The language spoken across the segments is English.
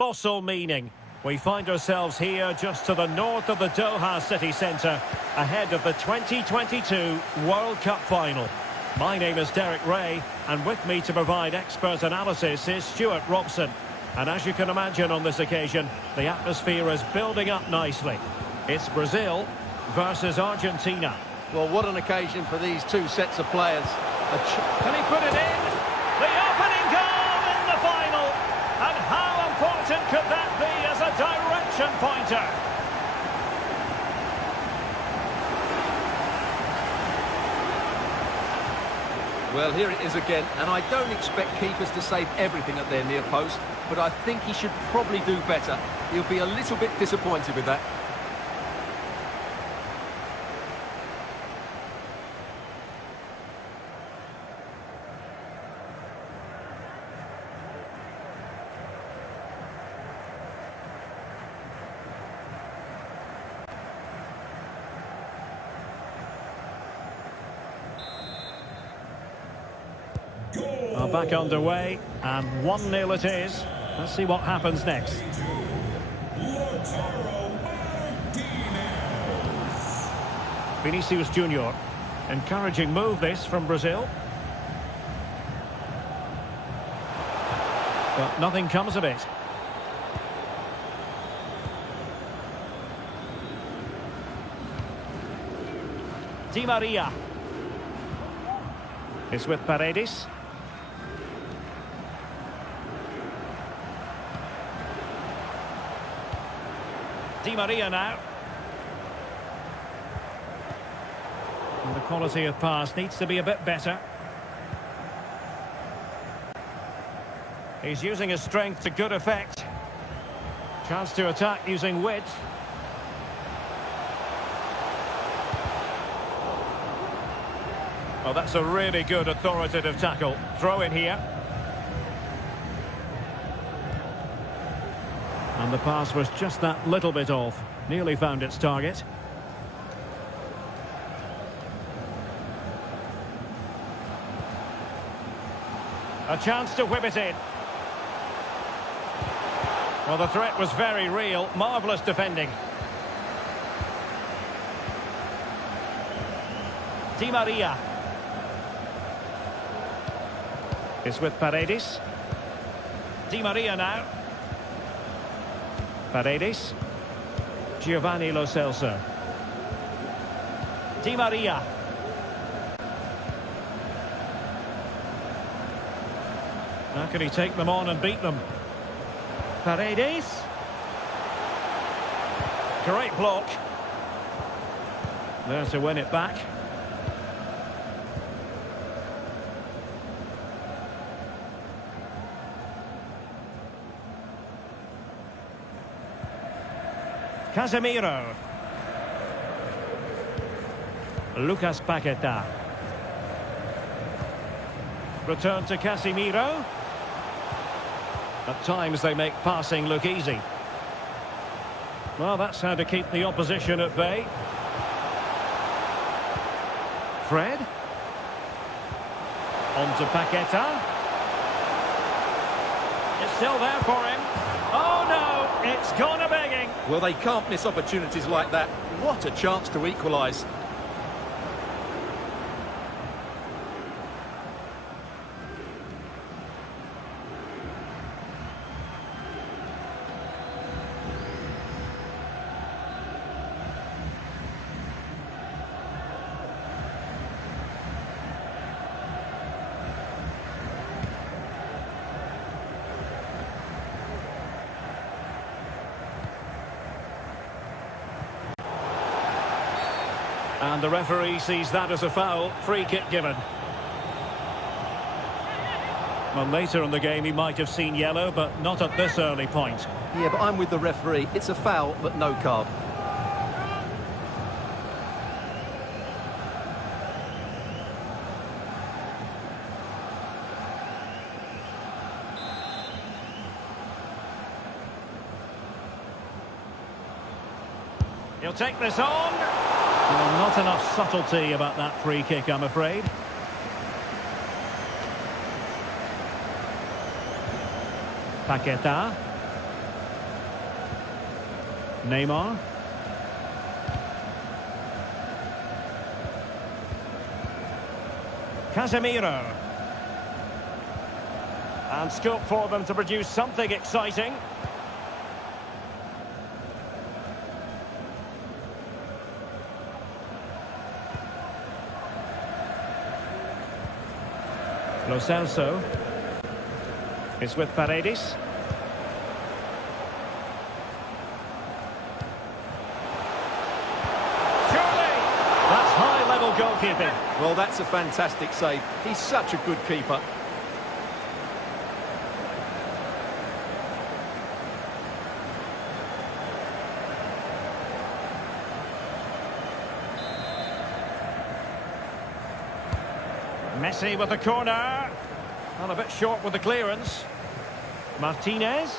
Colossal meaning. We find ourselves here just to the north of the Doha city centre, ahead of the 2022 World Cup final. My name is Derek Ray, and with me to provide expert analysis is Stuart Robson. And as you can imagine on this occasion, the atmosphere is building up nicely. It's Brazil versus Argentina. Well, what an occasion for these two sets of players. Can he put it in? The opening goal in the final! And how important could that be as a direction pointer? Well, here it is again, and I don't expect keepers to save everything at their near post, but I think he should probably do better. He'll be a little bit disappointed with that. Back underway, and 1-0 it is. Let's see what happens next. Vinicius Junior. Encouraging move this from Brazil. But nothing comes of it. Di Maria. It's with Paredes. Di Maria now. And the quality of pass needs to be a bit better. He's using his strength to good effect. Chance to attack using width. Oh, that's a really good authoritative tackle. Throw in here. And the pass was just that little bit off. Nearly found its target. A chance to whip it in. Well, the threat was very real. Marvellous defending. Di Maria. It's with Paredes. Di Maria now. Paredes. Giovanni Lo Celso. Di Maria. How can he take them on and beat them? Paredes. Great block. There to win it back. Casemiro. Lucas Paqueta. Return to Casemiro. At times they make passing look easy. Well, that's how to keep the opposition at bay. Fred. On to Paqueta. It's still there for him. Oh no, it's gone a begging. Well, they can't miss opportunities like that. What a chance to equalise. And the referee sees that as a foul. Free kick given. Well, later in the game he might have seen yellow, but not at this early point. Yeah, but I'm with the referee. It's a foul, but no card. He'll take this on. Well, not enough subtlety about that free kick, I'm afraid. Paqueta. Neymar. Casemiro. And scope for them to produce something exciting. Lo Celso is with Paredes. Surely! That's high-level goalkeeping. Well, that's a fantastic save. He's such a good keeper. Messi with the corner. And a bit short with the clearance. Martinez.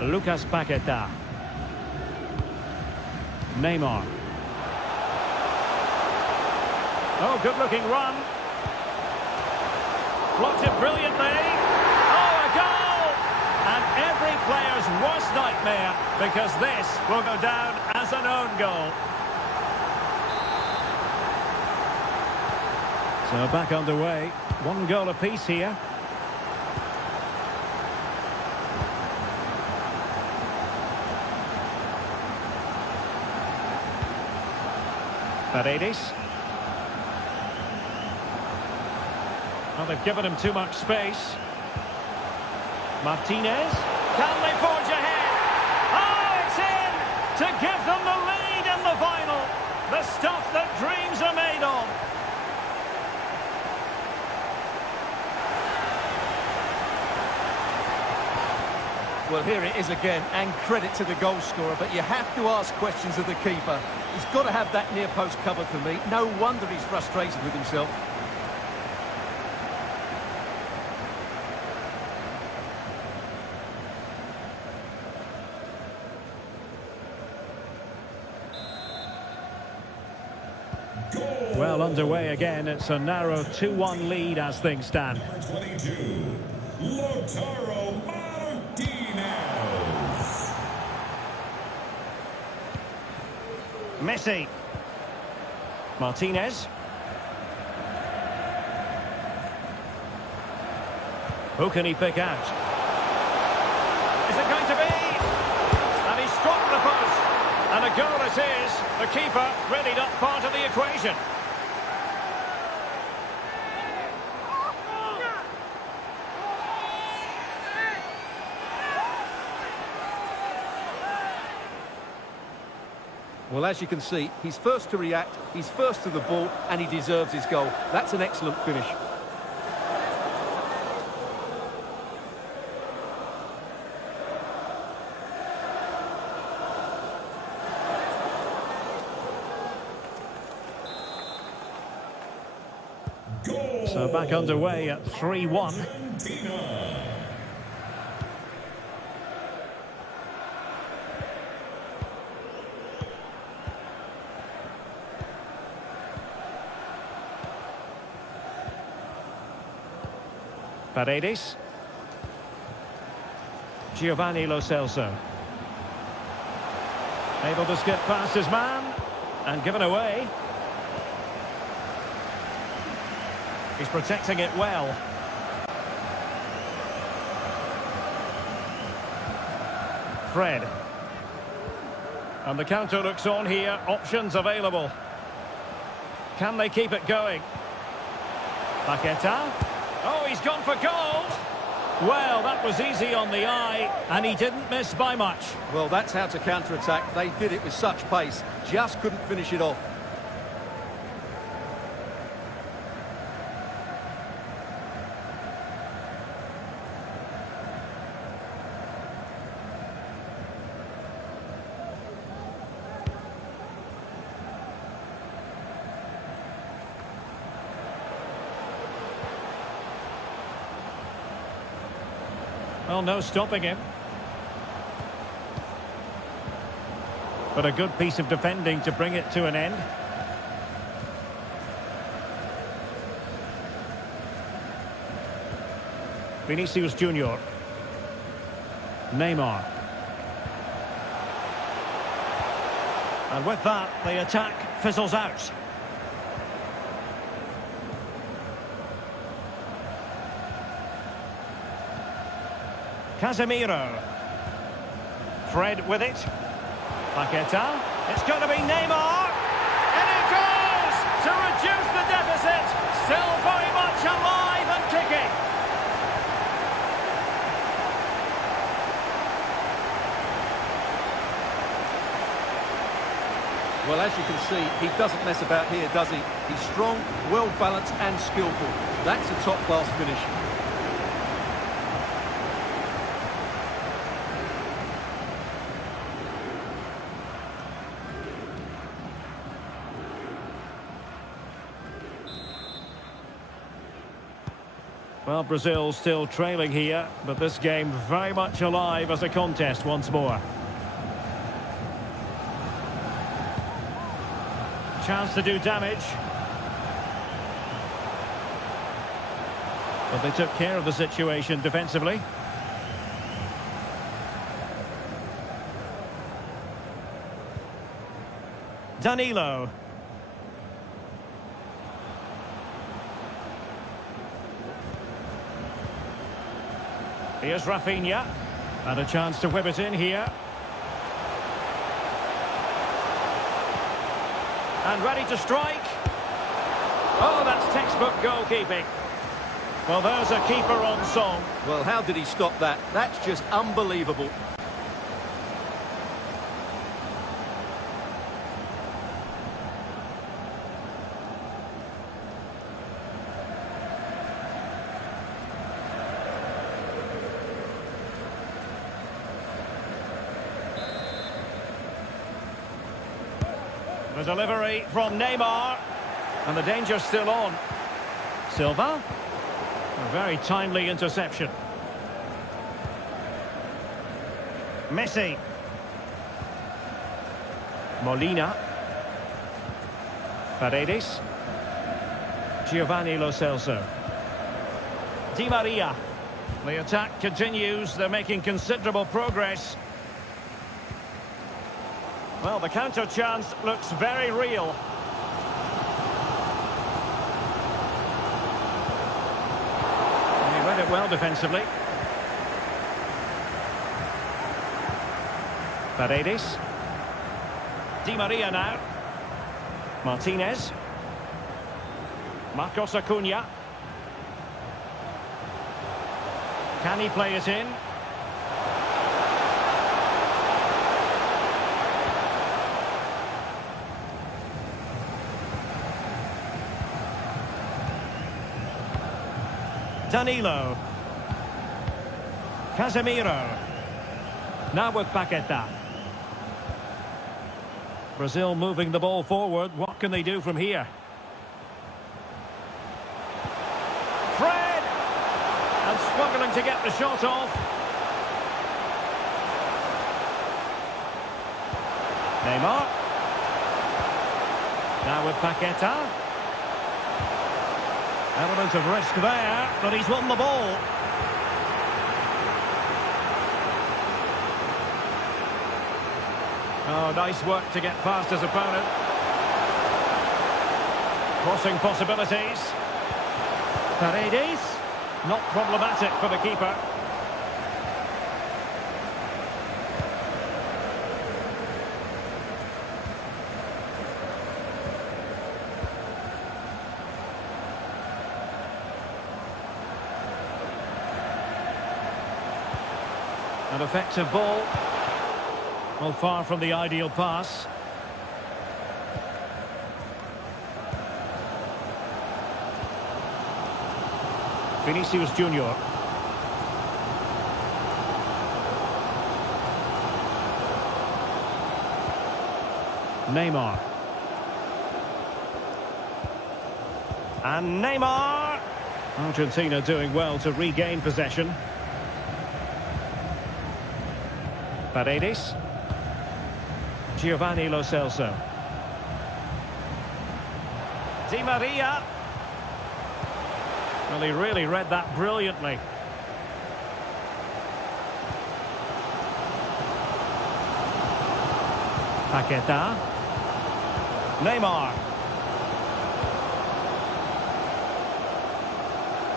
Lucas Paqueta. Neymar. Oh, good-looking run. Blocked it brilliantly. Oh, a goal! And every player's worst nightmare, because this will go down as an own goal. So back underway. One goal apiece here. Paredes. Well, they've given him too much space. Martinez. Can they forge ahead? Oh, it's in! To give them the lead in the final. The stuff that dreams are made of. Well, here it is again, and credit to the goal scorer, but you have to ask questions of the keeper. He's got to have that near post covered for me. No wonder he's frustrated with himself. Well, underway again. It's a narrow 2-1 lead as things stand. Number 22, Lautaro Martinez. Messi. Martinez. Who can he pick out? Is it going to be? And he struck the post. And a goal it is. The keeper really not part of the equation. Well, as you can see, he's first to react, he's first to the ball, and he deserves his goal. That's an excellent finish. Goal. So back underway at 3-1. Argentina. Paredes. Giovanni Lo Celso. Able to skip past his man. And given away. He's protecting it well. Fred. And the counter looks on here. Options available. Can they keep it going? Paqueta. Oh, he's gone for goal. Well, that was easy on the eye, and he didn't miss by much. Well, that's how to counter-attack. They did it with such pace, just couldn't finish it off. Well, no stopping him. But a good piece of defending to bring it to an end. Vinicius Junior. Neymar. And with that, the attack fizzles out. Casemiro. Fred with it. Paqueta. It's going to be Neymar. And it goes to reduce the deficit. Still very much alive and kicking. Well, as you can see, he doesn't mess about here, does he? He's strong, well-balanced and skillful. That's a top-class finish. Well, Brazil still trailing here, but this game very much alive as a contest once more. Chance to do damage. But they took care of the situation defensively. Danilo. Here's Rafinha. And a chance to whip it in here. And ready to strike. Oh, that's textbook goalkeeping. Well, there's a keeper on song. Well, how did he stop that? That's just unbelievable. The delivery from Neymar. And the danger's still on. Silva. A very timely interception. Messi. Molina. Paredes. Giovanni Lo Celso. Di Maria. The attack continues. They're making considerable progress. Well, the counter chance looks very real. And he read it well defensively. Paredes. Di Maria now. Martinez. Marcos Acuna. Can he play it in? Danilo. Casemiro. Now with Paqueta. Brazil moving the ball forward. What can they do from here? Fred! And struggling to get the shot off. Neymar. Now with Paqueta. Element of risk there, but he's won the ball. Oh, nice work to get past his opponent. Crossing possibilities. Paredes. Not problematic for the keeper. An effective ball. Well, far from the ideal pass. Vinicius Junior. Neymar. And Neymar! Argentina doing well to regain possession. Paredes. Giovanni Lo Celso. Di Maria. Well, he really read that brilliantly. Paqueta. Neymar.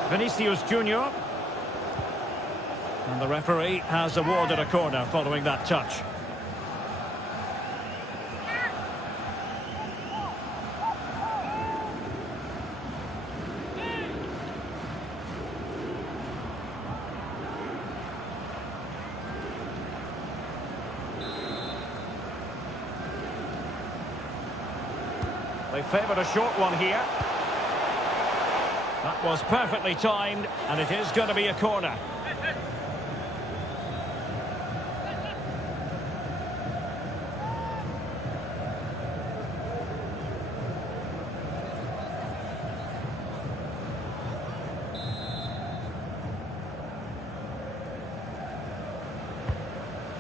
Vinicius Junior. And the referee has awarded a corner following that touch. They favoured a short one here. That was perfectly timed, and it is going to be a corner.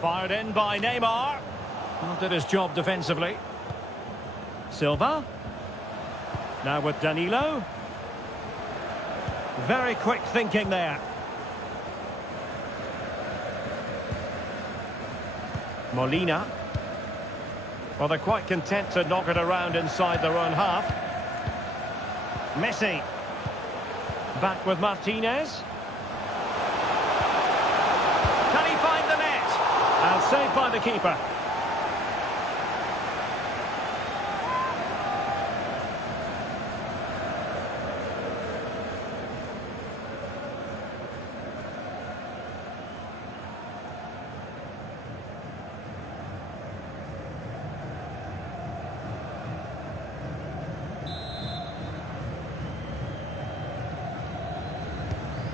Fired in by Neymar. Well, did his job defensively. Silva. Now with Danilo. Very quick thinking there. Molina. Well, they're quite content to knock it around inside their own half. Messi. Back with Martinez. Can he find the net? And saved by the keeper.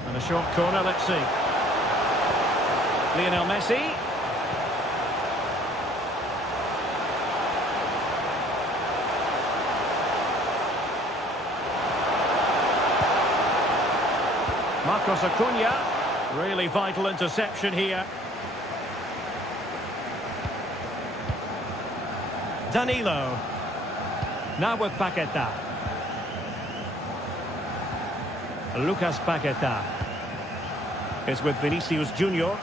And a short corner, let's see. Lionel Messi. Marcos Acuna. Really vital interception here. Danilo. Now with Paqueta. Lucas Paqueta is with Vinicius Junior.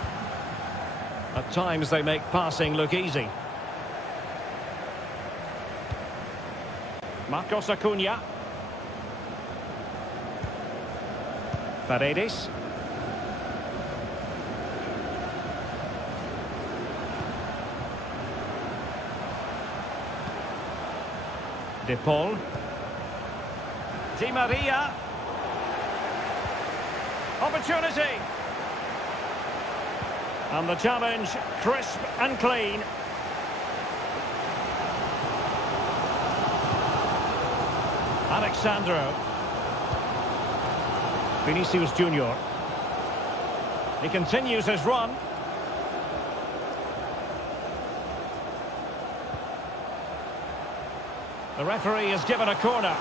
At times they make passing look easy. Marcos Acuna. Paredes. De Paul. Di Maria. Opportunity. And the challenge, crisp and clean. Alexandro. Vinicius Junior. He continues his run. The referee has given a corner.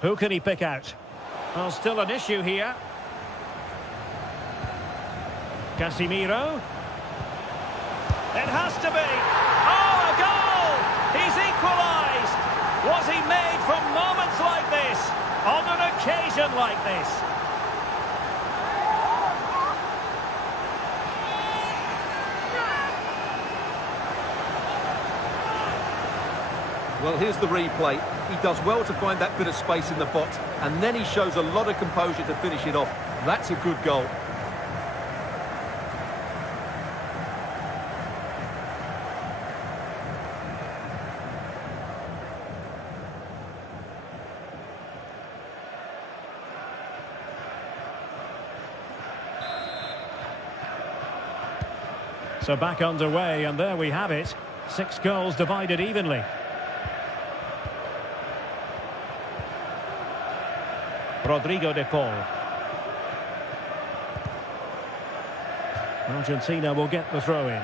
Who can he pick out? Well, still an issue here. Casemiro. It has to be. Oh, a goal! He's equalised. Was he made from moments like this? On an occasion like this? Well, here's the replay. He does well to find that bit of space in the box, and then he shows a lot of composure to finish it off. That's a good goal. So back underway, and there we have it. 6 goals divided evenly. Rodrigo de Paul. Argentina will get the throw-in.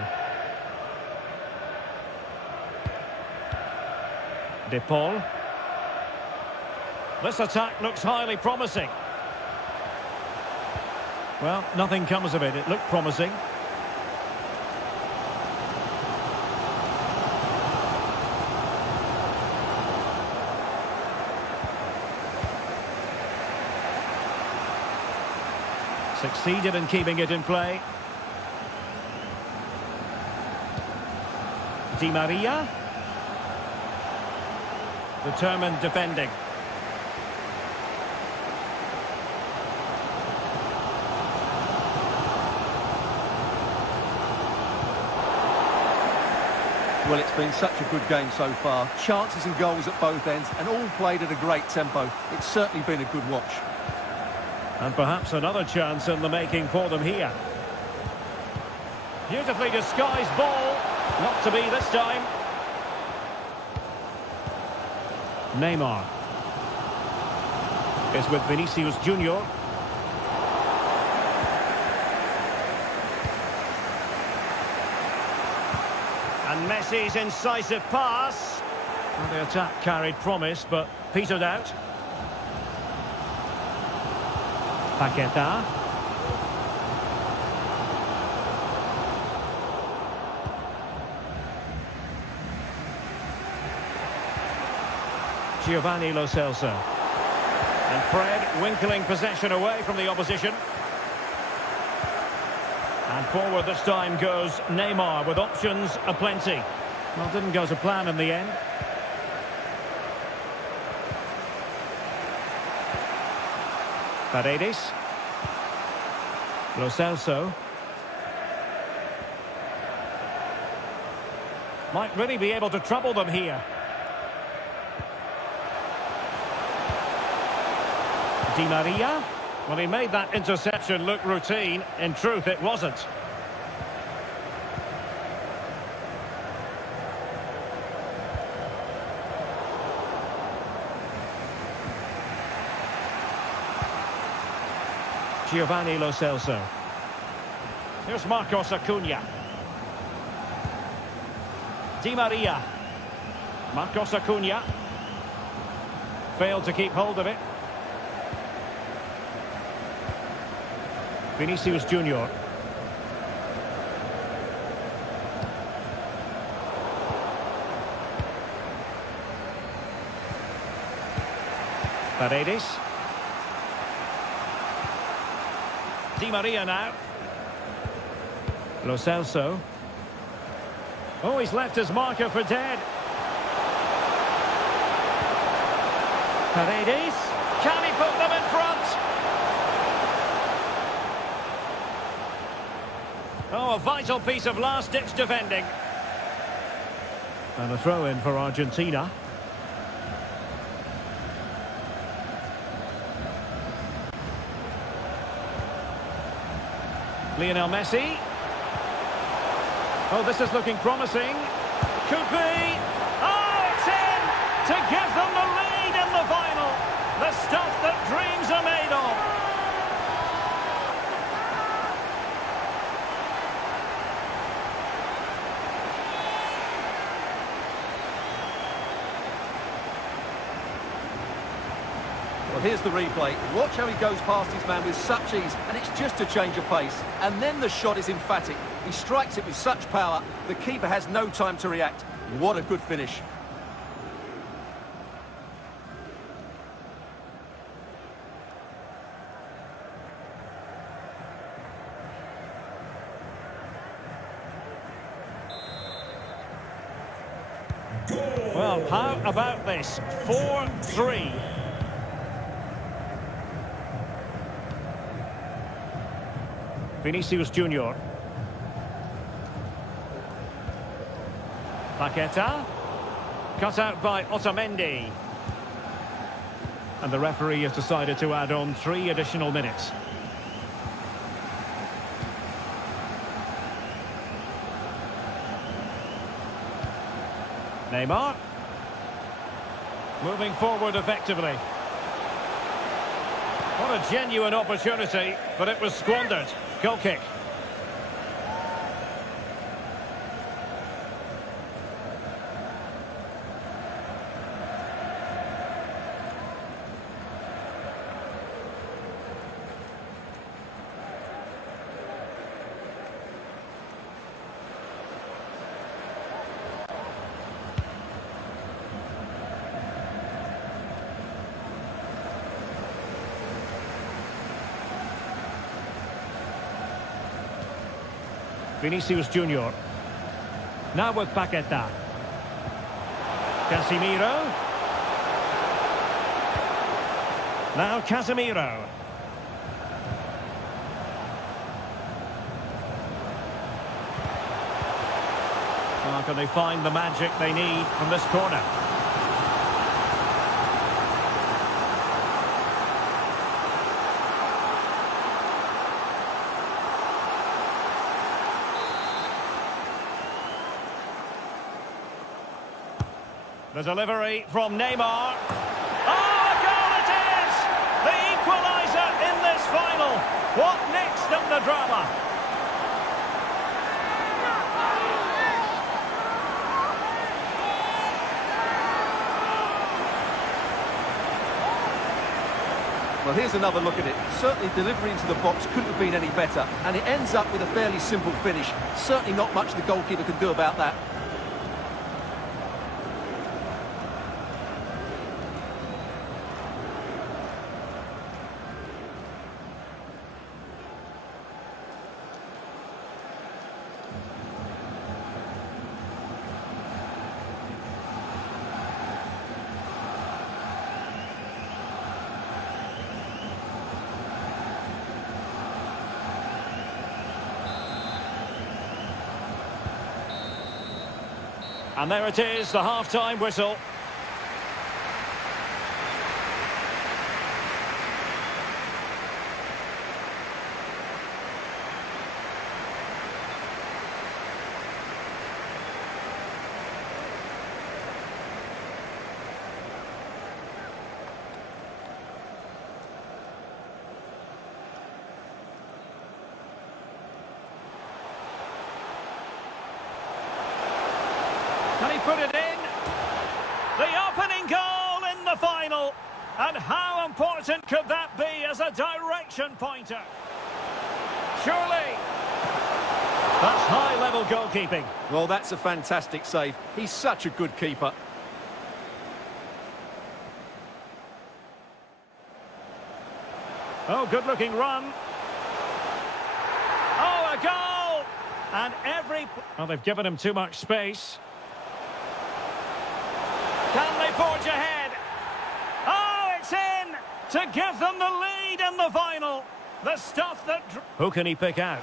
De Paul. This attack looks highly promising. Well, nothing comes of it. It looked promising. Succeeded in keeping it in play. Di Maria. Determined defending. Well, it's been such a good game so far. Chances and goals at both ends, and all played at a great tempo. It's certainly been a good watch. And perhaps another chance in the making for them here. Beautifully disguised ball. Not to be this time. Neymar is with Vinicius Junior. And Messi's incisive pass. Well, the attack carried promise, but petered out. Paqueta. Giovanni Lo Celso. And Fred winkling possession away from the opposition. And forward this time goes Neymar with options aplenty. Well, didn't go to plan in the end. Paredes. Lo Celso. Might really be able to trouble them here. Di Maria. Well, he made that interception look routine. In truth, it wasn't. Giovanni Lo Celso. Here's Marcos Acuna. Di Maria. Marcos Acuna. Failed to keep hold of it. Vinicius Junior. Paredes. Di Maria now. Lo Celso. Oh, he's left his marker for dead. Paredes. Can he put them in front? Oh, a vital piece of last-ditch defending. And a throw-in for Argentina. Lionel Messi. Oh, this is looking promising. Could be. Oh, it's in! To give them the lead in the final. The stuff that dreams are made of. Well, here's the replay. Watch how he goes past his man with such ease, and it's just a change of pace. And then the shot is emphatic. He strikes it with such power, the keeper has no time to react. What a good finish. Well, how about this? 4-3. Vinicius Junior. Paqueta. Cut out by Otamendi. And the referee has decided to add on 3 additional minutes. Neymar. Moving forward effectively. What a genuine opportunity, but it was squandered. Goal kick. Vinicius Junior. Now with Paqueta. Casemiro. Now Casemiro. How can they find the magic they need from this corner? The delivery from Neymar. Oh, a goal it is! The equaliser in this final. What next in the drama? Well, here's another look at it. Certainly delivery into the box couldn't have been any better. And it ends up with a fairly simple finish. Certainly not much the goalkeeper can do about that. And there it is, the half-time whistle. Can he put it in? The opening goal in the final. And how important could that be as a direction pointer? Surely. That's high-level goalkeeping. Well, that's a fantastic save. He's such a good keeper. Oh, good-looking run. Oh, a goal! And well, they've given him too much space. Can they forge ahead? Oh, it's in! To give them the lead in the final. The stuff that... Who can he pick out?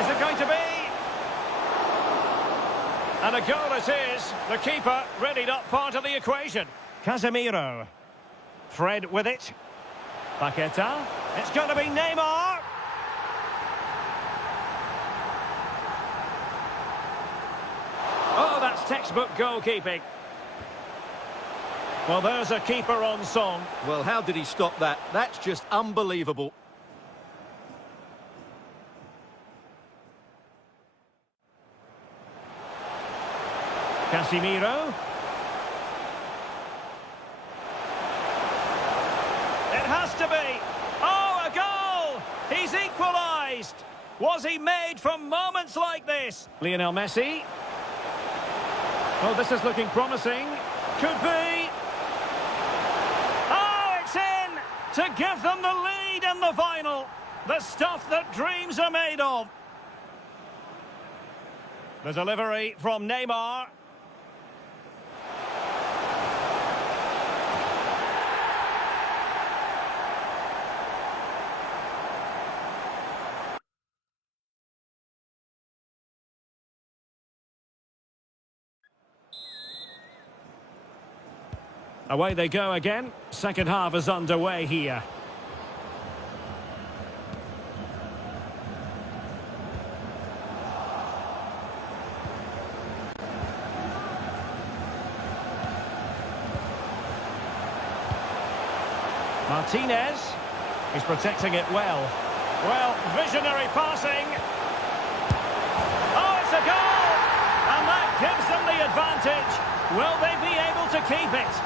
Is it going to be? And a goal it is. The keeper really not part of the equation. Casemiro. Fred with it. Paqueta. It's going to be Neymar. Oh, that's textbook goalkeeping. Well, there's a keeper on song. Well, how did he stop that? That's just unbelievable. Casemiro. It has to be. Oh, a goal! He's equalised. Was he made from moments like this? Lionel Messi. Oh, this is looking promising. Could be. Oh, it's in! To give them the lead in the final. The stuff that dreams are made of. The delivery from Neymar. Away they go again. Second half is underway here. Martinez. He's protecting it well. Well, visionary passing. Oh, it's a goal! And that gives them the advantage. Will they be able to keep it?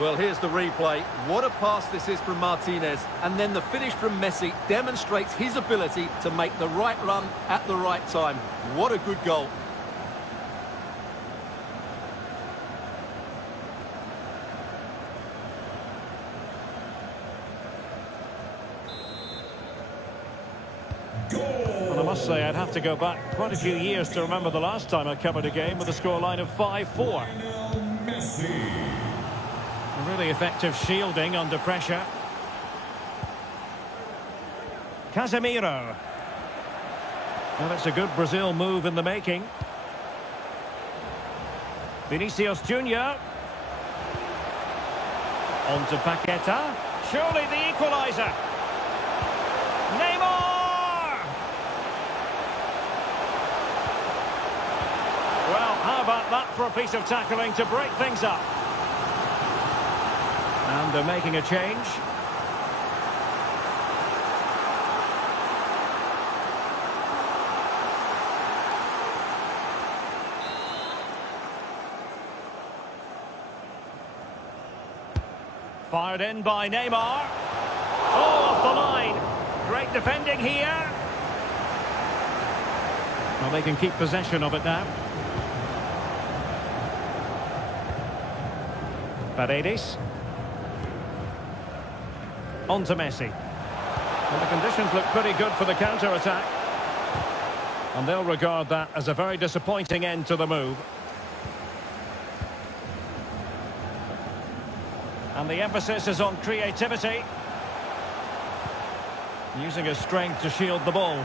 Well, here's the replay. What a pass this is from Martinez. And then the finish from Messi demonstrates his ability to make the right run at the right time. What a good goal. have to go back quite a few years to remember the last time I covered a game with a scoreline of 5-4. Lionel Messi. Really effective shielding under pressure. Casemiro. Well, that's a good Brazil move in the making. Vinicius Junior. On to Paqueta. Surely the equaliser. Neymar! Well, how about that for a piece of tackling to break things up? And they're making a change. Fired in by Neymar. Oh, off the line. Great defending here. Well, they can keep possession of it now. Paredes. On to Messi. Well, the conditions look pretty good for the counter-attack. And they'll regard that as a very disappointing end to the move. And the emphasis is on creativity. Using his strength to shield the ball.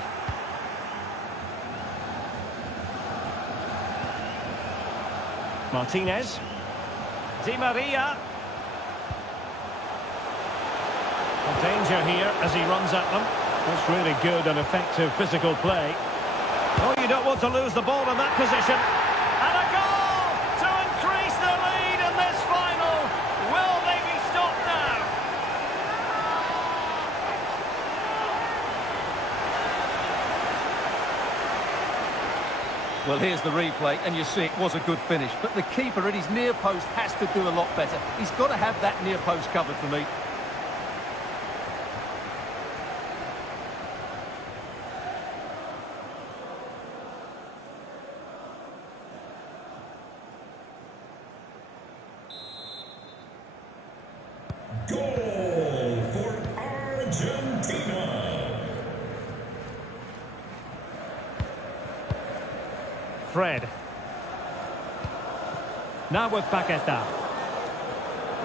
Martinez. Di Maria. Danger here as he runs at them. That's really good and effective physical play. Oh, you don't want to lose the ball in that position. And a goal to increase the lead in this final. Will they be stopped now? Well, here's the replay, and you see it was a good finish. But the keeper at his near post has to do a lot better. He's got to have that near post covered for me. Goal for Argentina. Fred. Now with Paqueta.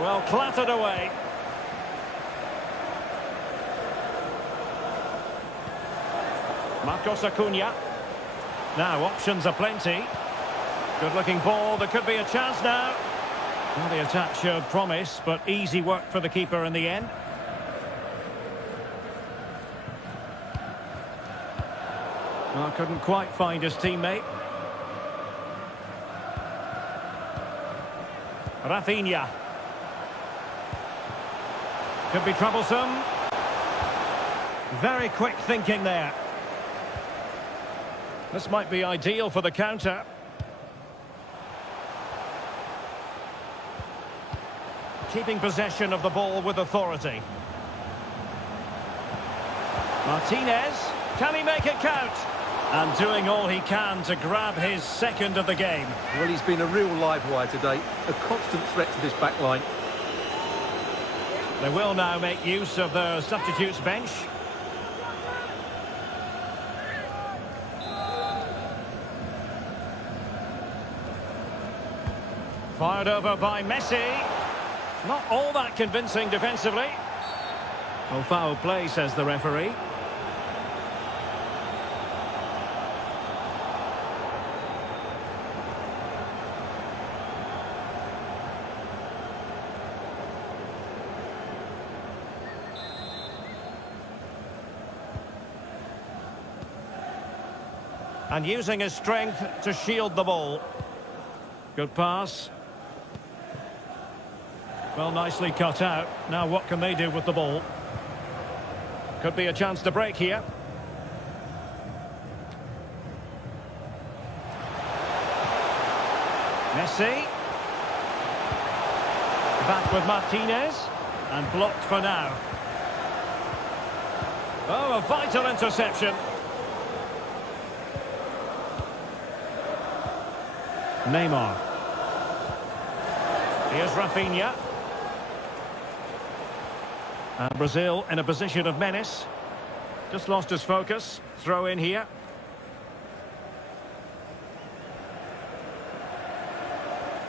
Well, clattered away. Marcos Acuna. Now, options are plenty. Good-looking ball. There could be a chance now. Well, the attack showed promise, but easy work for the keeper in the end. Well, couldn't quite find his teammate. Rafinha. Could be troublesome. Very quick thinking there. This might be ideal for the counter. Keeping possession of the ball with authority. Martinez. Can he make it count? And doing all he can to grab his second of the game. Well, he's been a real live wire today. A constant threat to this back line. They will now make use of their substitutes bench. Fired over by Messi. Not all that convincing defensively. Oh, foul play, says the referee. And using his strength to shield the ball. Good pass. Well, nicely cut out. Now what can they do with the ball? Could be a chance to break here. Messi. Back with Martinez. And blocked for now. Oh, a vital interception. Neymar. Here's Rafinha. And Brazil in a position of menace. Just lost his focus. Throw in here.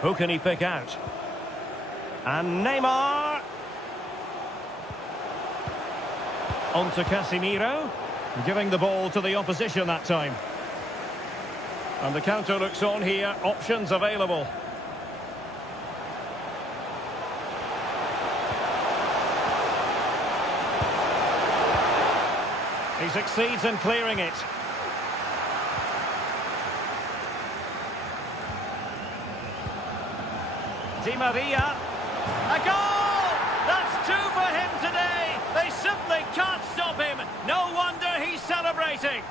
Who can he pick out? And Neymar. On to Casemiro. Giving the ball to the opposition that time. And the counter looks on here. Options available. He succeeds in clearing it. Di Maria. A goal! That's two for him today. They simply can't stop him. No wonder he's celebrating.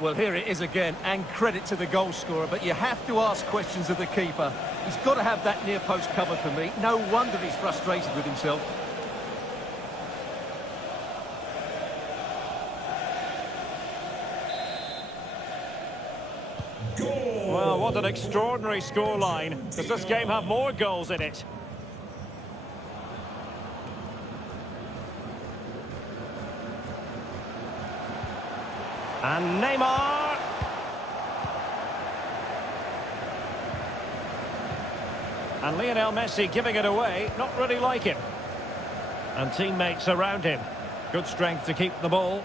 Well, here it is again, and credit to the goal scorer, but you have to ask questions of the keeper. He's got to have that near post covered for me. No wonder he's frustrated with himself. Goal. Well, what an extraordinary scoreline. Does this game have more goals in it? And Neymar. And Lionel Messi giving it away, not really like him. And teammates around him. Good strength to keep the ball.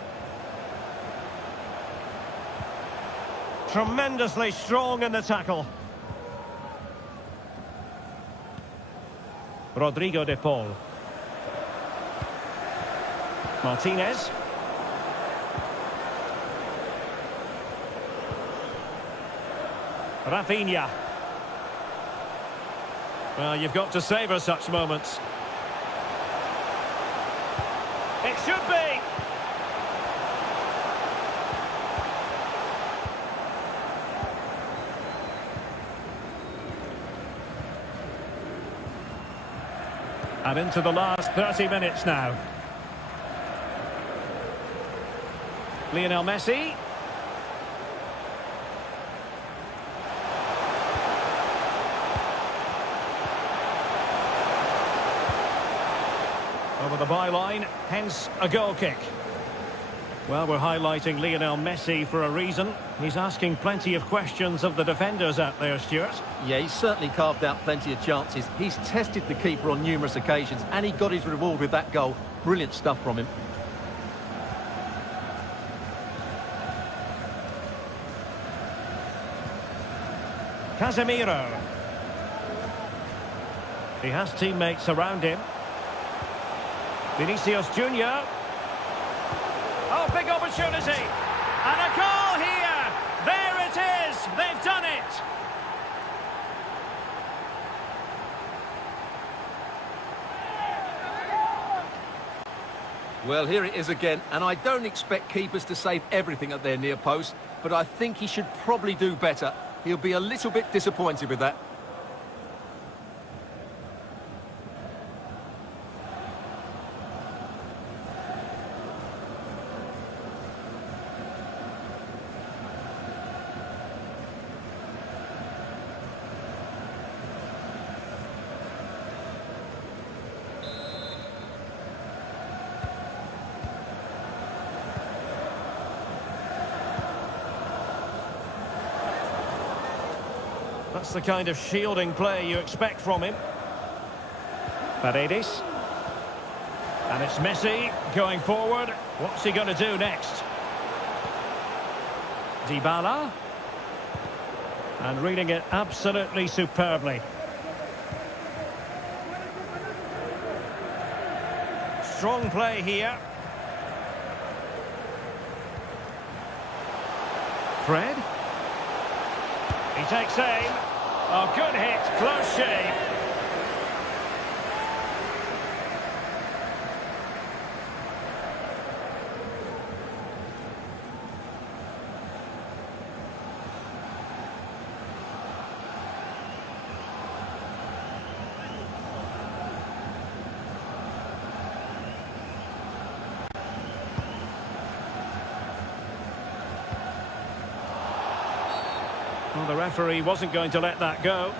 Tremendously strong in the tackle. Rodrigo de Paul. Martinez. Rafinha. Well, you've got to savour such moments. It should be. And into the last 30 minutes now. Lionel Messi. Over the byline, hence a goal kick. Well, we're highlighting Lionel Messi for a reason. He's asking plenty of questions of the defenders out there, Stuart. Yeah, he's certainly carved out plenty of chances. He's tested the keeper on numerous occasions, and he got his reward with that goal. Brilliant stuff from him. Casemiro. He has teammates around him. Vinicius Junior. Oh, big opportunity. And a goal here. There it is. They've done it. Well, here it is again, and I don't expect keepers to save everything at their near post, but I think he should probably do better. He'll be a little bit disappointed with that. That's the kind of shielding play you expect from him. Paredes. And it's Messi going forward. What's he going to do next? Dybala. And reading it absolutely superbly. Strong play here. Fred. He takes aim. Oh, good hit, close shave. Well, the referee wasn't going to let that go.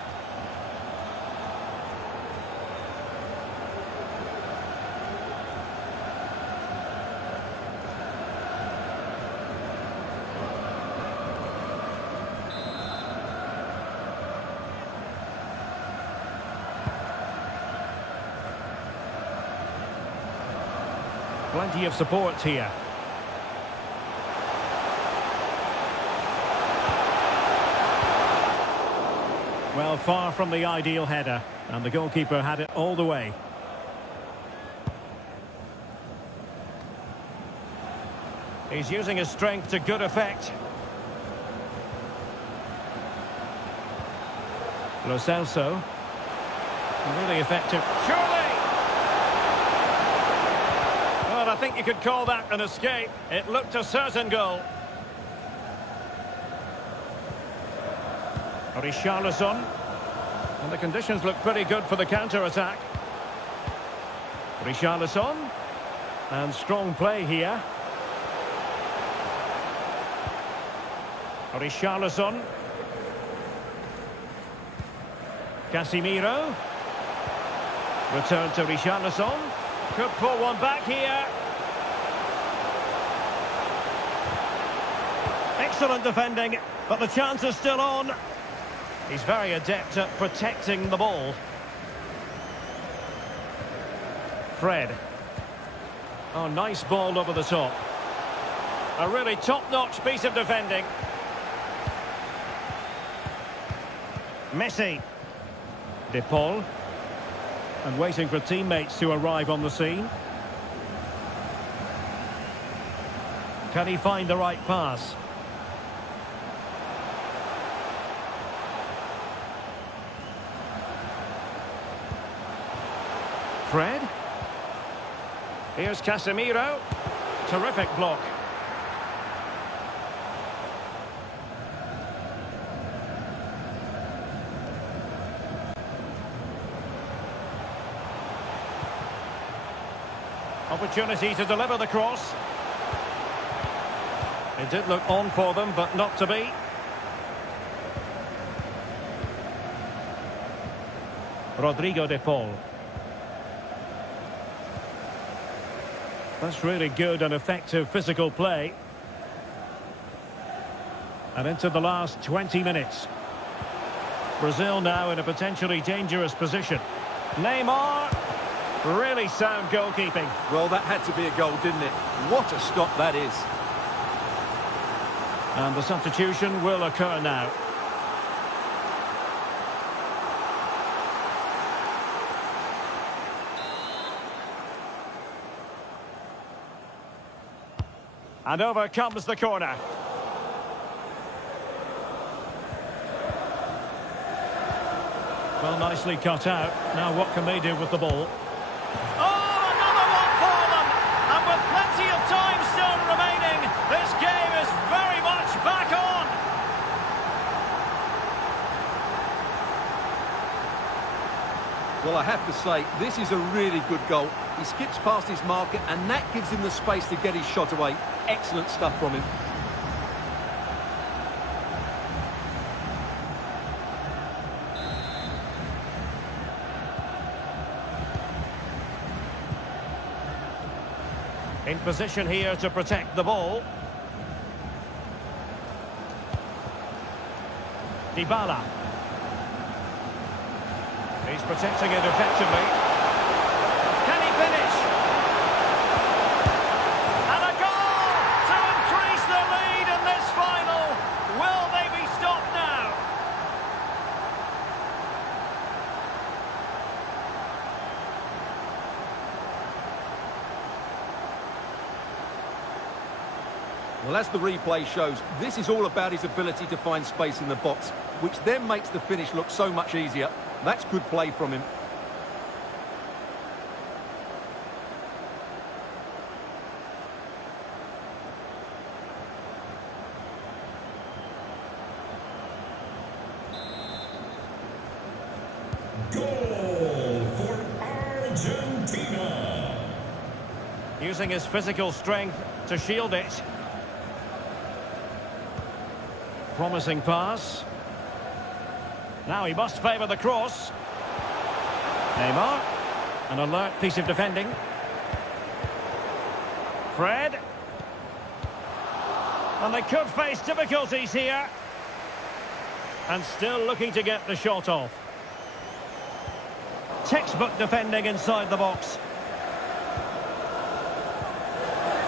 Plenty of support here. Well, far from the ideal header, and the goalkeeper had it all the way. He's using his strength to good effect. Lo Celso. Really effective. Surely! Well, I think you could call that an escape. It looked a certain goal. Richarlison. And the conditions look pretty good for the counter-attack. Richarlison. And strong play here. Richarlison. Casemiro. Return to Richarlison. Could pull one back here. Excellent defending, but the chance is still on. He's very adept at protecting the ball. Fred. Oh, nice ball over the top. A really top-notch piece of defending. Messi. De Paul. And waiting for teammates to arrive on the scene. Can he find the right pass? Fred. Here's Casemiro. Terrific block. Opportunity to deliver the cross. It did look on for them, but not to be. Rodrigo de Paul. That's really good and effective physical play. And into the last 20 minutes. Brazil now in a potentially dangerous position. Neymar. Really sound goalkeeping. Well, that had to be a goal, didn't it? What a stop that is. And the substitution will occur now. And over comes the corner. Well, nicely cut out. Now what can they do with the ball? Oh, another one for them! And with plenty of time still remaining, this game is very much back on! Well, I have to say, this is a really good goal. He skips past his marker, and that gives him the space to get his shot away. Excellent stuff from him. In position here to protect the ball. Dybala. He's protecting it effectively. Can he finish? And a goal to increase the lead in this final. Will they be stopped now? Well, as the replay shows, this is all about his ability to find space in the box, which then makes the finish look so much easier. That's good play from him. Goal for Argentina. Using his physical strength to shield it. Promising pass. Now he must favour the cross. Neymar. An alert piece of defending. Fred. And they could face difficulties here. And still looking to get the shot off. Textbook defending inside the box.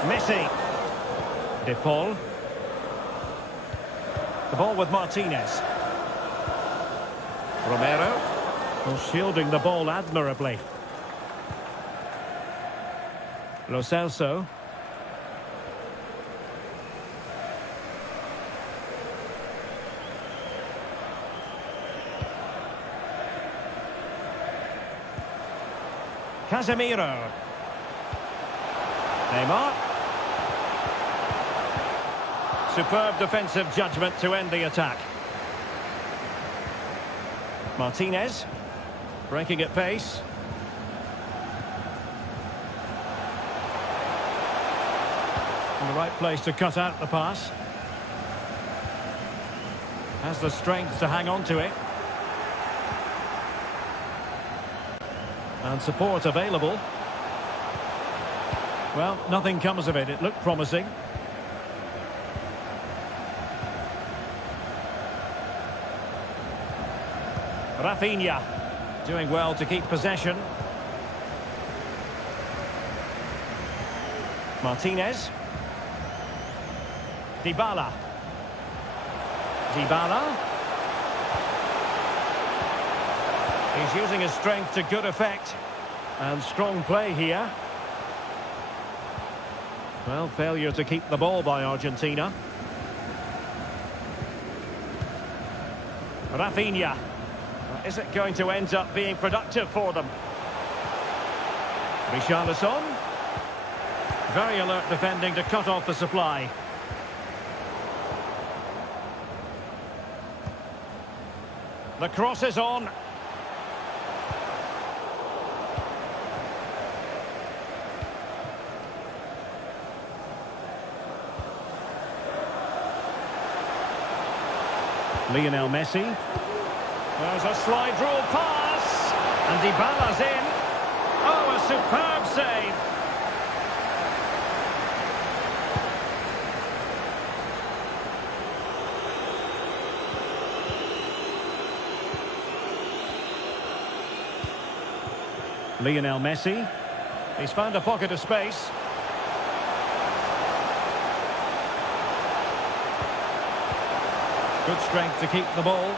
Messi. De Paul. The ball with Martinez. Romero. Well, shielding the ball admirably. Lo Celso. Casemiro. Neymar. Superb defensive judgment to end the attack. Martinez. Breaking at pace. In the right place to cut out the pass. Has the strength to hang on to it. And support available. Well, nothing comes of it. It looked promising. Rafinha doing well to keep possession. Martinez. Dybala. Dybala. He's using his strength to good effect. And strong play here. Well, failure to keep the ball by Argentina. Rafinha. Is it going to end up being productive for them? Richarlison. Very alert defending to cut off the supply. The cross is on. Lionel Messi. There's a slide rule pass. And Dybala's in. Oh, a superb save. Lionel Messi. He's found a pocket of space. Good strength to keep the ball.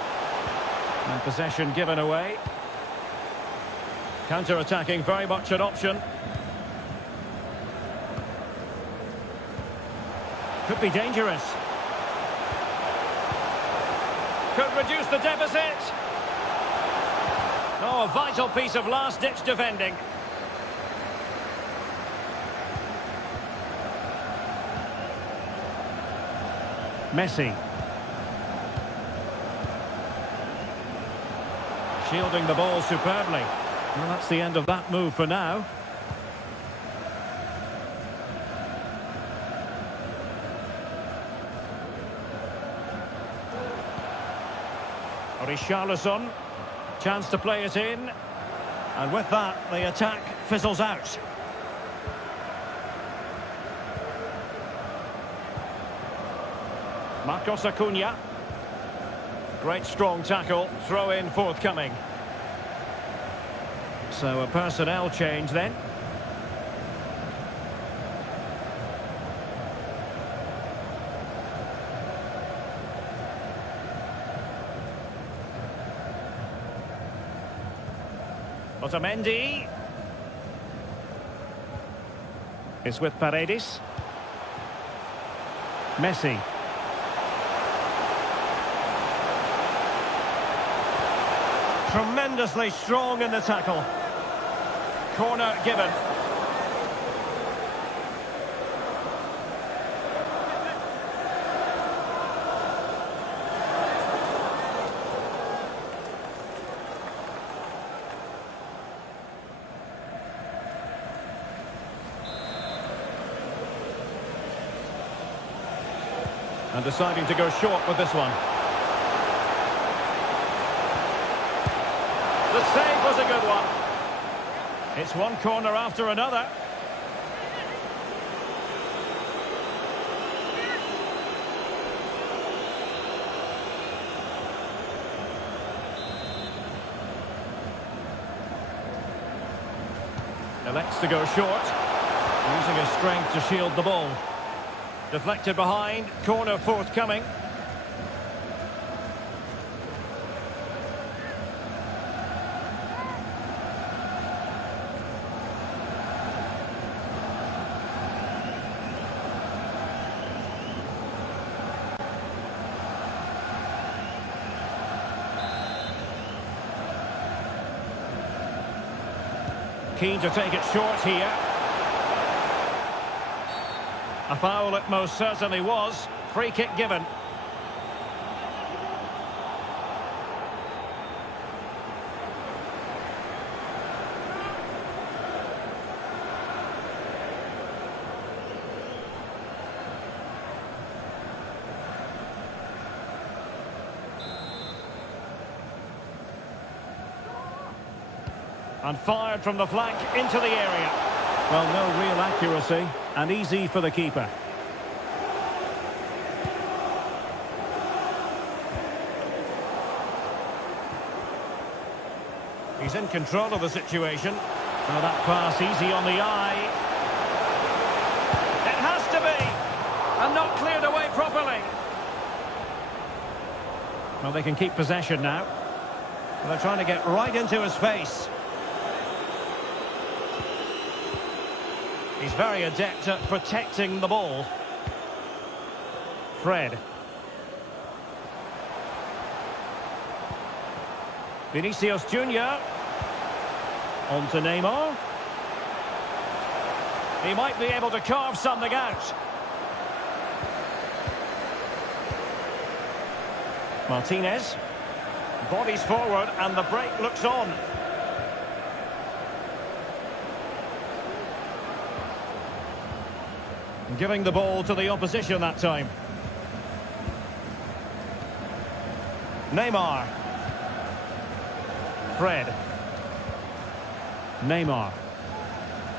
And possession given away. Counter-attacking, very much an option. Could be dangerous. Could reduce the deficit. Oh, a vital piece of last-ditch defending. Messi. Shielding the ball superbly. Well, that's the end of that move for now. Richarlison. Chance to play it in. And with that, the attack fizzles out. Marcos Acuna. Great strong tackle, throw in forthcoming. So a personnel change then. Otamendi. It's with Paredes. Messi. Tremendously strong in the tackle. Corner given. And deciding to go short with this one. The save was a good one. It's one corner after another. Elects to go short. Using his strength to shield the ball. Deflected behind, corner forthcoming. Keen to take it short here. A foul it most certainly was. Free kick given. And fired from the flank into the area. Well, no real accuracy, and easy for the keeper. He's in control of the situation. Now that pass easy on the eye. It has to be! And not cleared away properly. Well, they can keep possession now. Well, they're trying to get right into his face. He's very adept at protecting the ball. Fred. Vinicius Junior. On to Neymar. He might be able to carve something out. Martinez. Bodies forward and the break looks on. Giving the ball to the opposition that time. Neymar. Fred. Neymar.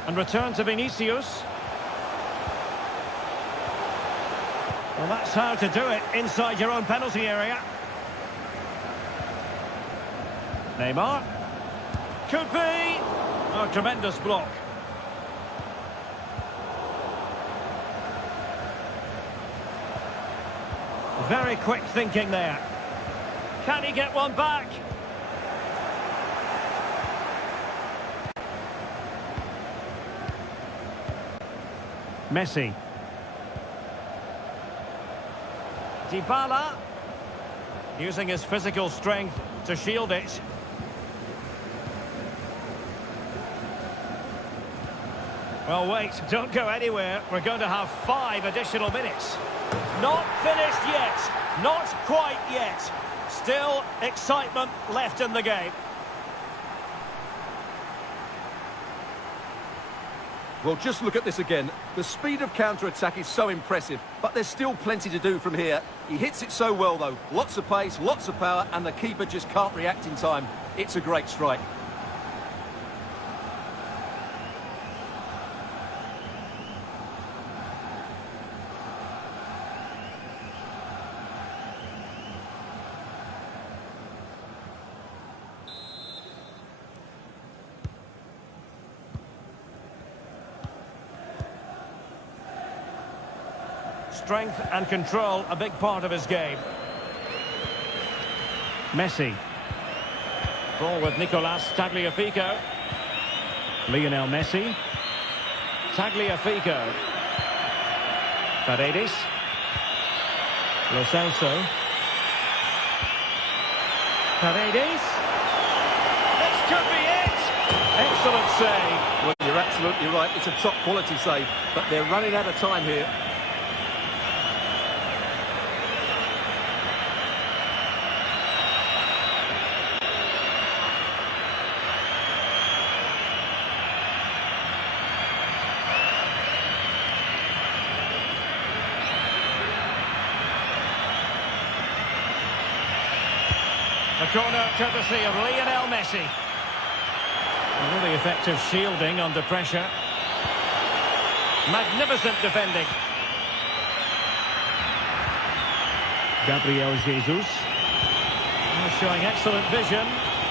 And return to Vinicius. Well, that's how to do it inside your own penalty area. Neymar. Could be. Oh, tremendous block. Very quick thinking there. Can he get one back? Messi. Dybala. Using his physical strength to shield it. Well, wait, don't go anywhere. We're going to have 5 additional minutes. Not finished yet. Not quite yet. Still excitement left in the game. Well, just look at this again. The speed of counter-attack is so impressive, but there's still plenty to do from here. He hits it so well, though. Lots of pace, lots of power, and the keeper just can't react in time. It's a great strike. Strength and control, a big part of his game. Messi. Ball with Nicolas Tagliafico. Lionel Messi. Tagliafico. Paredes. Lo Celso. Paredes. This could be it! Excellent save. Well, you're absolutely right. It's a top quality save, but they're running out of time here. The corner courtesy of Lionel Messi. A really effective shielding under pressure. Magnificent defending. Gabriel Jesus. Showing excellent vision.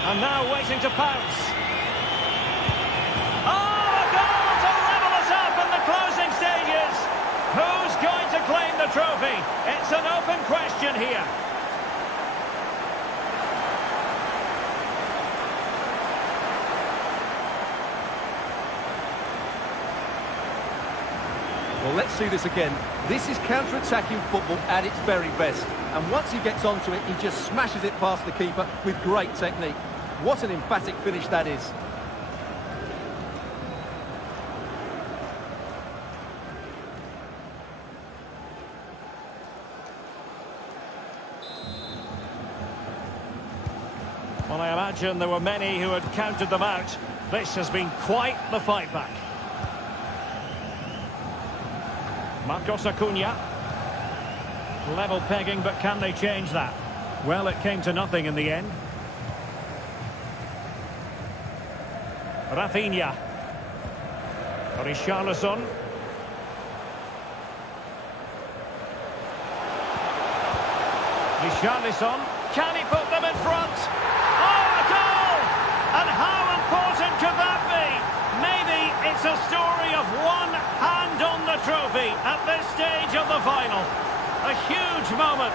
And now waiting to pounce. Oh, a goal to level us up in the close. Well, let's see this again. This is counter-attacking football at its very best. And once he gets onto it, he just smashes it past the keeper with great technique. What an emphatic finish that is. Well, I imagine there were many who had counted them out. This has been quite the fight back. Marcos Acuna. Level pegging, but can they change that? Well, it came to nothing in the end. Rafinha. Richarlison. Richarlison. Can he put them in front? Oh, a goal! And how important could that be? Maybe it's a story of one hand on the trophy at this stage of the final. A huge moment.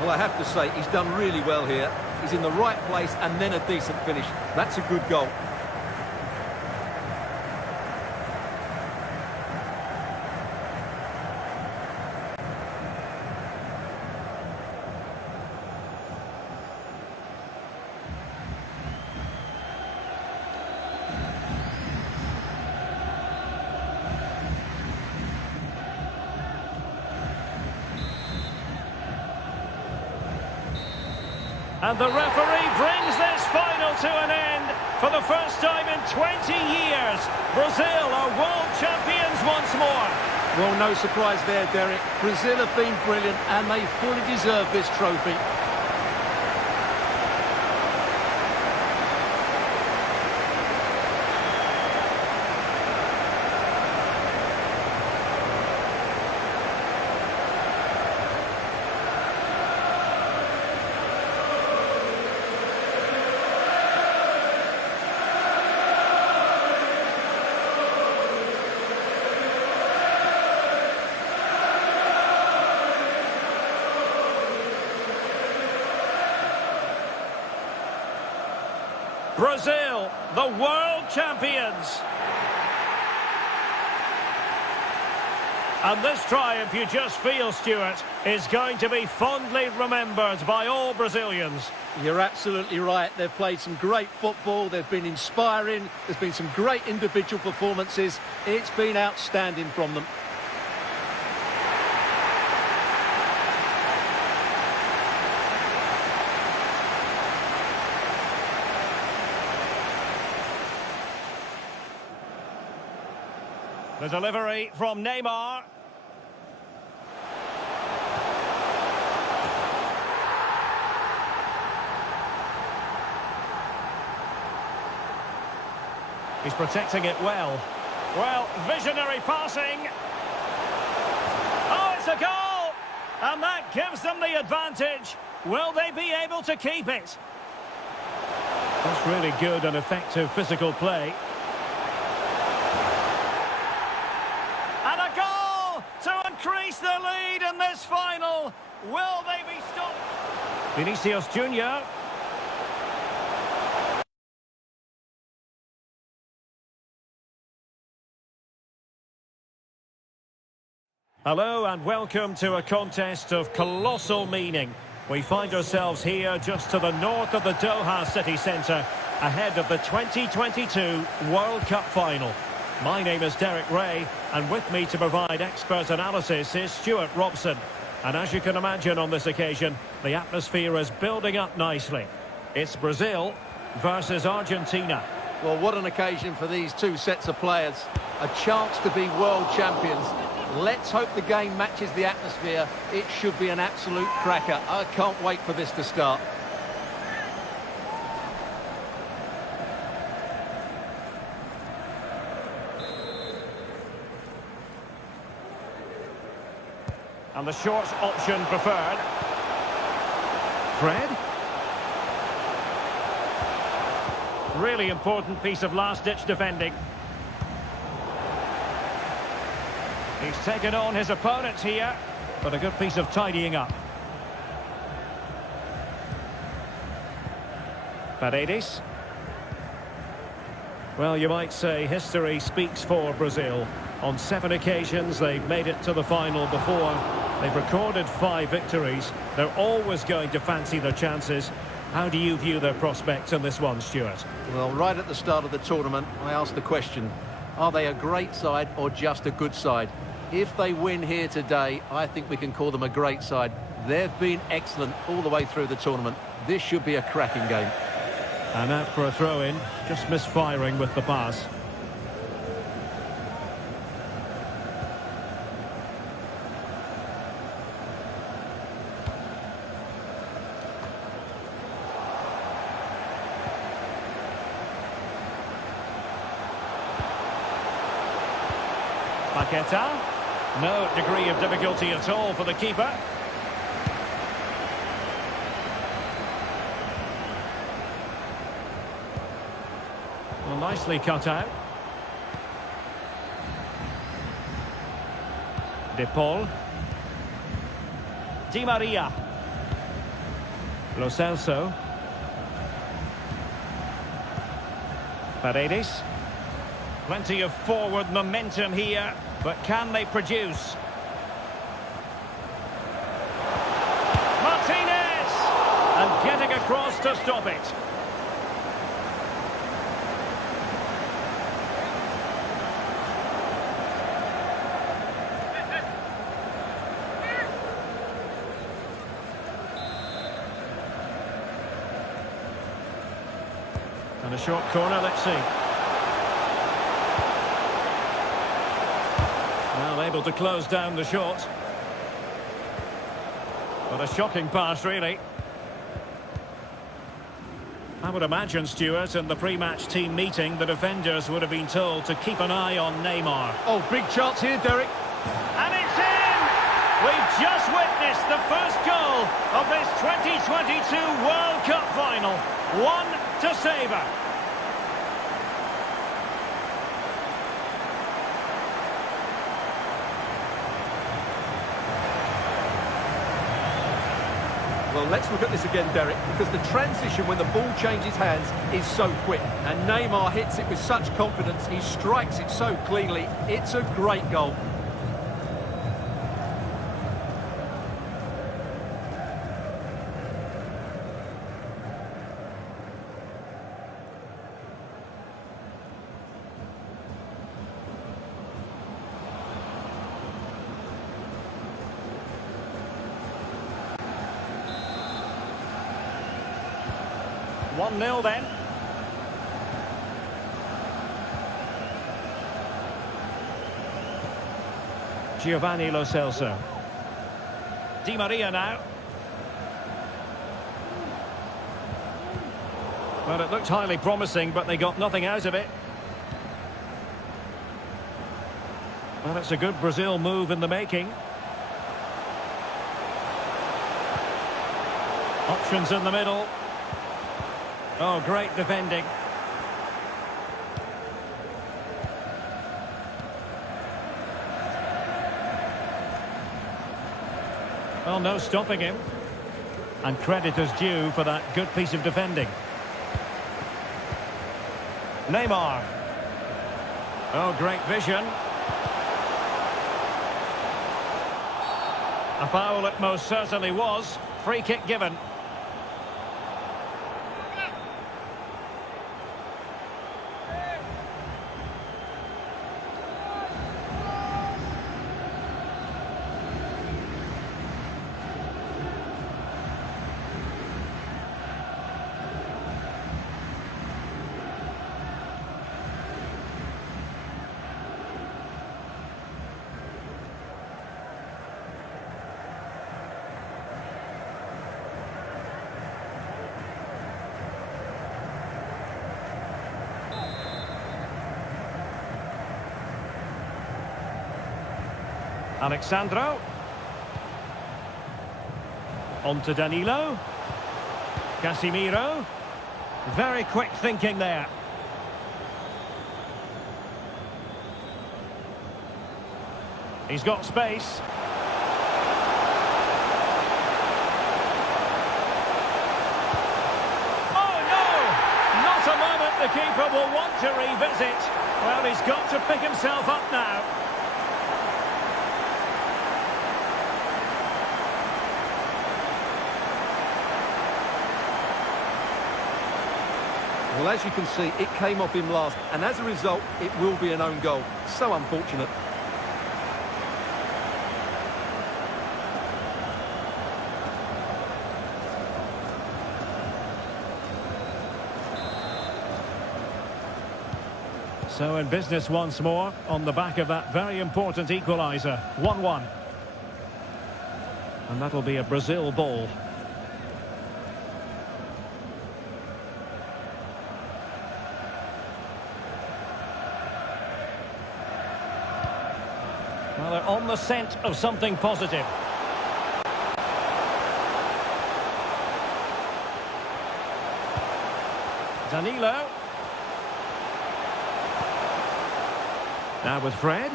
Well, I have to say, he's done really well here. He's in the right place and then a decent finish. That's a good goal. And the referee brings this final to an end. For the first time in 20 years, Brazil are world champions once more. Well, no surprise there, Derek. Brazil have been brilliant and they fully deserve this trophy. Brazil, the world champions. And this triumph, you just feel, Stuart, is going to be fondly remembered by all Brazilians. You're absolutely right. They've played some great football. They've been inspiring. There's been some great individual performances. It's been outstanding from them. The delivery from Neymar. He's protecting it well. Well, visionary passing. Oh, it's a goal! And that gives them the advantage. Will they be able to keep it? That's really good and effective physical play. And a goal to increase the lead in this final. Will they be stopped? Vinicius Junior. Hello and welcome to a contest of colossal meaning. We find ourselves here just to the north of the Doha city centre, ahead of the 2022 World Cup final. My name is Derek Ray, and with me to provide expert analysis is Stuart Robson. And as you can imagine on this occasion, the atmosphere is building up nicely. It's Brazil versus Argentina. Well, what an occasion for these two sets of players. A chance to be world champions. Let's hope the game matches the atmosphere. It should be an absolute cracker. I can't wait for this to start. And the short option preferred. Fred. Really important piece of last-ditch defending. He's taken on his opponents here, but a good piece of tidying up. Paredes. Well, you might say history speaks for Brazil. On 7 occasions, they've made it to the final before. They've recorded 5 victories. They're always going to fancy their chances. How do you view their prospects in this one, Stuart? Well, right at the start of the tournament, I asked the question, are they a great side or just a good side? If they win here today, I think we can call them a great side. They've been excellent all the way through the tournament. This should be a cracking game. And out for a throw-in, just misfiring with the pass. Paqueta. No degree of difficulty at all for the keeper. Well, nicely cut out. De Paul. Di Maria. Lo Celso. Paredes. Plenty of forward momentum here, but can they produce? Martinez! And getting across to stop it. And a short corner, let's see. Well, able to close down the shot. But a shocking pass, really. I would imagine, Stuart, in the pre-match team meeting, the defenders would have been told to keep an eye on Neymar. Oh, big chance here, Derek. And it's in! We've just witnessed the first goal of this 2022 World Cup final. 1 to savour. Well, let's look at this again, Derek, because the transition when the ball changes hands is so quick. And Neymar hits it with such confidence. He strikes it so cleanly. It's a great goal. One 0 then. Giovanni Lo Celso. Di Maria now. Well, it looked highly promising, but they got nothing out of it. Well, it's a good Brazil move in the making. Options in the middle. Oh, great defending. Well, no stopping him. And credit is due for that good piece of defending. Neymar. Oh, great vision. A foul it most certainly was. Free kick given. Alexandro. On to Danilo. Casemiro. Very quick thinking there. He's got space. Oh no! Not a moment the keeper will want to revisit. Well, he's got to pick himself up now. Well, as you can see, it came off him last, and as a result, it will be an own goal. So unfortunate. So in business once more, on the back of that very important equaliser. 1-1. And that'll be a Brazil ball. Well, they're on the scent of something positive. Danilo. Now with Fred.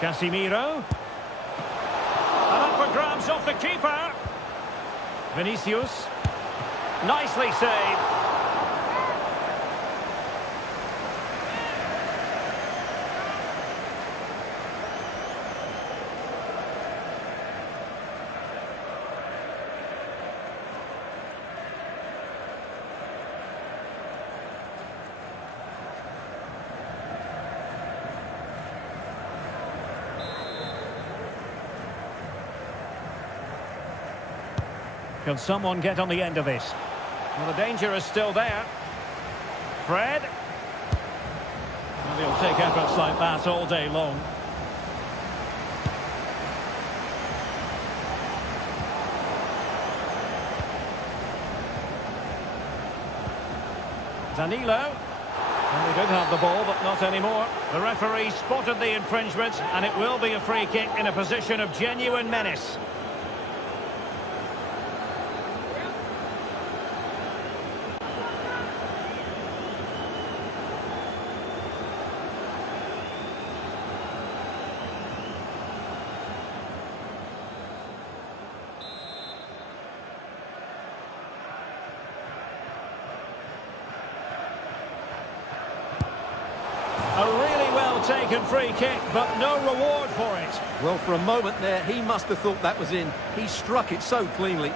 Casemiro. And up for grabs off the keeper. Vinicius. Nicely saved. Can someone get on the end of this? Well, the danger is still there. Fred. Well, he'll take efforts like that all day long. Danilo. Well, they did have the ball, but not anymore. The referee spotted the infringement, and it will be a free kick in a position of genuine menace. A really well-taken free kick, but no reward for it. Well, for a moment there, he must have thought that was in. He struck it so cleanly.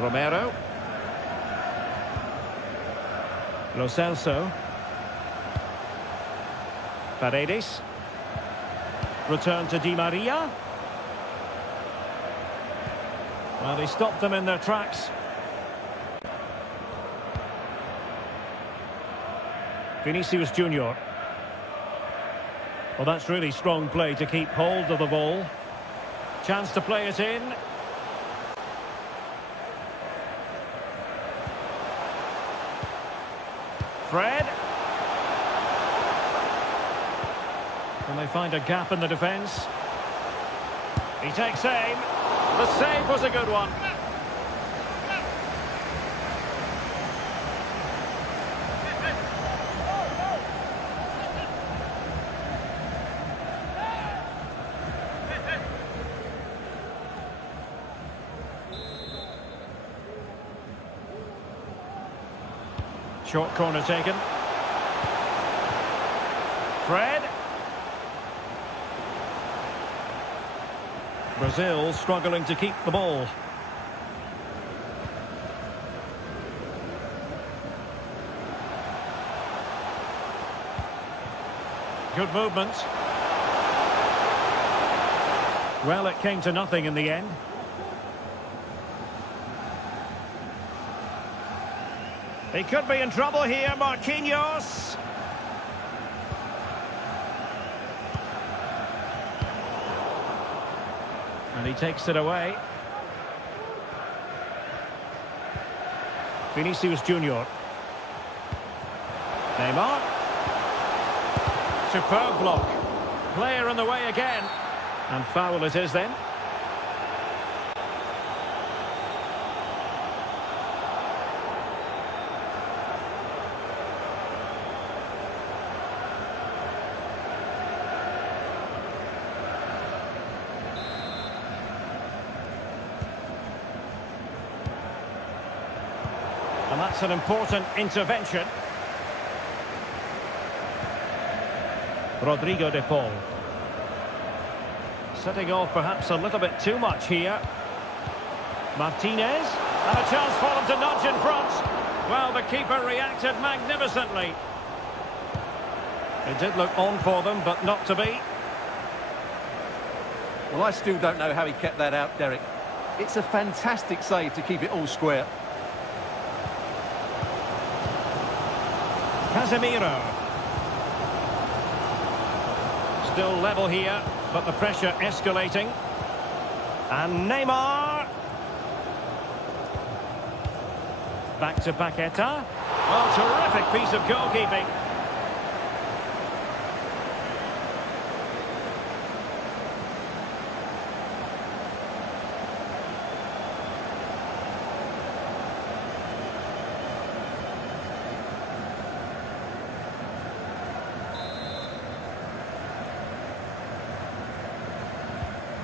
Romero. Lo Celso. Paredes. Return to Di Maria. Well, he stopped them in their tracks. Vinicius Junior. Well, that's really strong play to keep hold of the ball. Chance to play it in. Fred. And they find a gap in the defence. He takes aim. The save was a good one. Short corner taken. Fred. Brazil struggling to keep the ball. Good movement. Well, it came to nothing in the end. He could be in trouble here, Marquinhos. And he takes it away. Vinicius Junior. Neymar. Superb block. Player in the way again. And foul it is then. And that's an important intervention. Rodrigo de Paul. Setting off perhaps a little bit too much here. Martinez. And a chance for them to nudge in front. Well, the keeper reacted magnificently. It did look on for them, but not to be. Well, I still don't know how he kept that out, Derek. It's a fantastic save to keep it all square. Casemiro. Still level here, but the pressure escalating. And Neymar. Back to Paqueta. Oh, terrific piece of goalkeeping.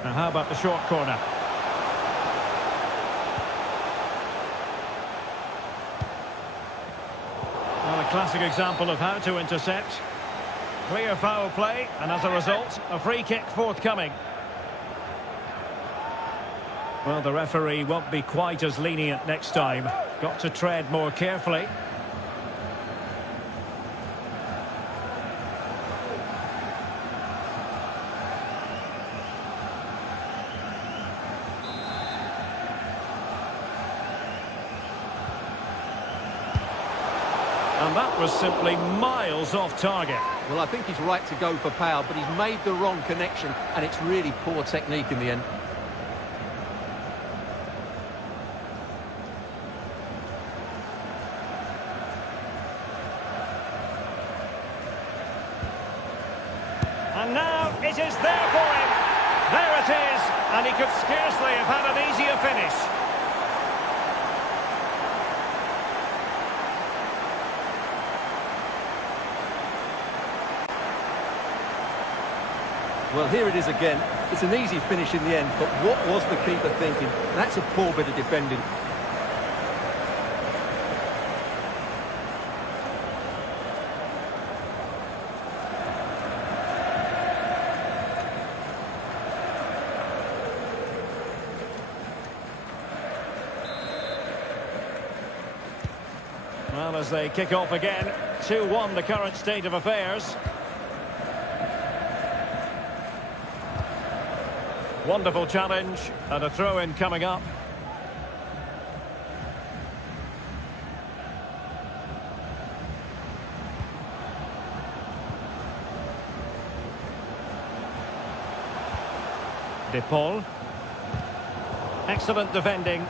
Now how about the short corner? Well, a classic example of how to intercept. Clear foul play, and as a result, a free kick forthcoming. Well, the referee won't be quite as lenient next time. Got to tread more carefully. And that was simply miles off target. Well, I think he's right to go for power, but he's made the wrong connection, and it's really poor technique in the end. And now it is there for him. There it is, and he could scarcely have had an easier finish. Well, here it is again. It's an easy finish in the end, but what was the keeper thinking? That's a poor bit of defending. Well, as they kick off again, 2-1 the current state of affairs. Wonderful challenge, and a throw-in coming up. De Paul. Excellent defending.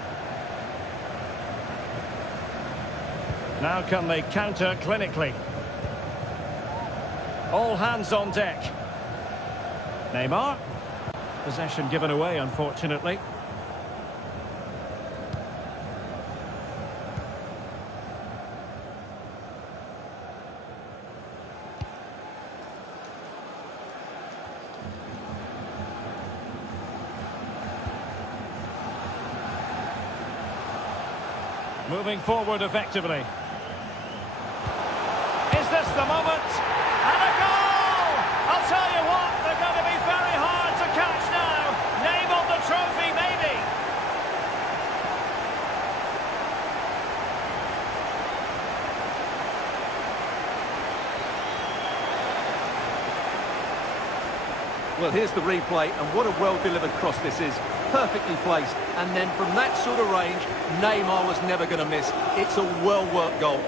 Now can they counter clinically? All hands on deck. Neymar. Possession given away, unfortunately. Moving forward effectively. Is this the moment? And a goal! I'll tell you what, they're going to be very hard to catch now. Name on the trophy, maybe. Well, here's the replay, and what a well-delivered cross this is. Perfectly placed, and then from that sort of range, Neymar was never going to miss. It's a well-worked goal.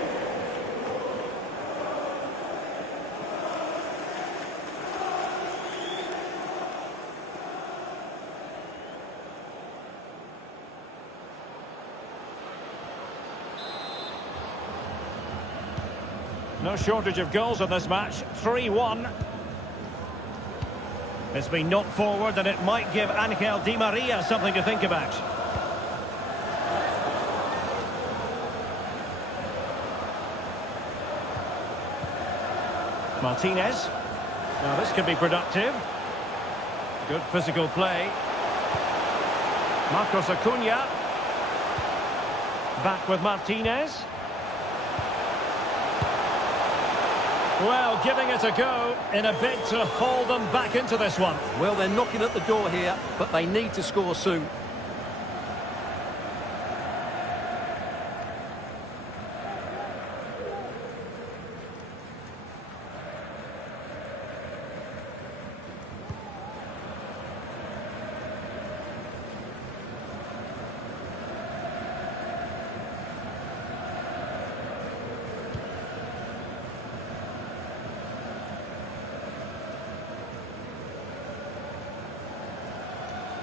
No shortage of goals in this match. 3-1. It's been knocked forward, and it might give Angel Di Maria something to think about. Martinez. Now this could be productive. Good physical play. Marcos Acuna. Back with Martinez. Well, giving it a go in a bid to haul them back into this one. Well, they're knocking at the door here, but they need to score soon.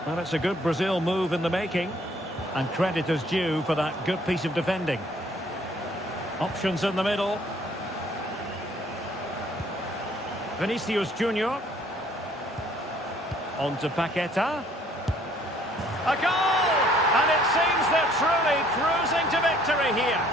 Well, it's a good Brazil move in the making, and credit is due for that good piece of defending. Options in the middle. Vinicius Junior. On to Paqueta. A goal! And it seems they're truly cruising to victory here.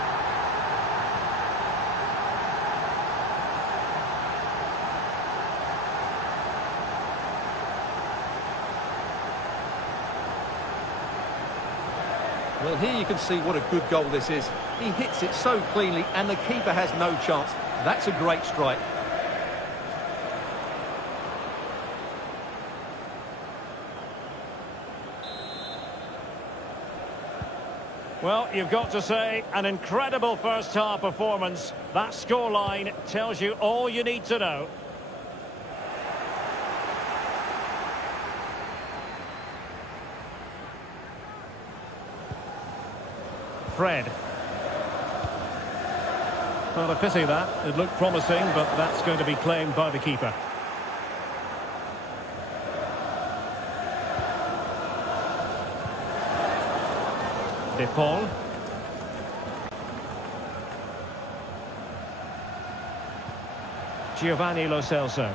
Well, here you can see what a good goal this is. He hits it so cleanly, and the keeper has no chance. That's a great strike. Well, you've got to say, an incredible first-half performance. That scoreline tells you all you need to know. Fred. Well, a pity that. It looked promising, but that's going to be claimed by the keeper. De Paul. Giovanni Lo Celso.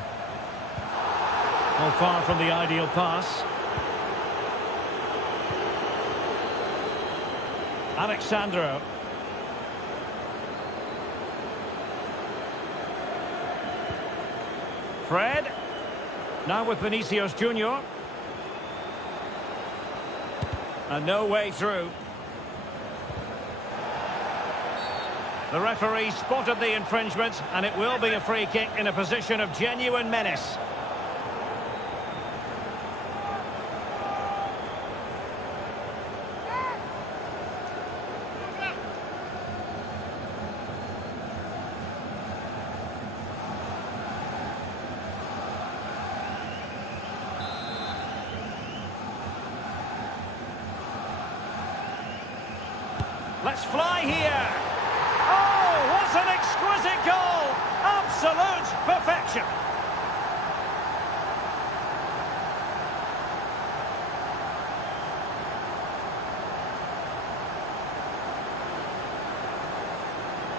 Oh, far from the ideal pass. Alexandro. Fred. Now with Vinicius Junior. And no way through. The referee spotted the infringement, and it will be a free kick in a position of genuine menace. Let's fly here. Oh, what an exquisite goal! Absolute perfection.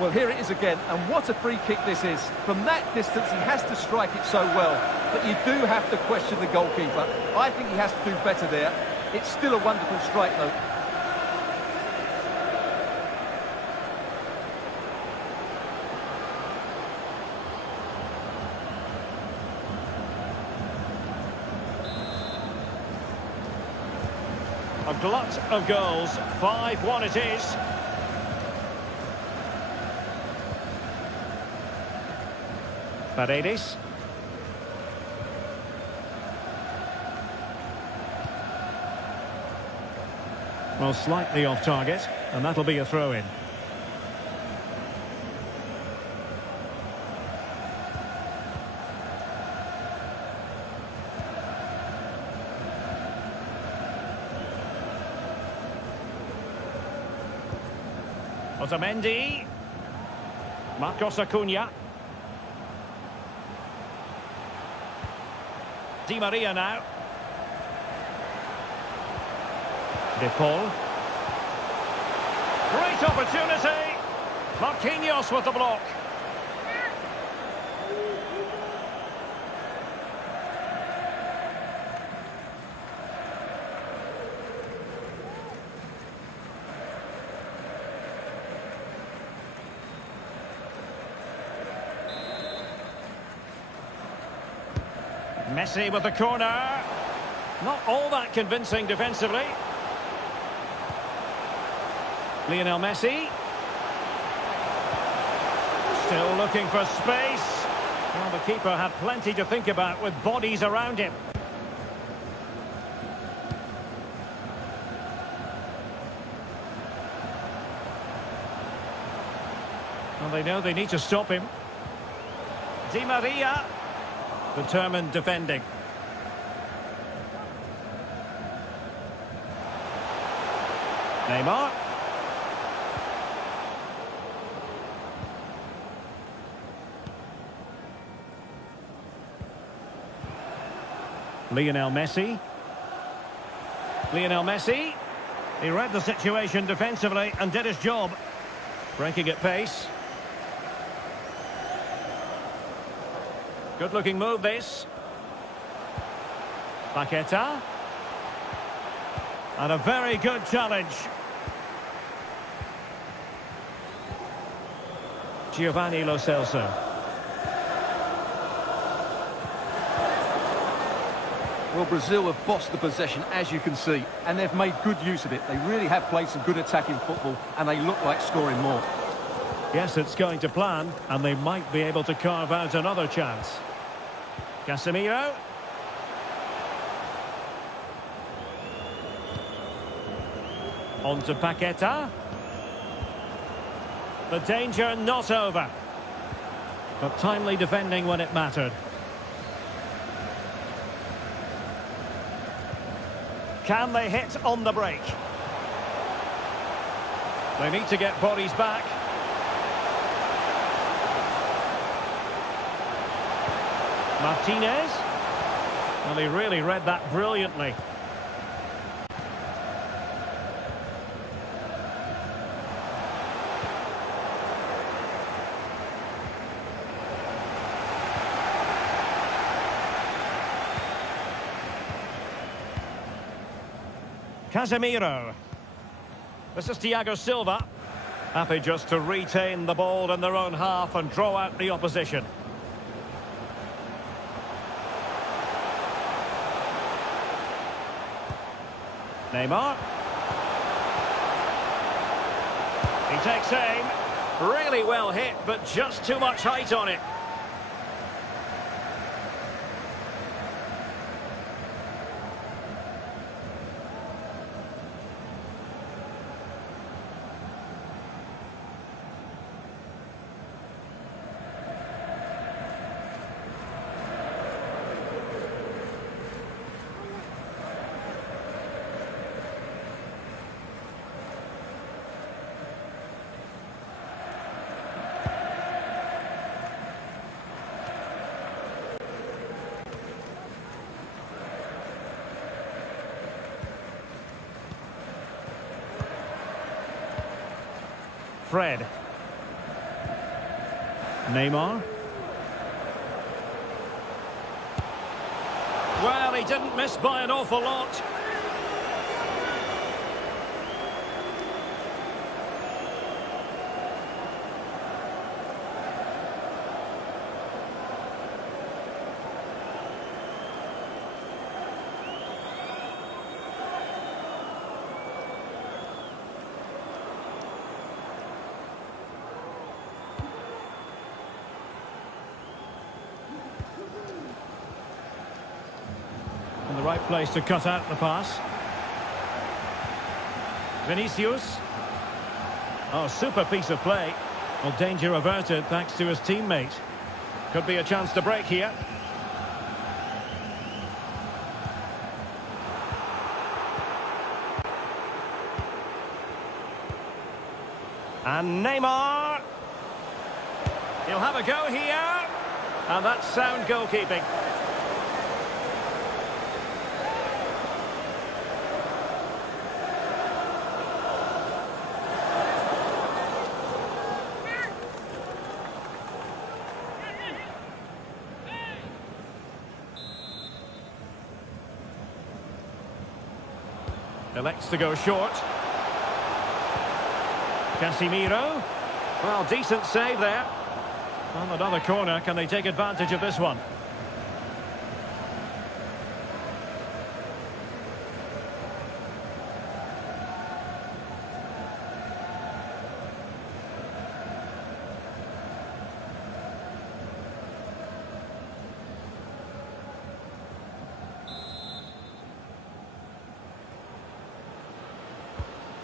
Well, here it is again, and what a free kick this is. From that distance, he has to strike it so well, but you do have to question the goalkeeper. I think he has to do better there. It's still a wonderful strike, though. A glut of goals, 5-1 it is. Paredes. Well, slightly off target, and that'll be a throw-in. Otamendi. Marcos Acuna. Di Maria now. De Paul. Great opportunity. Marquinhos with the block. Messi with the corner. Not all that convincing defensively. Lionel Messi. Still looking for space. Well, the keeper had plenty to think about with bodies around him. Well, they know they need to stop him. Di Maria. Determined defending. Neymar. Lionel Messi. Lionel Messi. He read the situation defensively and did his job. Breaking at pace. Good-looking move, this. Paqueta. And a very good challenge. Giovanni Lo Celso. Well, Brazil have bossed the possession, as you can see, and they've made good use of it. They really have played some good attacking football, and they look like scoring more. Yes, it's going to plan, and they might be able to carve out another chance. Casemiro. On to Paqueta. The danger not over. But timely defending when it mattered. Can they hit on the break? They need to get bodies back. Martinez. Well, he really read that brilliantly. Casemiro. This is Thiago Silva. Happy just to retain the ball in their own half and draw out the opposition. Neymar. He takes aim. Really well hit, but just too much height on it. Fred. Neymar. Well, he didn't miss by an awful lot. In the right place to cut out the pass. Vinicius. Oh, super piece of play. Well, danger averted thanks to his teammate. Could be a chance to break here. And Neymar. He'll have a go here. And that's sound goalkeeping. Elects to go short. Casemiro. Well, decent save there. On another corner, can they take advantage of this one?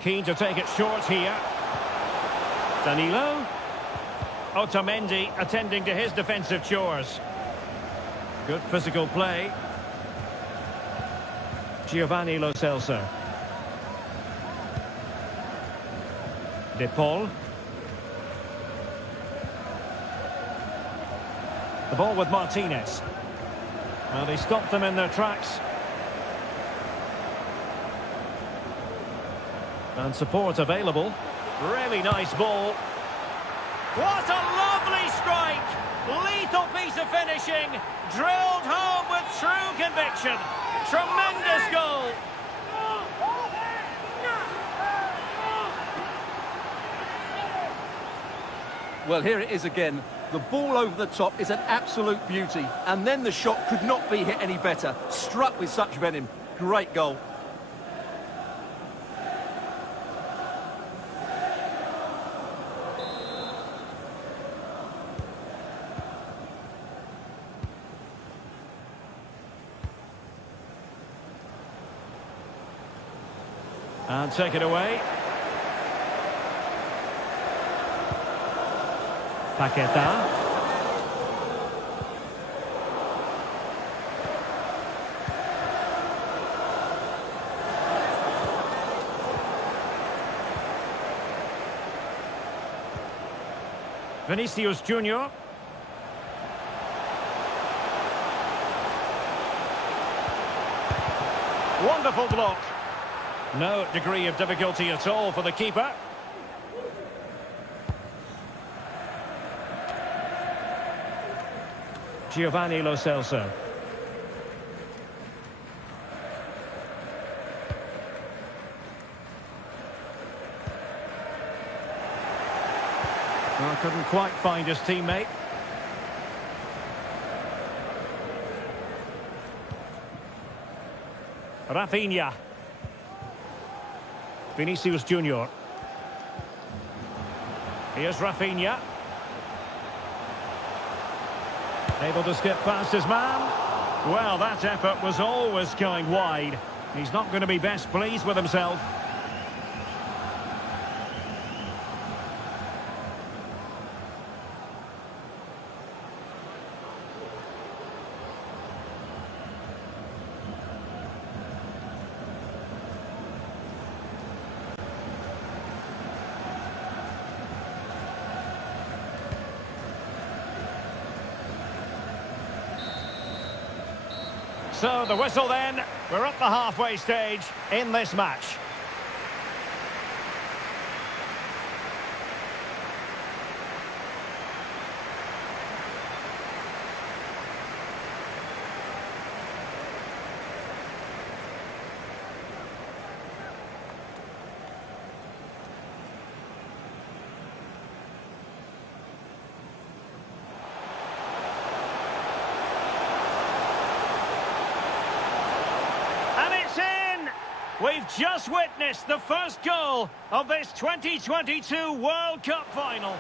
Keen to take it short here. Danilo. Otamendi attending to his defensive chores. Good physical play. Giovanni Lo Celso. De Paul. The ball with Martinez. Well, they stopped them in their tracks. And support available. Really nice ball. What a lovely strike! Lethal piece of finishing. Drilled home with true conviction. Tremendous goal. Well, here it is again. The ball over the top is an absolute beauty. And then the shot could not be hit any better. Struck with such venom. Great goal. And take it away. Paqueta. Vinicius Junior. Wonderful block. No degree of difficulty at all for the keeper. Giovanni Lo Celso. Well, couldn't quite find his teammate. Rafinha. Vinicius Junior. Here's Rafinha. Able to skip past his man. Well, that effort was always going wide. He's not going to be best pleased with himself. So the whistle then, we're at the halfway stage in this match. We've just witnessed the first goal of this 2022 World Cup final.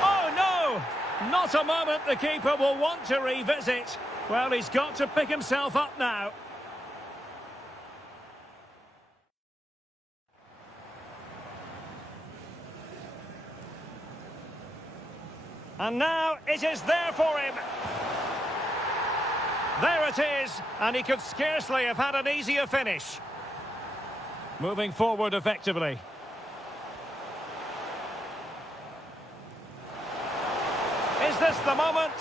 Oh no! Not a moment the keeper will want to revisit. Well, he's got to pick himself up now. And now it is there for him. There it is, and he could scarcely have had an easier finish. Moving forward effectively. Is this the moment?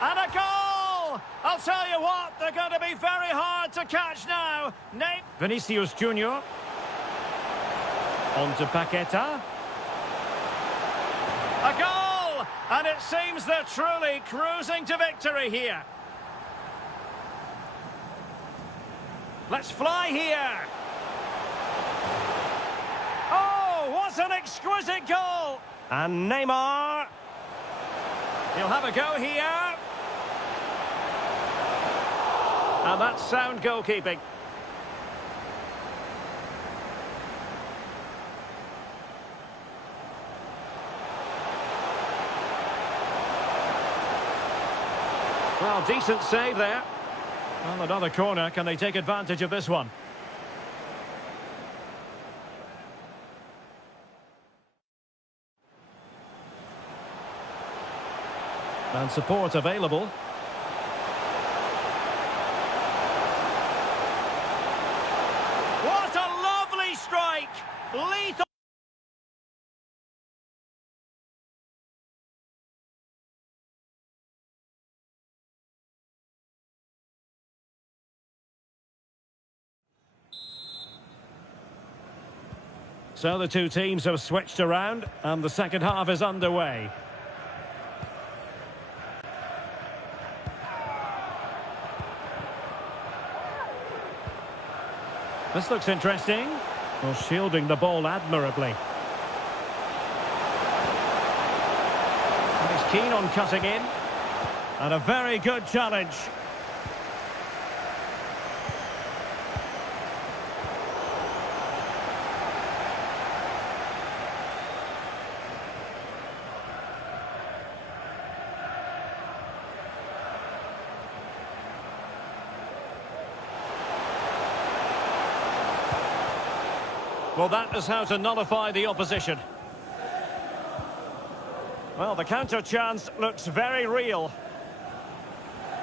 And a goal! I'll tell you what, they're going to be very hard to catch now. Vinicius Junior. On to Paqueta. A goal! And it seems they're truly cruising to victory here. Let's fly here. Oh, what an exquisite goal. And Neymar. He'll have a go here. And that's sound goalkeeping. Well, decent save there. Well, another corner. Can they take advantage of this one? And support available. What a lovely strike! Lethal! So the two teams have switched around and the second half is underway. This looks interesting. Well, shielding the ball admirably. And he's keen on cutting in. And a very good challenge. Well, that is how to nullify the opposition. Well, the counter chance looks very real.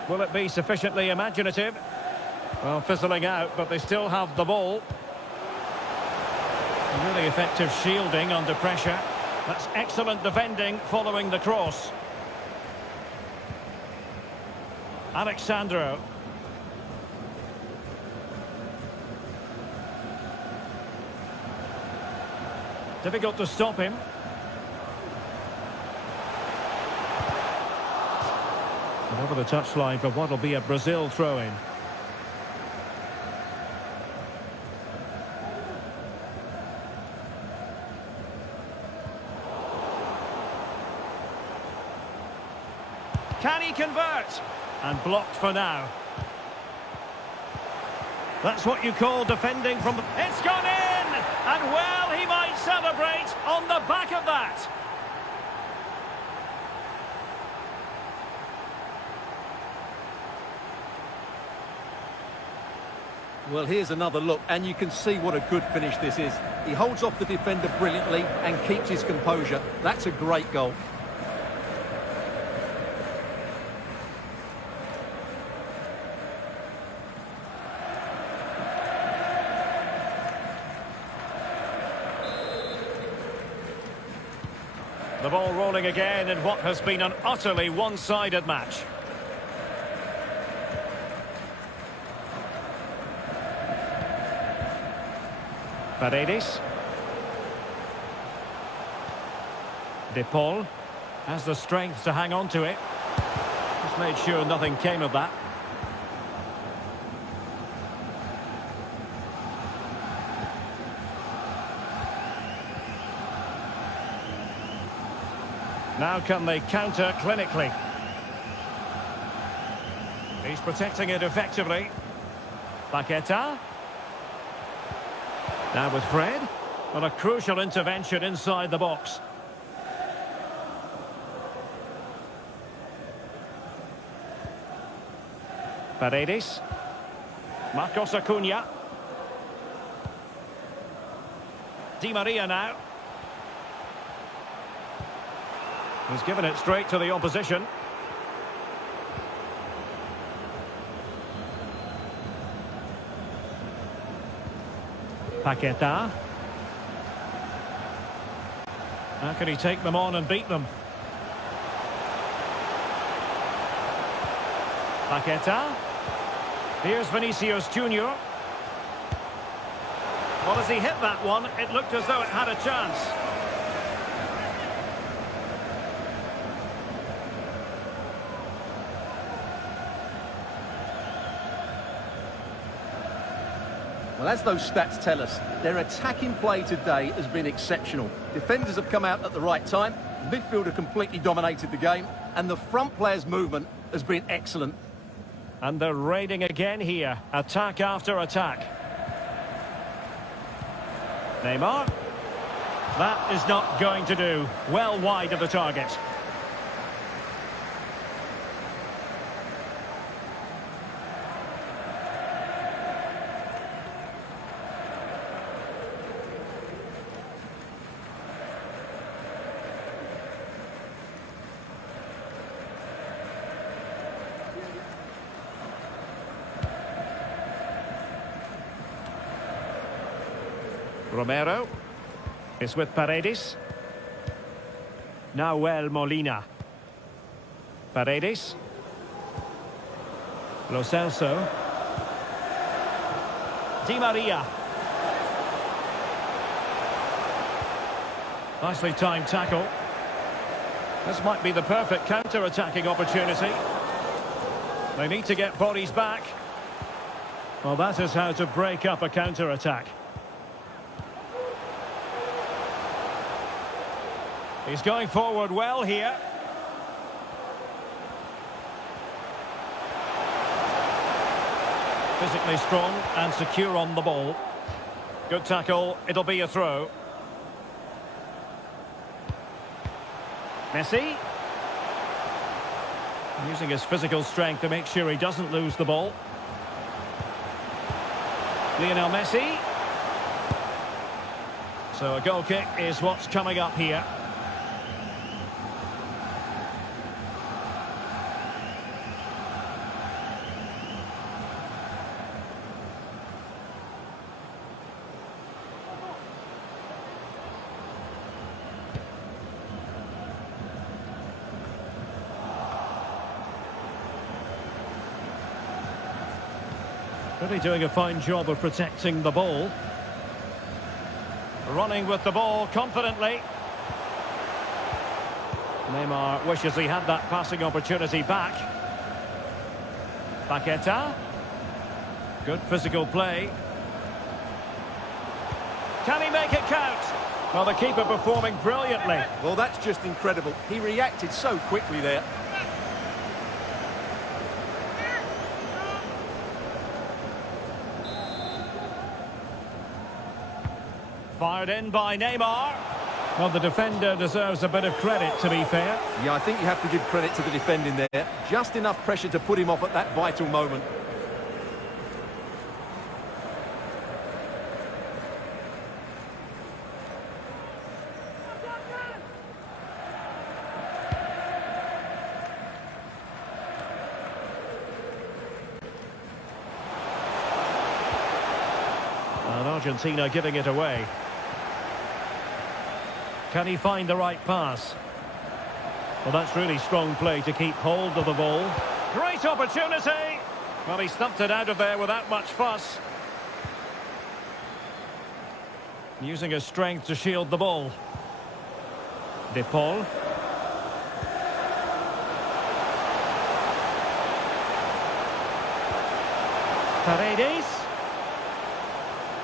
Will it be sufficiently imaginative? Well, fizzling out, but they still have the ball. Really effective shielding under pressure. That's excellent defending following the cross. Alexandro. Difficult to stop him. And over the touchline for what will be a Brazil throw-in. Can he convert? And blocked for now. That's what you call defending from the... It's gone in! And well, he might celebrate on the back of that. Well, here's another look, and you can see what a good finish this is. He holds off the defender brilliantly and keeps his composure. That's a great goal. The ball rolling again in what has been an utterly one-sided match. Paredes. De Paul has the strength to hang on to it. Just made sure nothing came of that. Now can they counter clinically? He's protecting it effectively. Paqueta. Now with Fred. Well, a crucial intervention inside the box. Paredes. Marcos Acuna. Di Maria now. He's given it straight to the opposition. Paqueta. How can he take them on and beat them? Paqueta. Here's Vinicius Junior. Well, as he hit that one, it looked as though it had a chance. Well, as those stats tell us, their attacking play today has been exceptional. Defenders have come out at the right time, midfielder completely dominated the game, and the front player's movement has been excellent. And they're raiding again here, attack after attack. Neymar. That is not going to do. Well wide of the target. Romero. It's with Paredes. Nahuel Molina. Paredes. Lo Celso. Di Maria. Nicely timed tackle. This might be the perfect counter-attacking opportunity. They need to get bodies back. Well, that is how to break up a counter-attack. He's going forward well here. Physically strong and secure on the ball. Good tackle, it'll be a throw. Messi. Using his physical strength to make sure he doesn't lose the ball. Lionel Messi. So a goal kick is what's coming up here. Really doing a fine job of protecting the ball. Running with the ball confidently. Neymar wishes he had that passing opportunity back. Paqueta. Good physical play. Can he make it count? Well, the keeper performing brilliantly. Well, that's just incredible. He reacted so quickly there. Fired in by Neymar. Well, the defender deserves a bit of credit, to be fair. Yeah, I think you have to give credit to the defending there. Just enough pressure to put him off at that vital moment. And Argentina giving it away. Can he find the right pass? Well, that's really strong play to keep hold of the ball. Great opportunity! Well, he stumped it out of there without much fuss. Using his strength to shield the ball. De Paul. Paredes.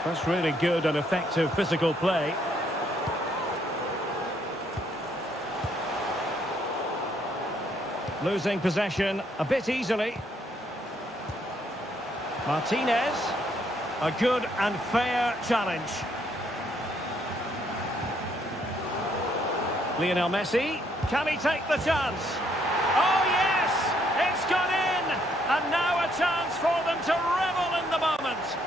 That's really good and effective physical play. Losing possession a bit easily. Martinez. A good and fair challenge. Lionel Messi. Can he take the chance? Oh yes! It's gone in! And now a chance for them to revel in the moment.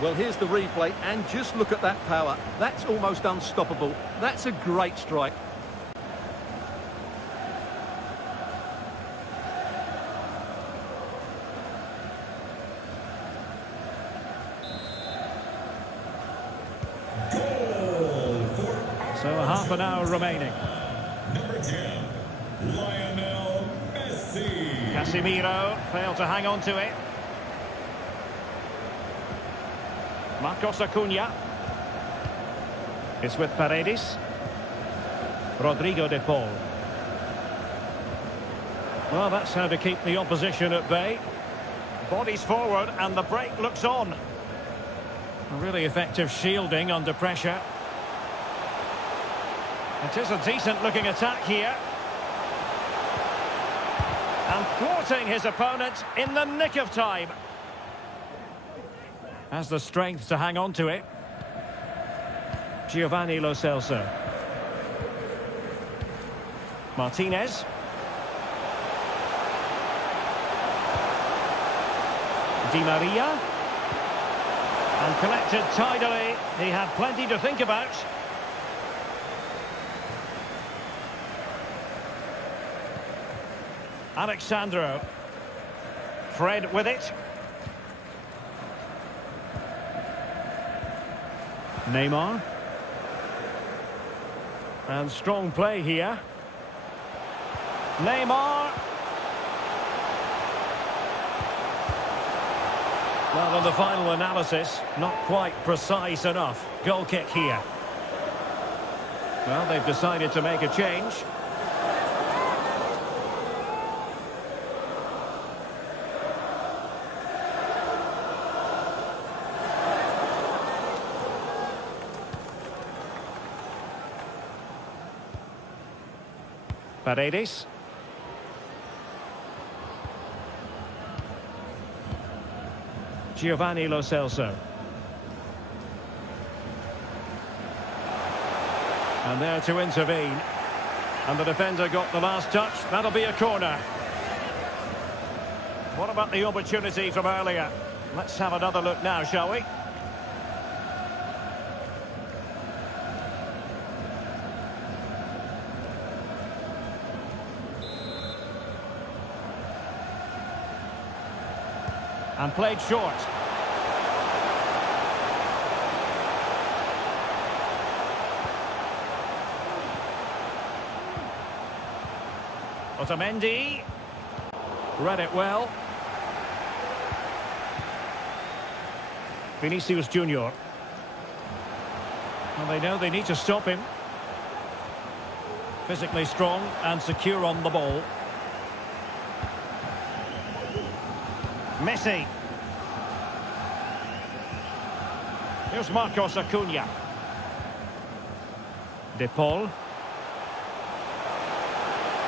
Well, here's the replay, and just look at that power. That's almost unstoppable. That's a great strike. Goal for So a half an hour remaining. number 10, Lionel Messi. Casemiro failed to hang on to it. Marcos Acuna. It's with Paredes. Rodrigo de Paul. Well, that's how to keep the opposition at bay. Bodies forward and the break looks on. A really effective shielding under pressure. It is a decent looking attack here. And thwarting his opponent in the nick of time. Has the strength to hang on to it. Giovanni Lo Celso. Martinez. Di Maria. And collected tidily. He had plenty to think about. Alexandro. Fred with it. Neymar. And strong play here. Neymar. Well, on the final analysis, not quite precise enough. Goal kick here. Well, they've decided to make a change. Paredes. Giovanni Lo Celso. And there to intervene. And the defender got the last touch. That'll be a corner. What about the opportunity from earlier? Let's have another look now, shall we? And played short. Otamendi. Read it well. Vinicius Junior. Well, they know they need to stop him. Physically strong and secure on the ball. Messi. Here's Marcos Acuna. De Paul.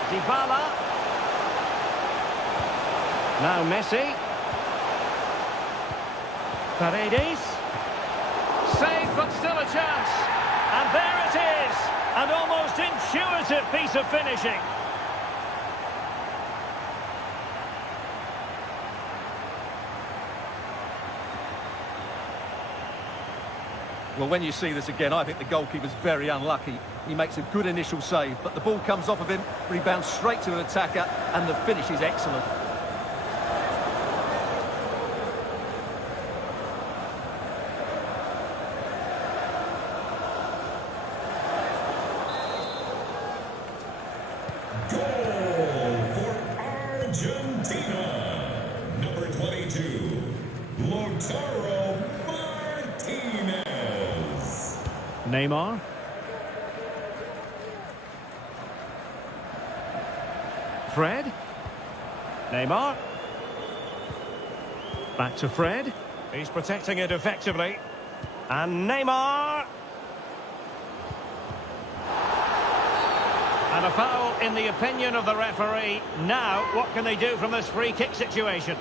Dybala. Now Messi. Paredes. Save, but still a chance. And there it is. An almost intuitive piece of finishing. Well, when you see this again, I think the goalkeeper's very unlucky. He makes a good initial save, but the ball comes off of him, rebounds straight to an attacker, and the finish is excellent. Goal for Argentina. Number 22, Lautaro Martinez. Neymar. Fred. Neymar. Back to Fred. He's protecting it effectively. And Neymar. And a foul in the opinion of the referee. Now, what can they do from this free kick situation?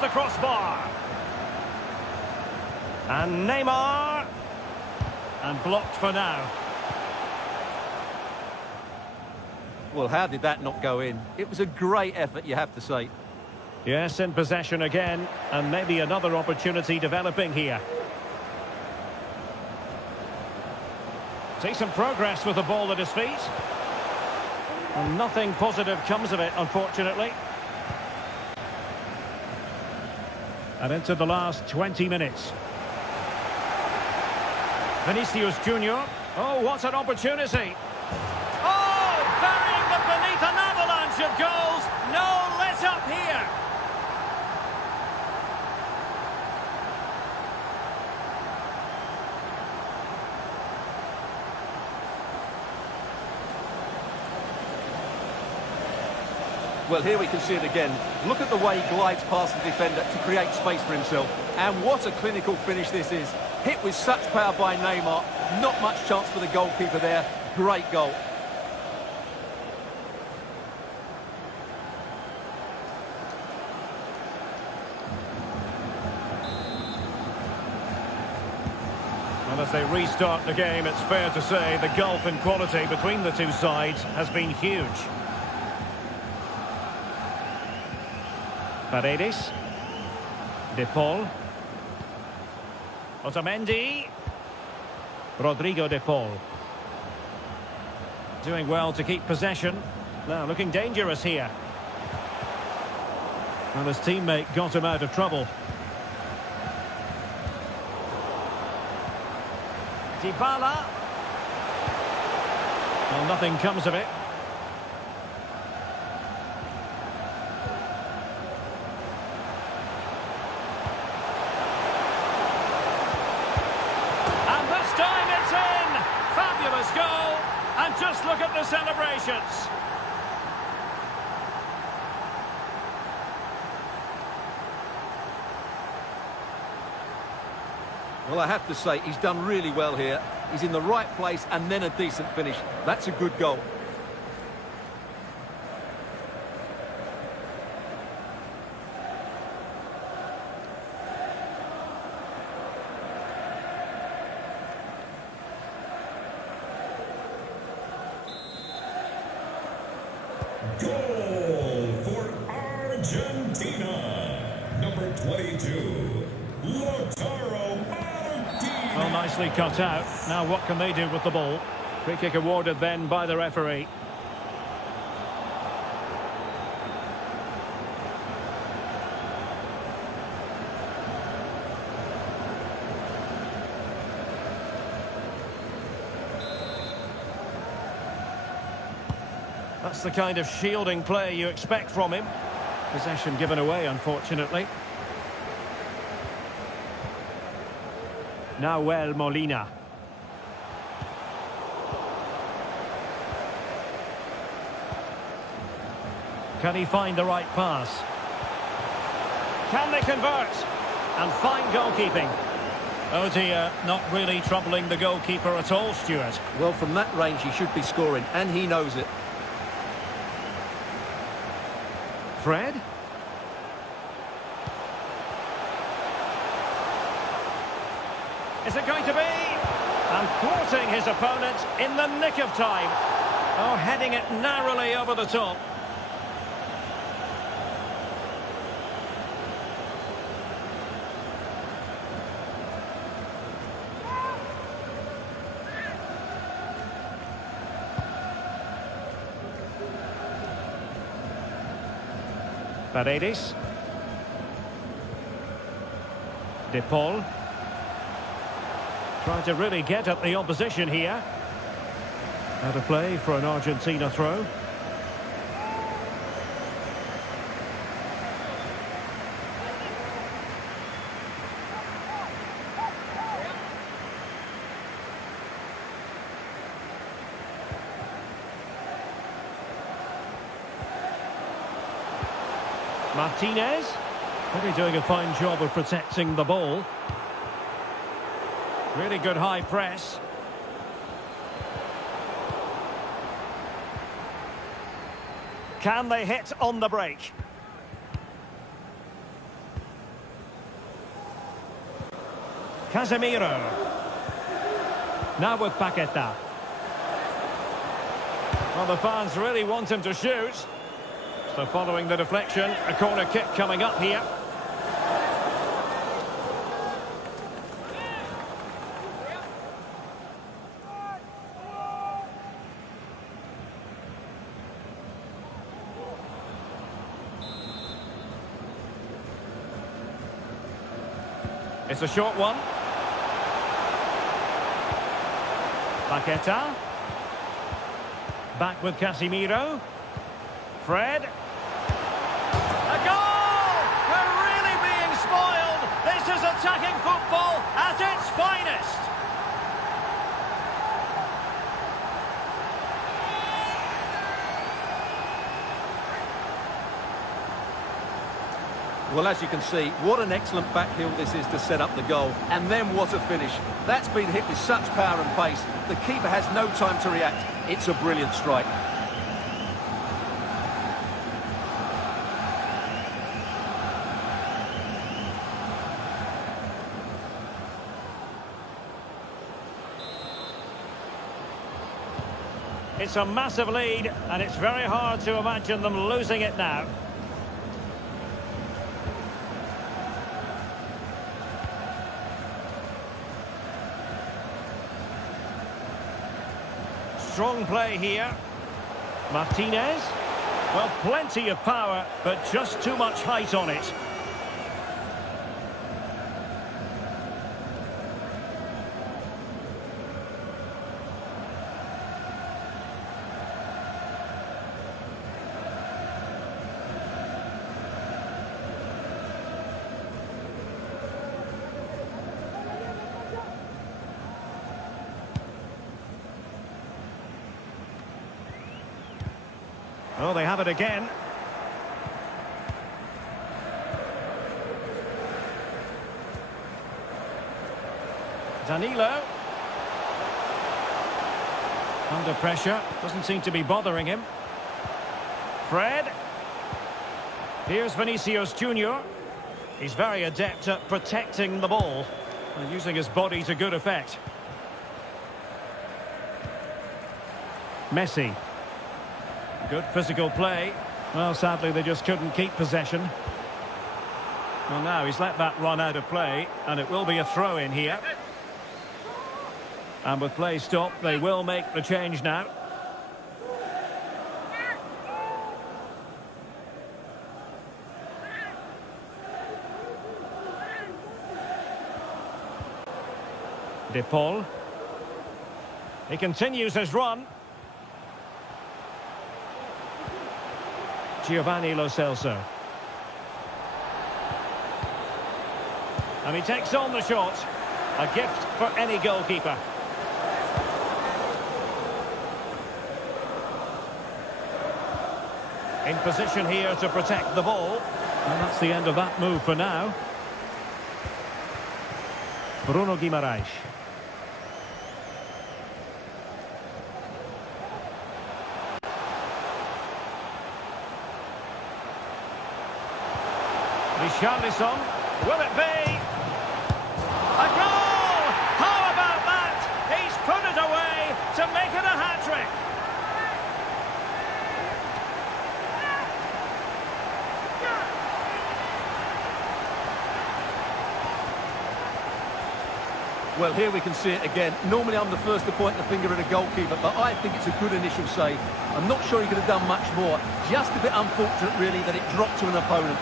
The crossbar. And Neymar. And blocked for now. Well, how did that not go in? It was a great effort, you have to say. Yes, in possession again. And maybe another opportunity developing here. See some progress with the ball at his feet. And nothing positive comes of it, unfortunately. And into the last 20 minutes. Vinicius Junior. Oh, what an opportunity. Oh, burying them beneath an avalanche of goals. No let up here. Well, here we can see it again. Look at the way he glides past the defender to create space for himself. And what a clinical finish this is. Hit with such power by Neymar. Not much chance for the goalkeeper there. Great goal. And as they restart the game, it's fair to say the gulf in quality between the two sides has been huge. Paredes. De Paul. Otamendi. Rodrigo De Paul. Doing well to keep possession. Now looking dangerous here. And his teammate got him out of trouble. Dybala. Well, nothing comes of it. And this time it's in! Fabulous goal! And just look at the celebrations! Well, I have to say, he's done really well here. He's in the right place and then a decent finish. That's a good goal. Goal for Argentina. Number 22, Lautaro Martinez. Well, nicely cut out. Now what can they do with the ball? Free kick awarded then by the referee. That's the kind of shielding play you expect from him. Possession given away, unfortunately. Nahuel Molina. Can he find the right pass? Can they convert? And fine goalkeeping. Oh dear, not really troubling the goalkeeper at all, Stuart. Well, from that range, he should be scoring, and he knows it. Fred? Is it going to be? And thwarting his opponent in the nick of time. Oh, heading it narrowly over the top. Paredes. De Paul. Trying to really get at the opposition here. Out of play for an Argentina throw. Martinez. Really doing a fine job of protecting the ball. Really good high press. Can they hit on the break? Casemiro. Now with Paqueta. Well, the fans really want him to shoot. So following the deflection, a corner kick coming up here. It's a short one. Paqueta. Back with Casemiro. Fred. A goal! We're really being spoiled. This is attacking football at its finest. Well, as you can see, what an excellent backheel this is to set up the goal. And then what a finish. That's been hit with such power and pace. The keeper has no time to react. It's a brilliant strike. It's a massive lead, and it's very hard to imagine them losing it now. Strong play here. Martinez. Well, plenty of power, but just too much height on it. Oh, they have it again. Danilo. Under pressure. Doesn't seem to be bothering him. Fred. Here's Vinicius Junior. He's very adept at protecting the ball and using his body to good effect. Messi. Good physical play. Well, sadly, they just couldn't keep possession. Well, now he's let that run out of play, and it will be a throw-in here. And with play stopped, they will make the change now. De Paul. He continues his run. Giovanni Lo Celso. And he takes on the shot. A gift for any goalkeeper. In position here to protect the ball. And that's the end of that move for now. Bruno Guimaraes. Richarlison, will it be? A goal! How about that? He's put it away to make it a hat-trick. Well, here we can see it again. Normally I'm the first to point the finger at a goalkeeper, but I think it's a good initial save. I'm not sure he could have done much more. Just a bit unfortunate, really, that it dropped to an opponent.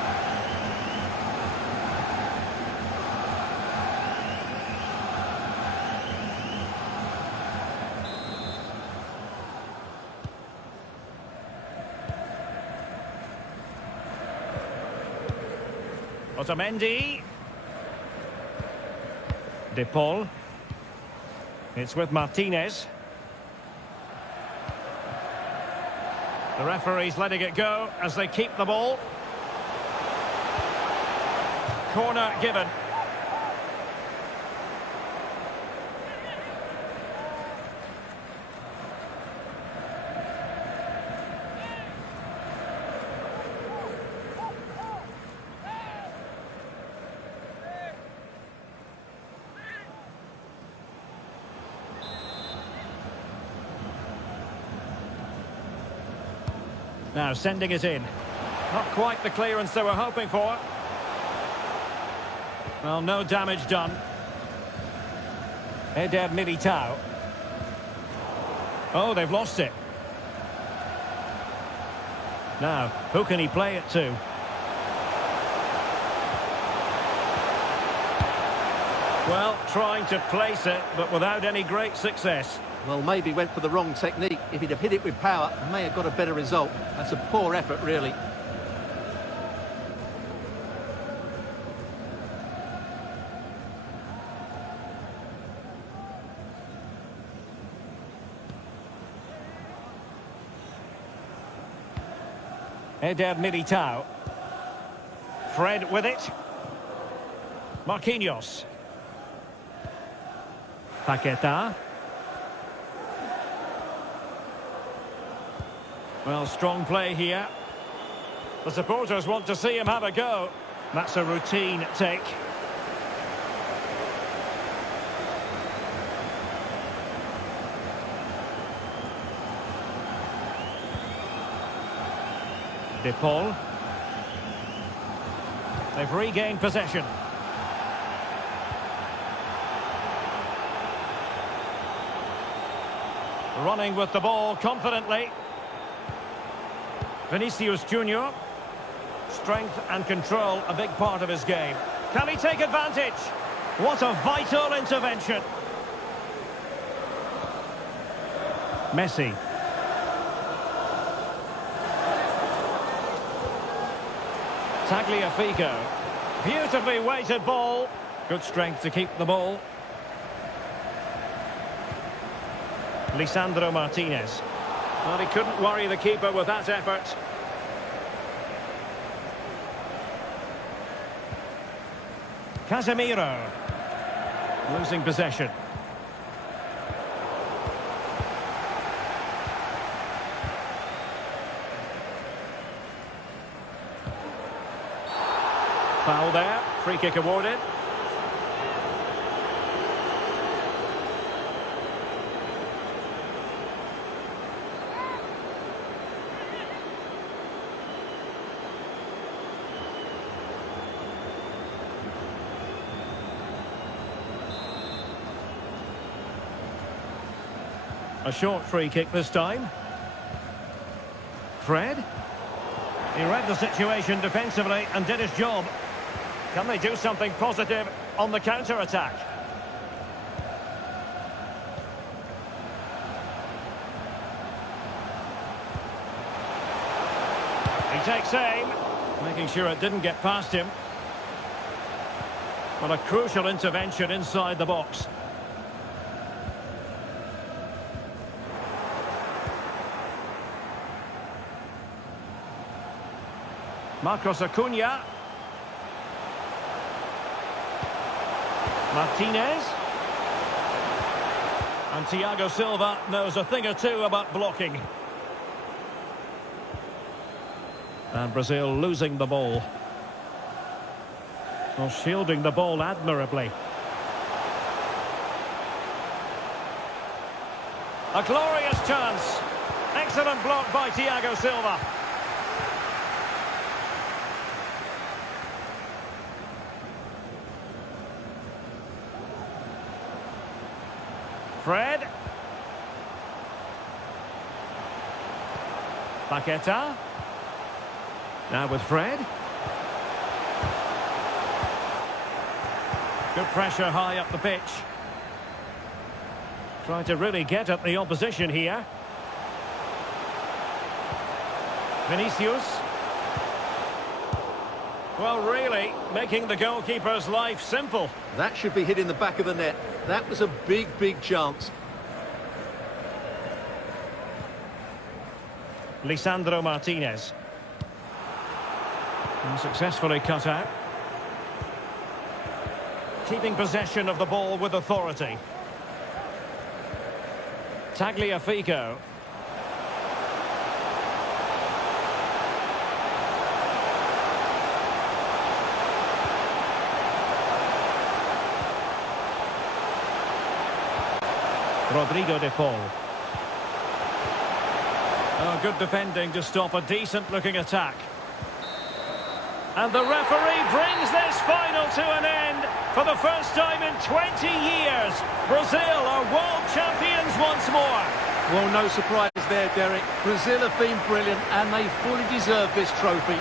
Otamendi. De Paul. It's with Martinez. The referee's letting it go as they keep the ball. Corner given. Now sending it in. Not quite the clearance they were hoping for. Well, no damage done. Eder Militao. Oh, they've lost it. Now, who can he play it to? Well, trying to place it, but without any great success. Well, maybe went for the wrong technique. If he'd have hit it with power, may have got a better result. That's a poor effort, really. Eder Militao. Fred with it. Marquinhos. Paqueta. Well, strong play here. The supporters want to see him have a go. That's a routine take. De Paul. They've regained possession. Running with the ball confidently. Vinicius Junior. Strength and control, a big part of his game. Can he take advantage? What a vital intervention. Messi. Tagliafico. Beautifully weighted ball. Good strength to keep the ball. Lisandro Martinez. Well, he couldn't worry the keeper with that effort. Casemiro. Losing possession. Foul there. Free kick awarded. A short free kick this time. Fred. He read the situation defensively and did his job. Can they do something positive on the counter-attack? He takes aim, making sure it didn't get past him. Well, a crucial intervention inside the box. Marcos Acuna. Martinez. And Thiago Silva knows a thing or two about blocking. And Brazil losing the ball. Well, shielding the ball admirably. A glorious chance. Excellent block by Thiago Silva. Fred. Paqueta. Now with Fred. Good pressure high up the pitch. Trying to really get at the opposition here. Vinicius. Well, really, making the goalkeeper's life simple. That should be hit in the back of the net. That was a big, big chance. Lisandro Martinez. And successfully cut out. Keeping possession of the ball with authority. Tagliafico. Rodrigo de Paul. Oh, good defending to stop a decent-looking attack. And the referee brings this final to an end. For the first time in 20 years, Brazil are world champions once more. Well, no surprise there, Derek. Brazil have been brilliant and they fully deserve this trophy.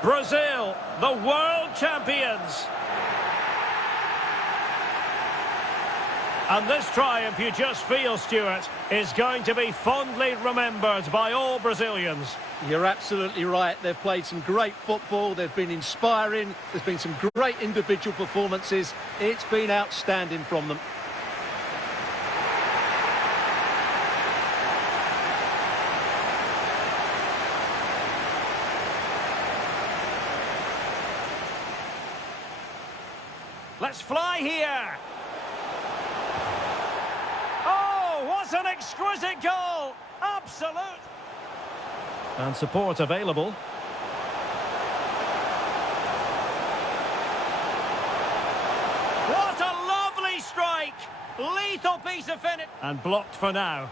Brazil, the world champions. And this triumph, you just feel, Stuart, is going to be fondly remembered by all Brazilians. You're absolutely right. They've played some great football. They've been inspiring. There's been some great individual performances. It's been outstanding from them. Let's fly here. Oh, what an exquisite goal! Absolute. And support available. What a lovely strike! Lethal piece of finish. And blocked for now.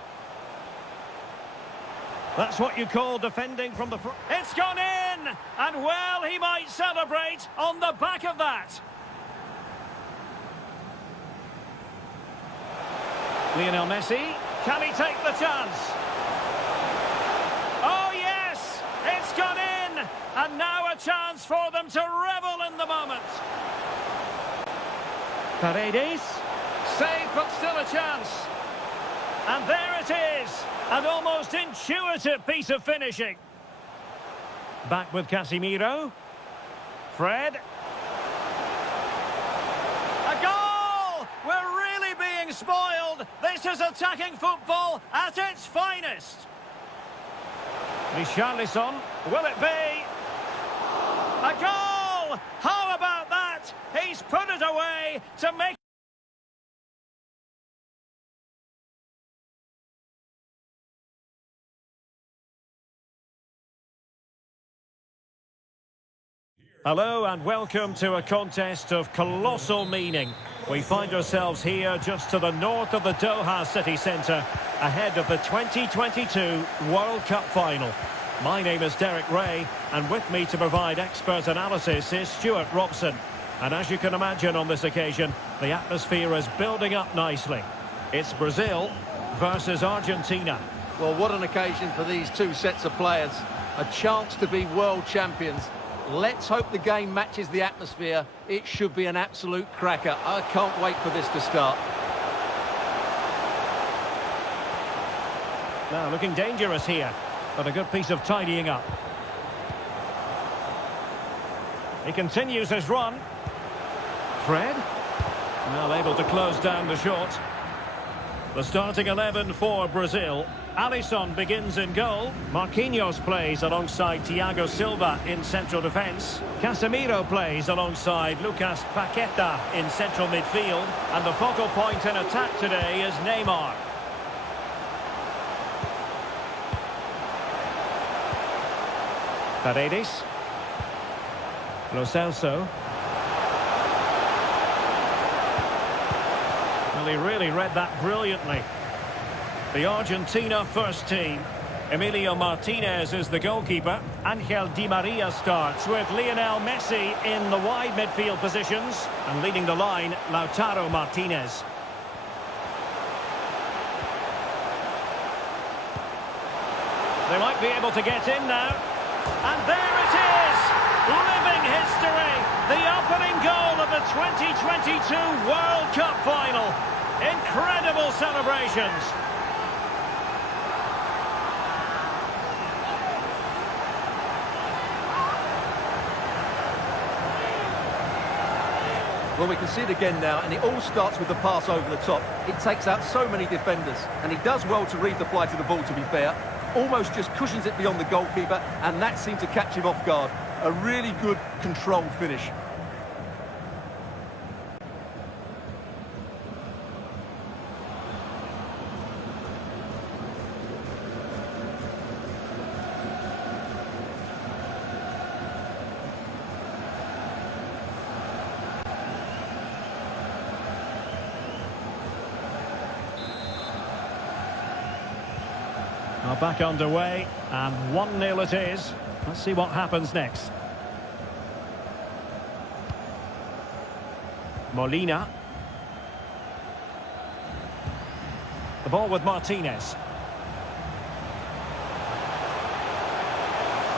That's what you call defending from the front. It's gone in! And well, he might celebrate on the back of that. Lionel Messi, can he take the chance? Oh yes, it's gone in! And now a chance for them to revel in the moment. Paredes. Save, but still a chance. And there it is, an almost intuitive piece of finishing. Back with Casemiro. Fred. A goal! We're really being spoiled. This is attacking football at its finest. Richarlison, will it be? A goal! How about that? He's put it away to make... Hello and welcome to a contest of colossal meaning. We find ourselves here just to the north of the Doha city centre, ahead of the 2022 World Cup final. My name is Derek Ray, and with me to provide expert analysis is Stuart Robson. And as you can imagine on this occasion, the atmosphere is building up nicely. It's Brazil versus Argentina. Well, what an occasion for these two sets of players. A chance to be world champions. Let's hope the game matches the atmosphere. It should be an absolute cracker. I can't wait for this to start. Now looking dangerous here, but a good piece of tidying up. He continues his run. Fred. Well, able to close down the shot. The starting 11 for Brazil. Alisson begins in goal. Marquinhos plays alongside Thiago Silva in central defence. Casemiro plays alongside Lucas Paqueta in central midfield. And the focal point in attack today is Neymar. Paredes. Lo Celso. Well, he really read that brilliantly. The Argentina first team. Emilio Martinez is the goalkeeper. Angel Di Maria starts with Lionel Messi in the wide midfield positions. And leading the line, Lautaro Martinez. They might be able to get in now. And there it is! Living history! The opening goal of the 2022 World Cup final. Incredible celebrations. Well, we can see it again now, and it all starts with the pass over the top. It takes out so many defenders, and he does well to read the flight of the ball, to be fair. Almost just cushions it beyond the goalkeeper, and that seemed to catch him off guard. A really good, controlled finish. Now back underway, and 1-0 it is. Let's see what happens next. Molina. The ball with Martinez.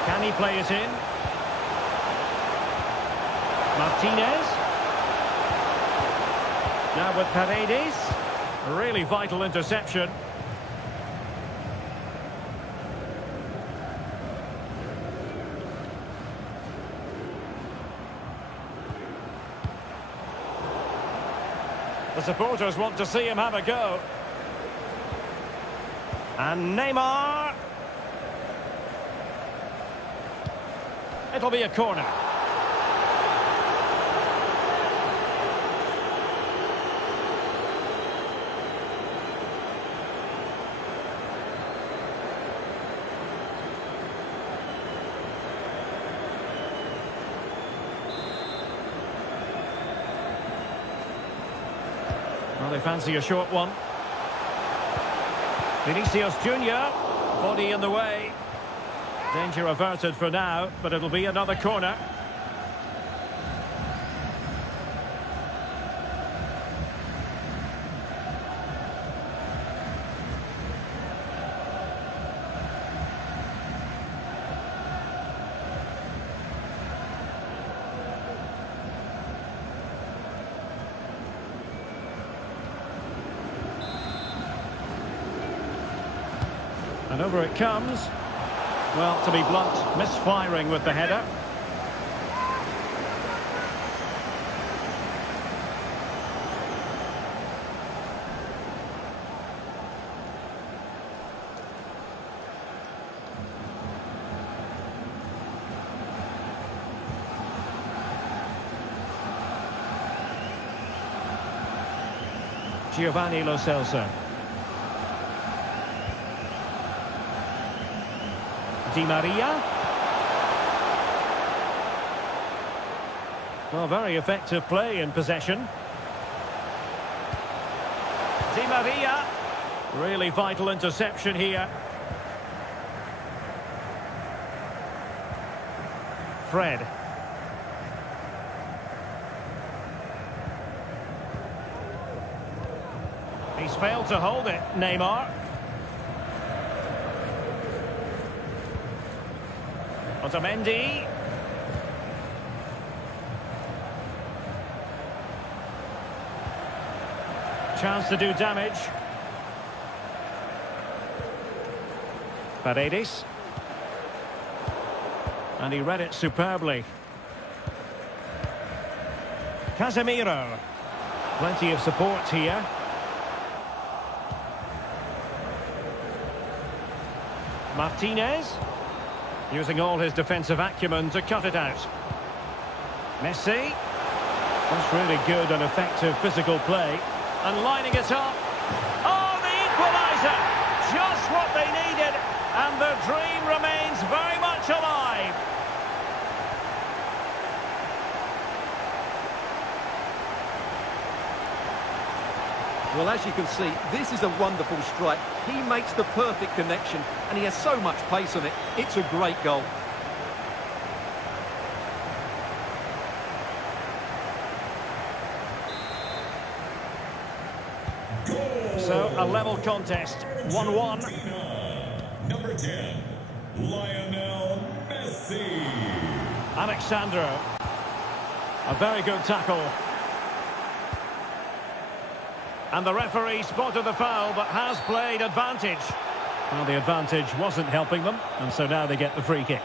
Can he play it in? Martinez. Now with Paredes. A really vital interception. The supporters want to see him have a go. And Neymar. It'll be a corner. Well, they fancy a short one. Vinicius Junior, body in the way. Danger averted for now, but it'll be another corner. And over it comes. Well, to be blunt, misfiring with the header. Giovanni Lo Celso. Di Maria. Well, very effective play in possession. Di Maria. Really vital interception here. Fred. He's failed to hold it, Neymar. Otamendi. Chance to do damage. Paredes. And he read it superbly. Casemiro. Plenty of support here. Martinez. Using all his defensive acumen to cut it out. Messi. That's really good and effective physical play. And lining it up. Oh, the equaliser! Just what they needed. And the dream remains very much alive. Well, as you can see, this is a wonderful strike. He makes the perfect connection, and he has so much pace on it. It's a great goal. So, a level contest, 1-1. Number 10, Lionel Messi. Alexandro. A very good tackle. And the referee spotted the foul, but has played advantage. Well, the advantage wasn't helping them, and so now they get the free kick.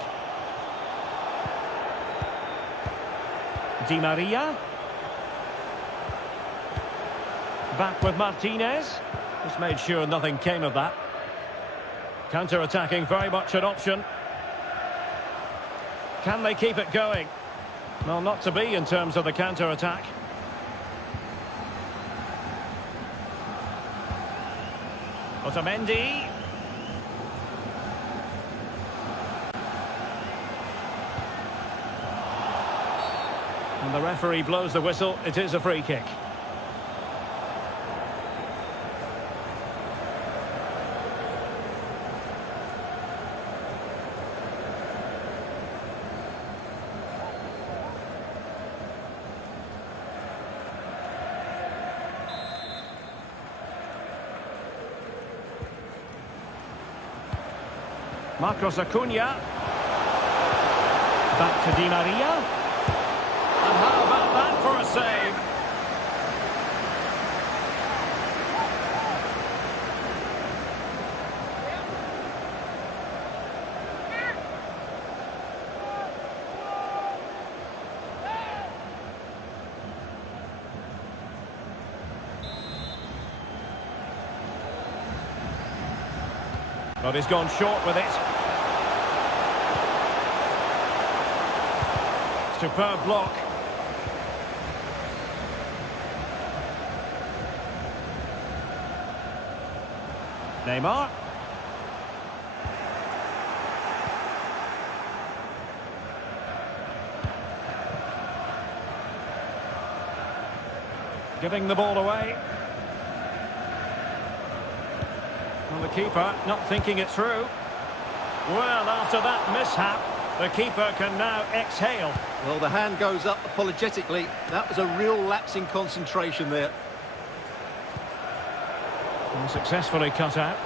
Di Maria. Back with Martinez. Just made sure nothing came of that. Counter-attacking, very much an option. Can they keep it going? Well, not to be in terms of the counter-attack. Otamendi. And the referee blows the whistle. It is a free kick. Marcos Acuna. Back to Di Maria. And how about that for a save? But he's gone short with it. Superb block. Neymar. Giving the ball away. And the keeper not thinking it through. Well, after that mishap, the keeper can now exhale. Well, the hand goes up apologetically. That was a real lapse in concentration there. And successfully cut out.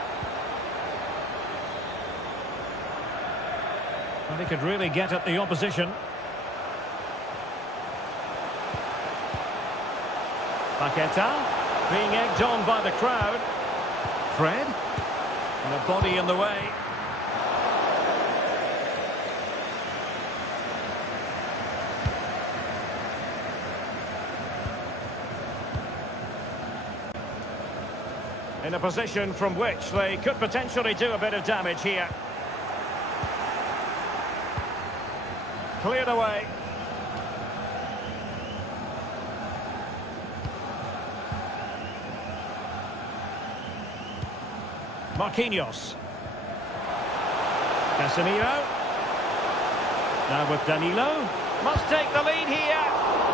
And he could really get at the opposition. Paqueta, being egged on by the crowd. Fred, and a body in the way. In a position from which they could potentially do a bit of damage here. Cleared away. Marquinhos. Casemiro. Now with Danilo. Must take the lead here.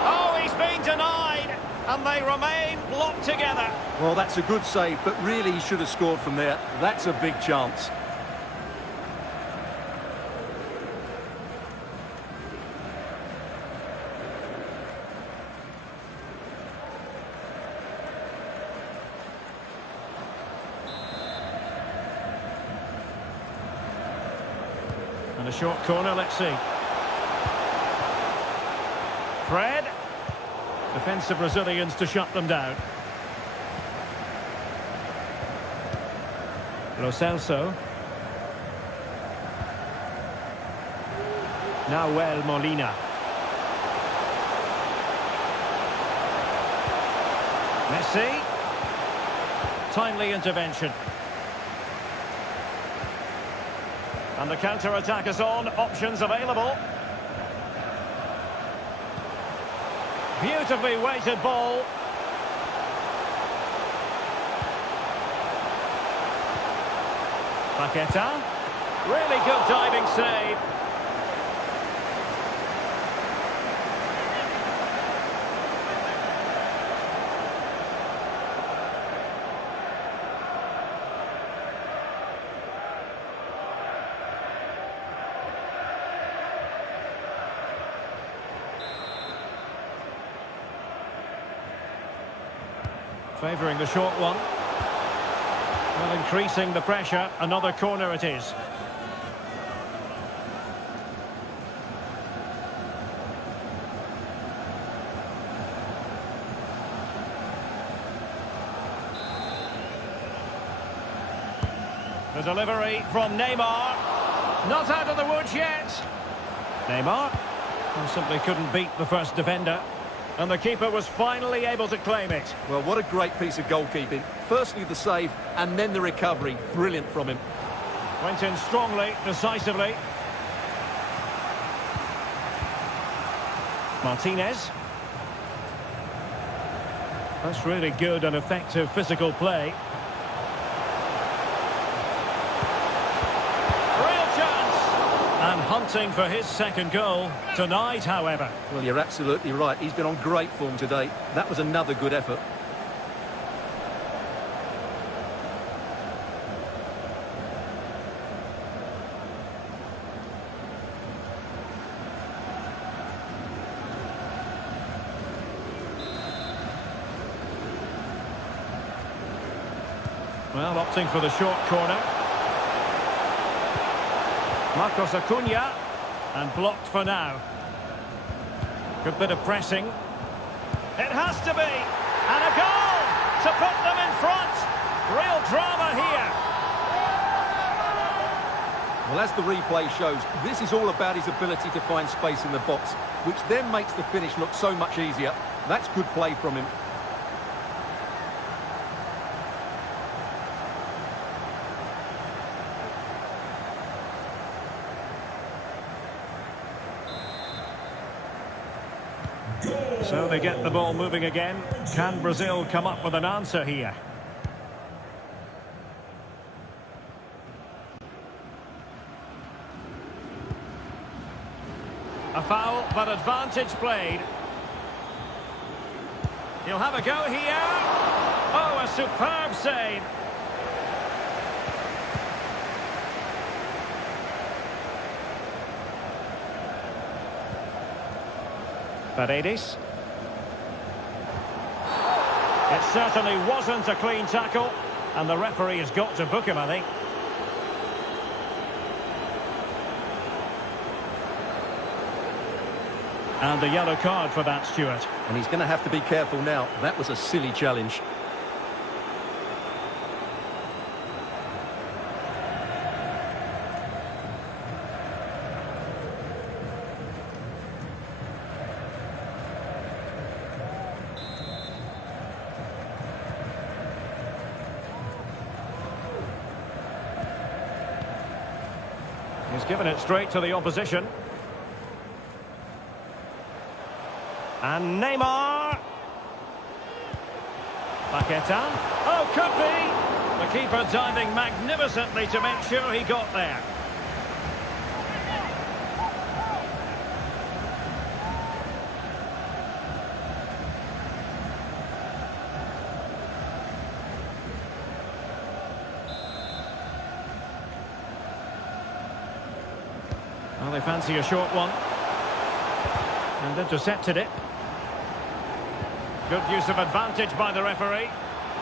Oh, he's been denied. And they remain locked together. Well, that's a good save, but really he should have scored from there. That's a big chance. And a short corner, let's see. Fred. Defensive Brazilians to shut them down. Lo Celso. Nahuel Molina. Messi. Timely intervention. And the counter-attack is on. Options available. Beautifully weighted ball. Paqueta. Really good diving save. Favouring the short one. Well, increasing the pressure. Another corner it is. The delivery from Neymar. Not out of the woods yet. Neymar. Well, simply couldn't beat the first defender. And the keeper was finally able to claim it. Well, what a great piece of goalkeeping. Firstly the save, and then the recovery. Brilliant from him. Went in strongly, decisively. Martinez. That's really good and effective physical play. Real chance! And hunting for his second goal. Denied, however. Well, you're absolutely right. He's been on great form today. That was another good effort. Well, opting for the short corner. Marcos Acuna. And blocked for now. Good bit of pressing. It has to be. And a goal to put them in front. Real drama here. Well, as the replay shows, this is all about his ability to find space in the box, which then makes the finish look so much easier. That's good play from him. So they get the ball moving again. Can Brazil come up with an answer here? A foul, but advantage played. He'll have a go here. Oh, a superb save. Paredes. It certainly wasn't a clean tackle, and the referee has got to book him, I think. And the yellow card for that, Stuart. And he's going to have to be careful now. That was a silly challenge. He's given it straight to the opposition. And Neymar. Paqueta. Oh, could be. The keeper diving magnificently to make sure he got there. Well, they fancy a short one. And intercepted it. Good use of advantage by the referee.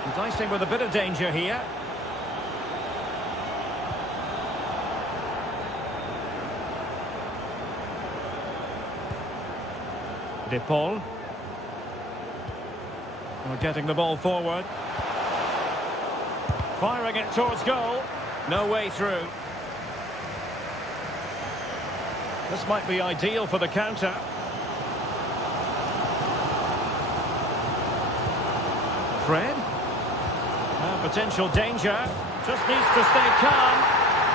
Enticing with a bit of danger here. De Paul. We're getting the ball forward. Firing it towards goal. No way through. This might be ideal for the counter. Fred. Potential danger. Just needs to stay calm.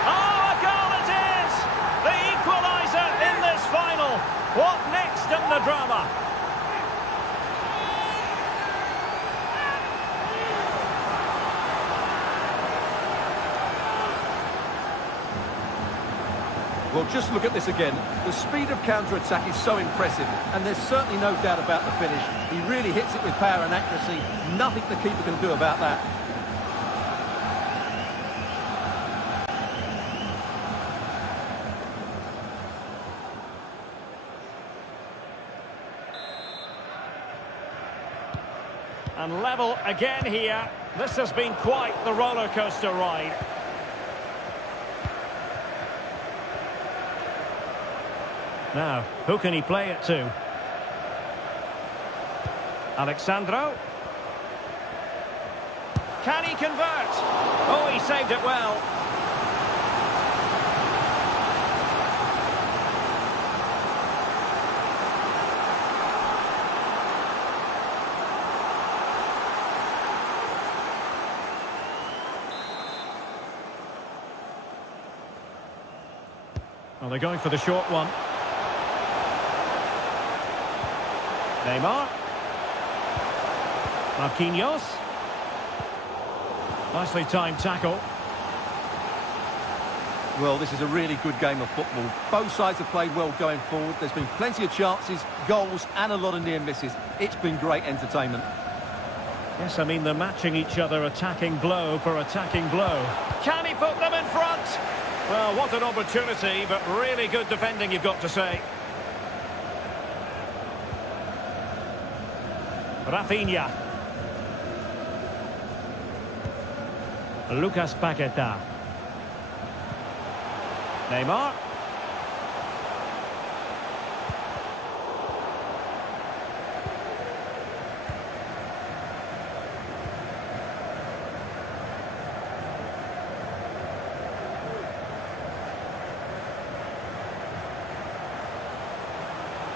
Oh, a goal it is! The equaliser in this final. What next in the drama? Well, just look at this again. The speed of counter-attack is so impressive, and there's certainly no doubt about the finish. He really hits it with power and accuracy. Nothing the keeper can do about that. And level again here. This has been quite the roller coaster ride. Now, who can he play it to? Alexandro. Can he convert? Oh, he saved it well. Well, they're going for the short one. Neymar. Marquinhos. Nicely timed tackle. Well, this is a really good game of football. Both sides have played well going forward. There's been plenty of chances, goals, and a lot of near misses. It's been great entertainment. Yes, I mean, they're matching each other, attacking blow for attacking blow. Can he put them in front? Well, what an opportunity, but really good defending, you've got to say. Rafinha. Lucas Paqueta. Neymar.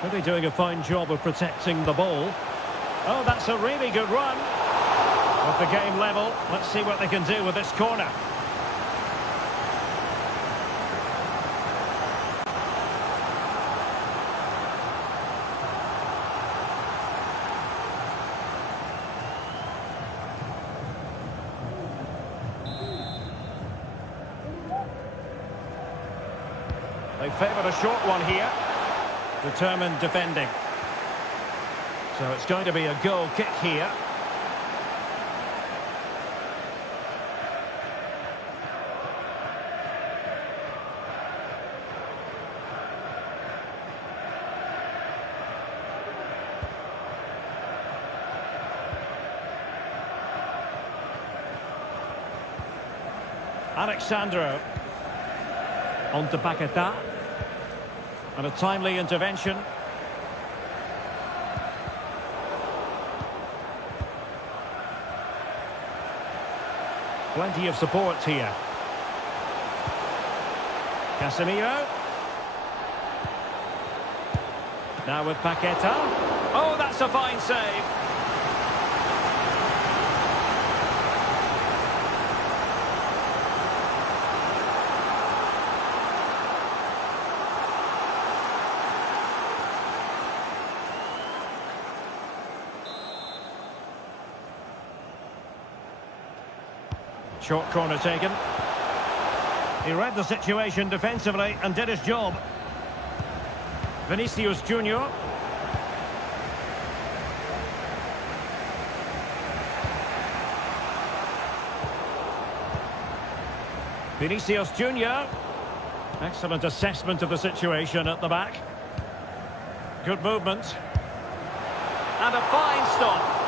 Really doing a fine job of protecting the ball. Oh, that's a really good run. With the game level, let's see what they can do with this corner. They favoured a short one here. Determined defending. So it's going to be a goal kick here. Alexandro. On to Paquetá. And a timely intervention. Plenty of support here. Casemiro. Now with Paquetá. Oh, that's a fine save. Short corner taken. He read the situation defensively and did his job. Vinicius Junior. Vinicius Junior. Excellent assessment of the situation at the back. Good movement. And a fine stop.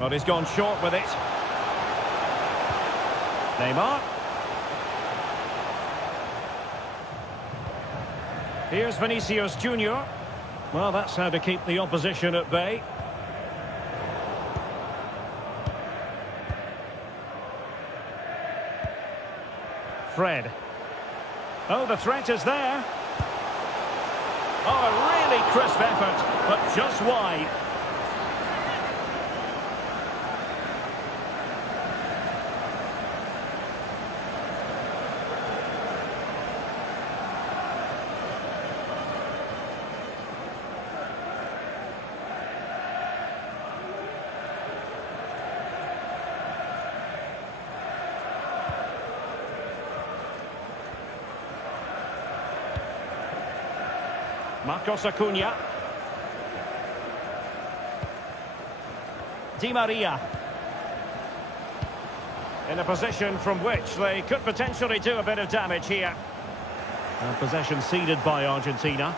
Well, he's gone short with it. Neymar. Here's Vinicius Junior. Well, that's how to keep the opposition at bay. Fred. Oh, the threat is there. Oh, a really crisp effort, but just wide. Marcos Acuna. Di Maria. In a position from which they could potentially do a bit of damage here. And possession ceded by Argentina.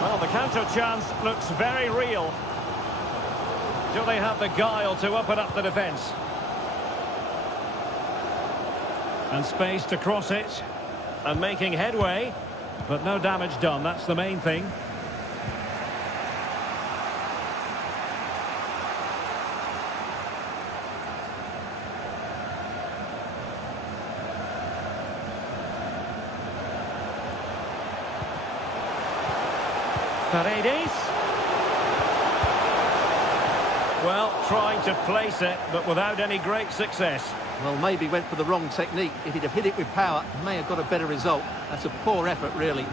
Well, the counter chance looks very real. Do they have the guile to open up the defence? And space to cross it. And making headway. But no damage done, that's the main thing. Paredes. Well, trying to place it, but without any great success. Well, maybe went for the wrong technique. If he'd have hit it with power, may have got a better result. That's a poor effort, really.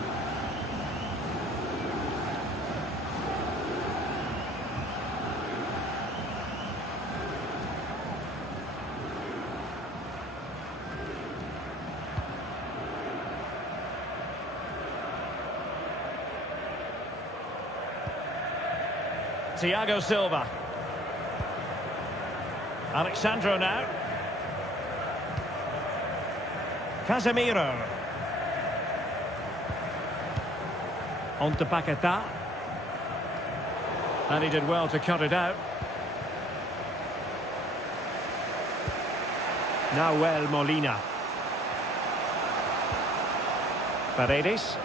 Thiago Silva. Alexandro now. Casemiro. On to Paquetá. And he did well to cut it out. Nahuel Molina. Paredes.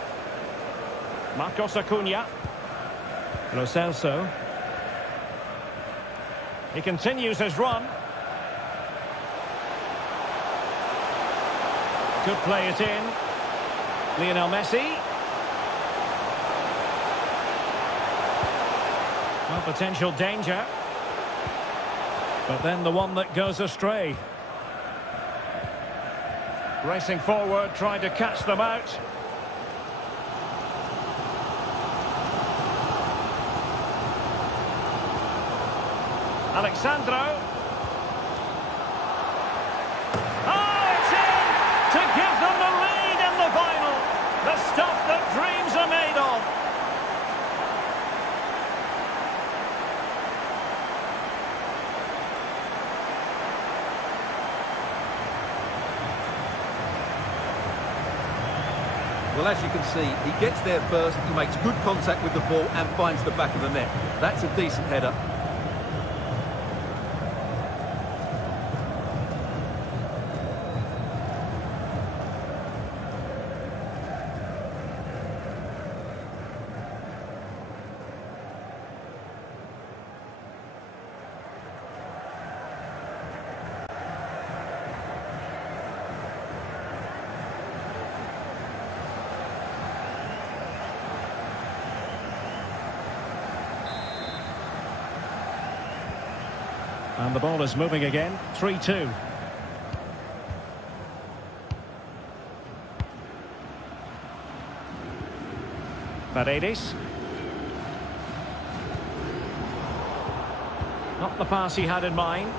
Marcos Acuna. Lo Celso. He continues his run. Could play it in. Lionel Messi. Well, potential danger. But then the one that goes astray. Racing forward, trying to catch them out. Alexandro. Oh, it's in to give them the lead in the final. The stuff that dreams are made of. Well, as you can see, he gets there first, he makes good contact with the ball and finds the back of the net. That's a decent header. And the ball is moving again. 3-2. Paredes. Not the pass he had in mind.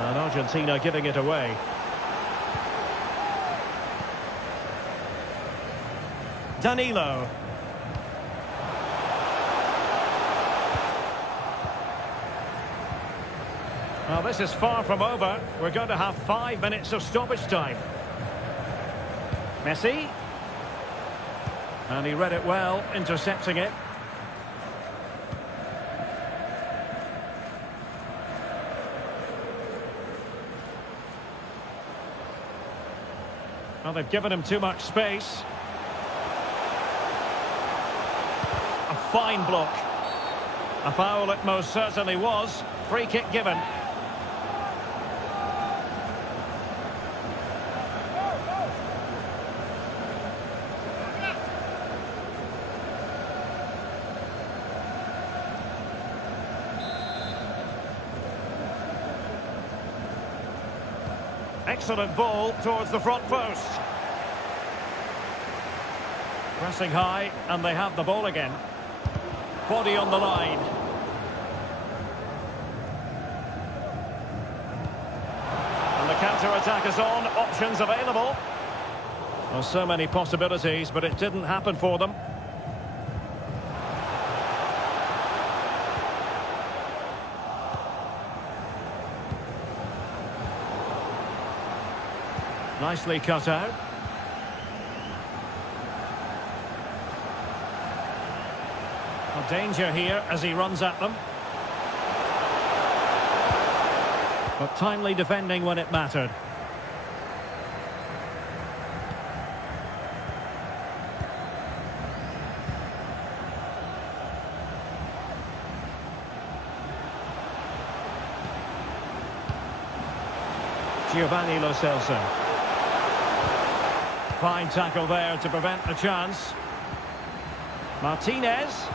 And Argentina giving it away. Danilo. Well, this is far from over. We're going to have 5 minutes of stoppage time. Messi. And he read it well, intercepting it. Well, they've given him too much space. A fine block. A foul it most certainly was. Free kick given. Excellent ball towards the front post. Pressing high, and they have the ball again. Body on the line. And the counter-attack is on. Options available. Well, so many possibilities, but it didn't happen for them. Nicely cut out. A danger here as he runs at them. But timely defending when it mattered. Giovanni Lo Celso. Fine tackle there to prevent the chance. Martinez.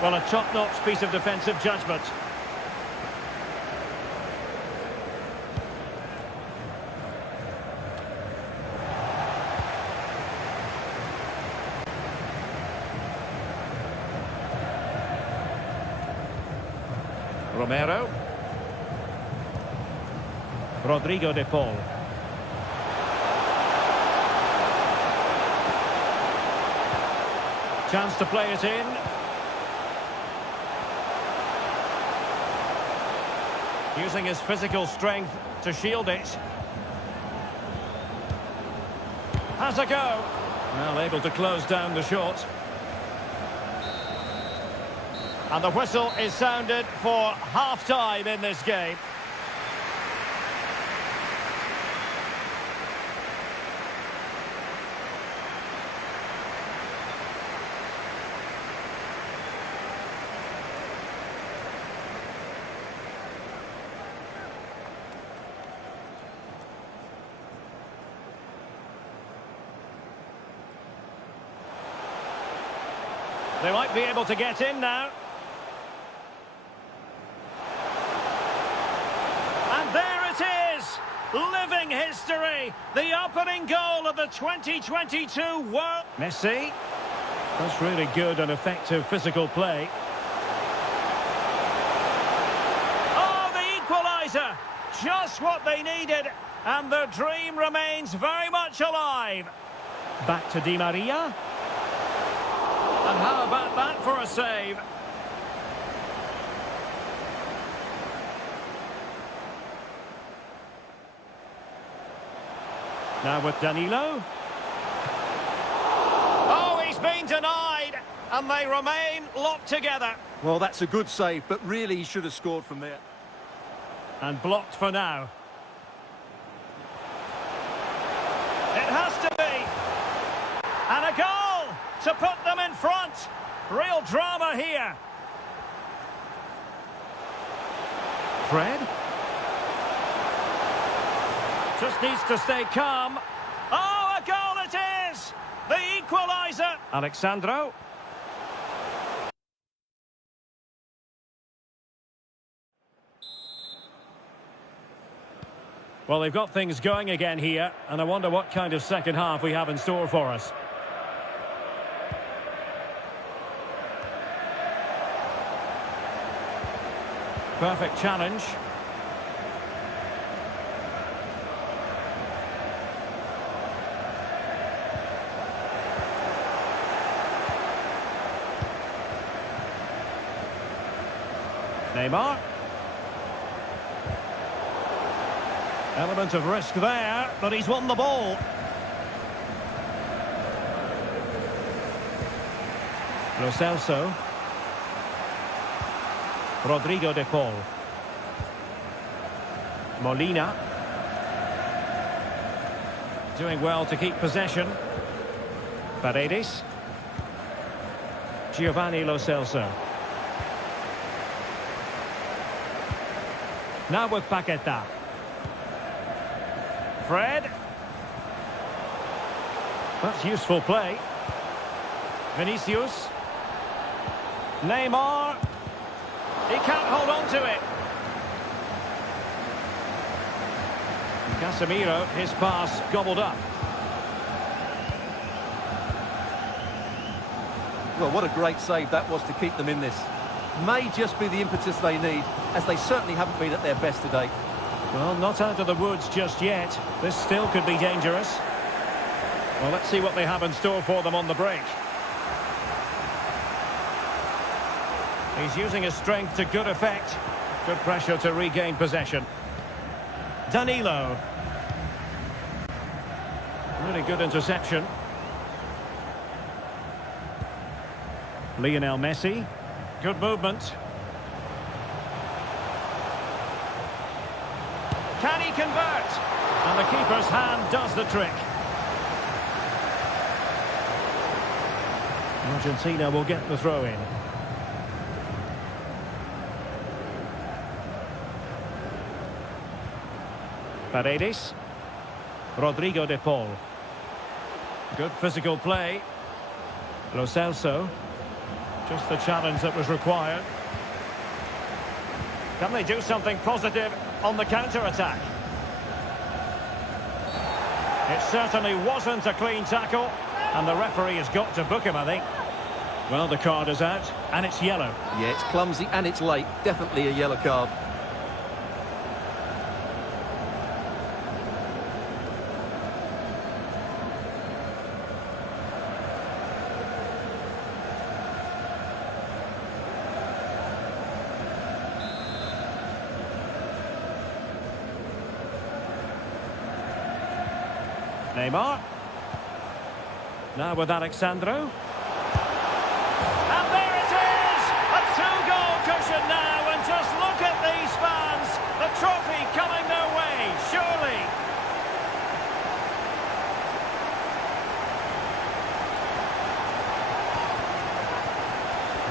Well, a top-notch piece of defensive judgment. Romero. Rodrigo de Paul. Chance to play it in. Using his physical strength to shield it. Has a go. Well, able to close down the shot. And the whistle is sounded for half-time in this game. They might be able to get in now. And there it is! Living history! The opening goal of the 2022 World... Messi. That's really good and effective physical play. Oh, the equaliser! Just what they needed, and the dream remains very much alive. Back to Di Maria. And how about that for a save? Now with Danilo. Oh, he's been denied, and they remain locked together. Well, that's a good save, but really he should have scored from there. And blocked for now. It has to be. And a goal to put them in front. Real drama here. Fred. Just needs to stay calm. Oh, a goal it is! The equaliser. Alexandro. Well, they've got things going again here, and I wonder what kind of second half we have in store for us. Perfect challenge. Neymar. Element of risk there, but he's won the ball. Lo Celso. Rodrigo de Paul. Molina. Doing well to keep possession. Paredes. Giovanni Lo Celso. Now with Paqueta. Fred. That's useful play. Vinicius. Neymar. He can't hold on to it. Casemiro, his pass gobbled up. Well, what a great save that was to keep them in this. May just be the impetus they need, as they certainly haven't been at their best today. Well, not out of the woods just yet. This still could be dangerous. Well, let's see what they have in store for them on the break. He's using his strength to good effect. Good pressure to regain possession. Danilo. Really good interception. Lionel Messi. Good movement. Can he convert? And the keeper's hand does the trick. Argentina will get the throw in. Paredes. Rodrigo de Paul. Good physical play. Lo Celso. Just the challenge that was required. Can they do something positive on the counter-attack? It certainly wasn't a clean tackle, and the referee has got to book him, I think. Well, the card is out, and it's yellow. Yeah, it's clumsy and it's late. Definitely a yellow card. Neymar. Now with Alexandro. And there it is! A two-goal cushion now, and just look at these fans. The trophy coming their way, surely.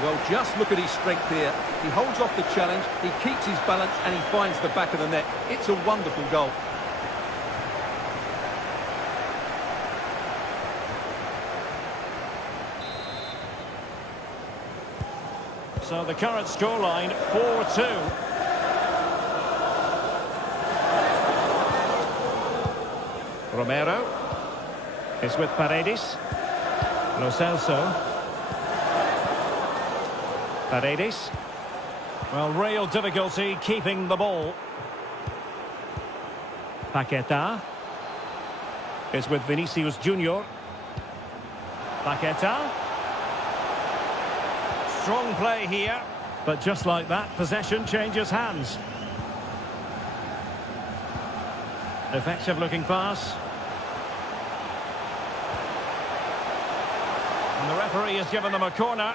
Well, just look at his strength here. He holds off the challenge, he keeps his balance, and he finds the back of the net. It's a wonderful goal. So the current scoreline, 4-2. Romero is with Paredes. Lo Celso. Paredes. Well, real difficulty keeping the ball. Paqueta is with Vinicius Junior. Paqueta. Strong play here, but just like that, possession changes hands. Effective looking pass. And the referee has given them a corner.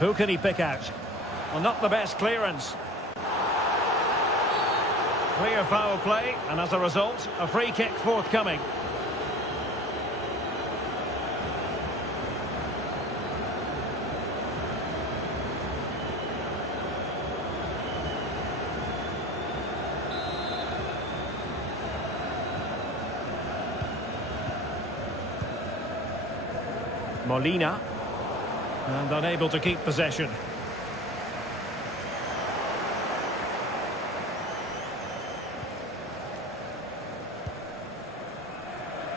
Who can he pick out? Well, not the best clearance. Clear foul play, and as a result, a free kick forthcoming. Molina. And unable to keep possession.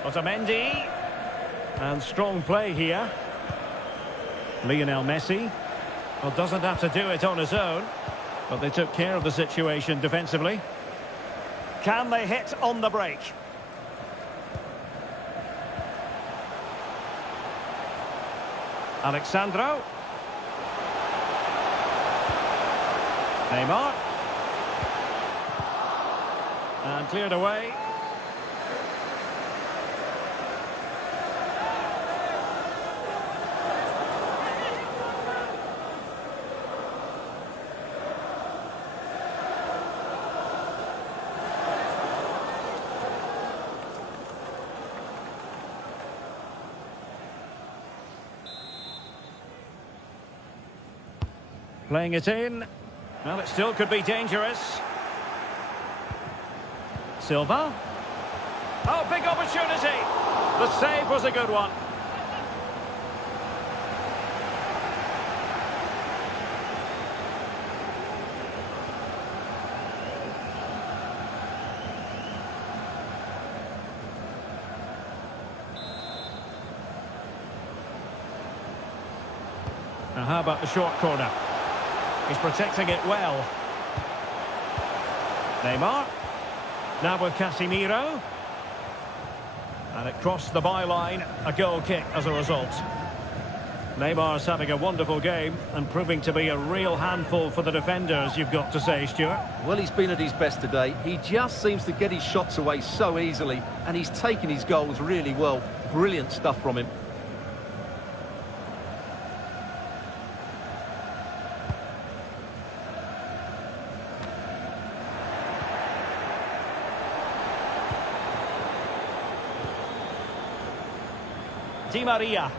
Otamendi. And strong play here. Lionel Messi. Well, doesn't have to do it on his own, but they took care of the situation defensively. Can they hit on the break? Alexandro. Neymar. And cleared away. Playing it in. Well, it still could be dangerous. Silva. Oh, big opportunity. The save was a good one. Now, how about the short corner? He's protecting it well. Neymar. Now with Casemiro. And it crossed the byline. A goal kick as a result. Neymar's having a wonderful game and proving to be a real handful for the defenders, you've got to say, Stuart. Well, he's been at his best today. He just seems to get his shots away so easily, and he's taken his goals really well. Brilliant stuff from him. Di Maria.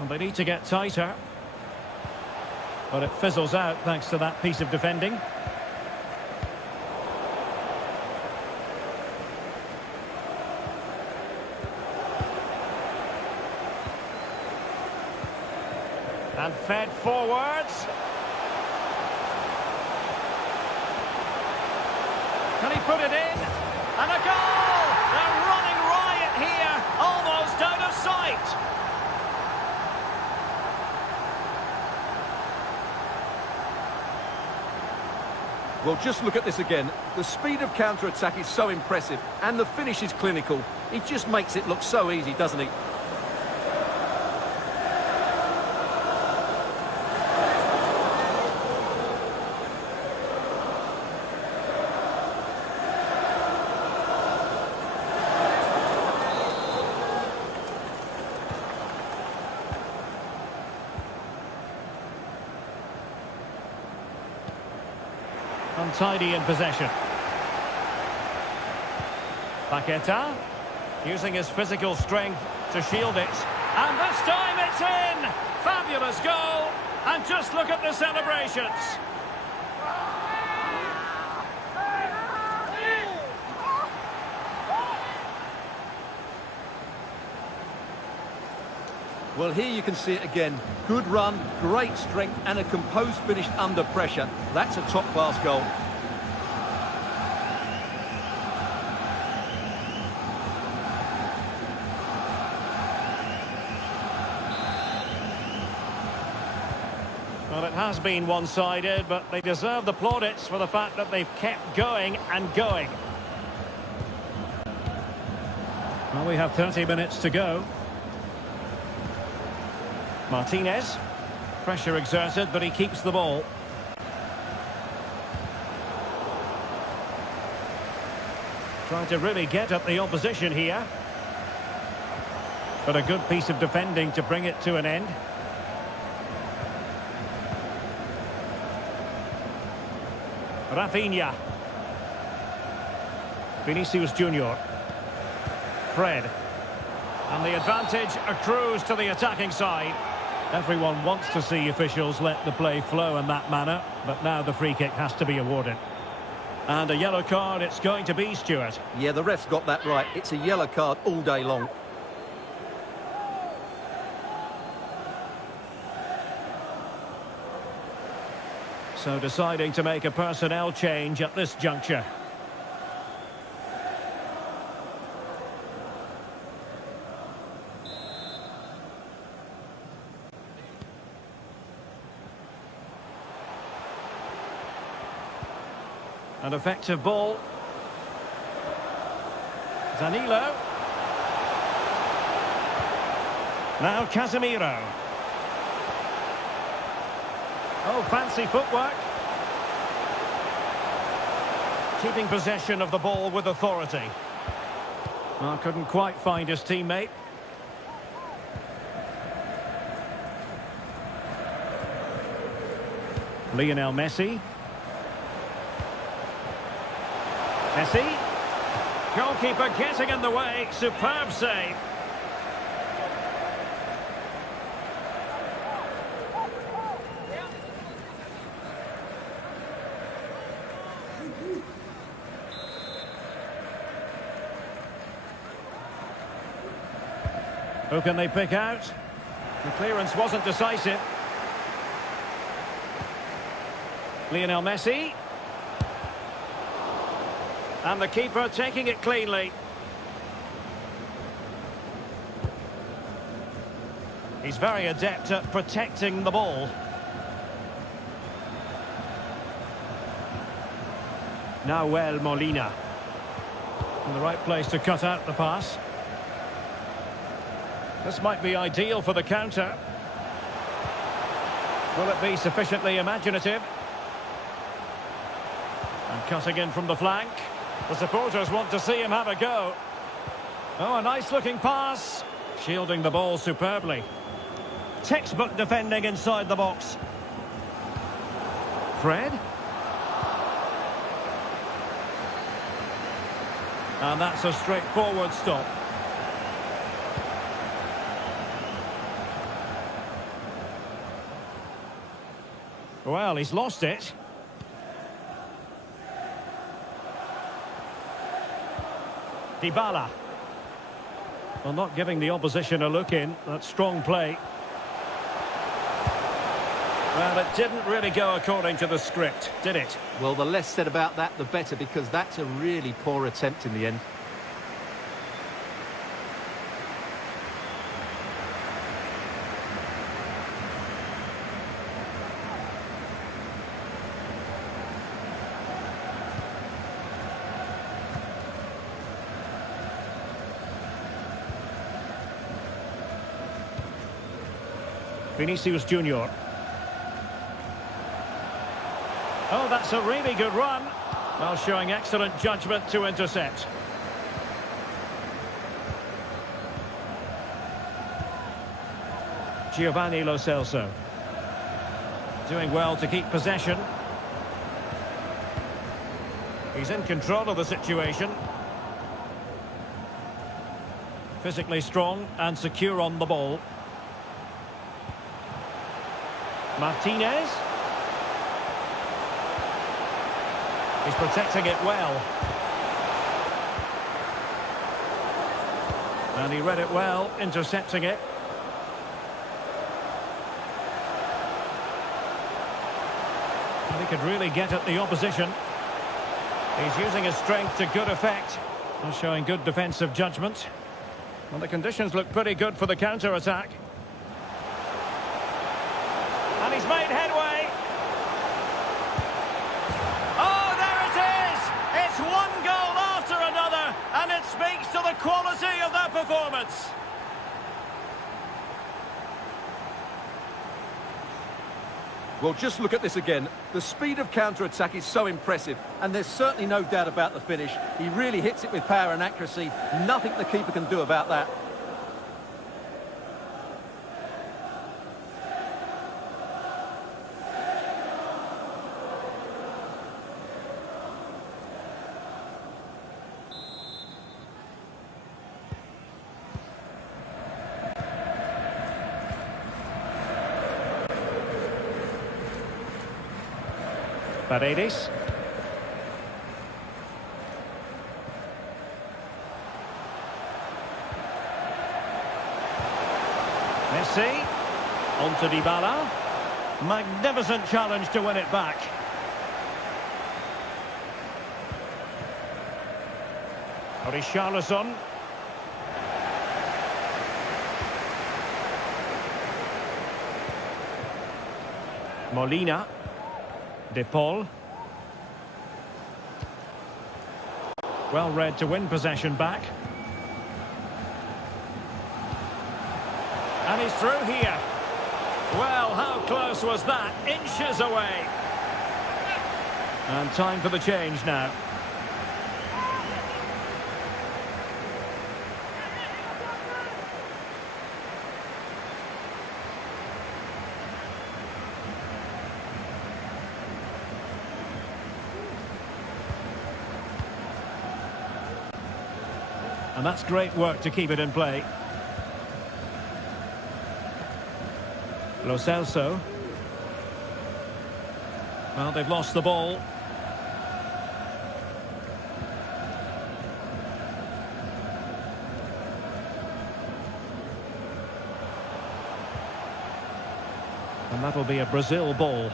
And they need to get tighter. But it fizzles out thanks to that piece of defending. And fed forwards. Can he put it in? And a goal! They're running riot here, almost out of sight. Well, just look at this again. The speed of counter-attack is so impressive, and the finish is clinical. He just makes it look so easy, doesn't he? Untidy in possession. Paqueta, using his physical strength to shield it. And this time it's in! Fabulous goal! And just look at the celebrations. Well, here you can see it again. Good run, great strength, and a composed finish under pressure. That's a top-class goal. Well, it has been one-sided, but they deserve the plaudits for the fact that they've kept going and going. Well, we have 30 minutes to go. Martinez. Pressure exerted, but he keeps the ball. Trying to really get at the opposition here. But a good piece of defending to bring it to an end. Rafinha. Vinicius Junior. Fred. And the advantage accrues to the attacking side. Everyone wants to see officials let the play flow in that manner, but now the free kick has to be awarded. And a yellow card it's going to be, Stuart. Yeah, the ref's got that right. It's a yellow card all day long. So deciding to make a personnel change at this juncture. An effective ball. Danilo. Now Casemiro. Oh, fancy footwork. Keeping possession of the ball with authority. Well, couldn't quite find his teammate. Lionel Messi. Messi. Goalkeeper getting in the way. Superb save. Who can they pick out? The clearance wasn't decisive. Lionel Messi. And the keeper taking it cleanly. He's very adept at protecting the ball. Nahuel Molina. In the right place to cut out the pass. This might be ideal for the counter. Will it be sufficiently imaginative? And cutting in from the flank. The supporters want to see him have a go. Oh, a nice-looking pass. Shielding the ball superbly. Textbook defending inside the box. Fred. And that's a straightforward stop. Well, he's lost it. Dybala. Well, not giving the opposition a look in. That's strong play. Well, it didn't really go according to the script, did it? Well, the less said about that, the better, because that's a really poor attempt in the end. Vinicius Junior. Oh, that's a really good run. Well, showing excellent judgment to intercept. Giovanni Lo Celso. Doing well to keep possession. He's in control of the situation. Physically strong and secure on the ball. Martinez. He's protecting it well. And he read it well, intercepting it. And he could really get at the opposition. He's using his strength to good effect. And showing good defensive judgment. Well, the conditions look pretty good for the counter-attack. And he's made headway. Oh, there it is! It's one goal after another, and it speaks to the quality of their performance. Well, just look at this again. The speed of counter-attack is so impressive, and there's certainly no doubt about the finish. He really hits it with power and accuracy. Nothing the keeper can do about that. Paredes. Messi. On to Dybala. Magnificent challenge to win it back. Richarlison. Molina. De Paul. Well read to win possession back. And he's through here. Well, how close was that? Inches away. And time for the change now. And that's great work to keep it in play. Lo Celso. Well, they've lost the ball. And that'll be a Brazil ball.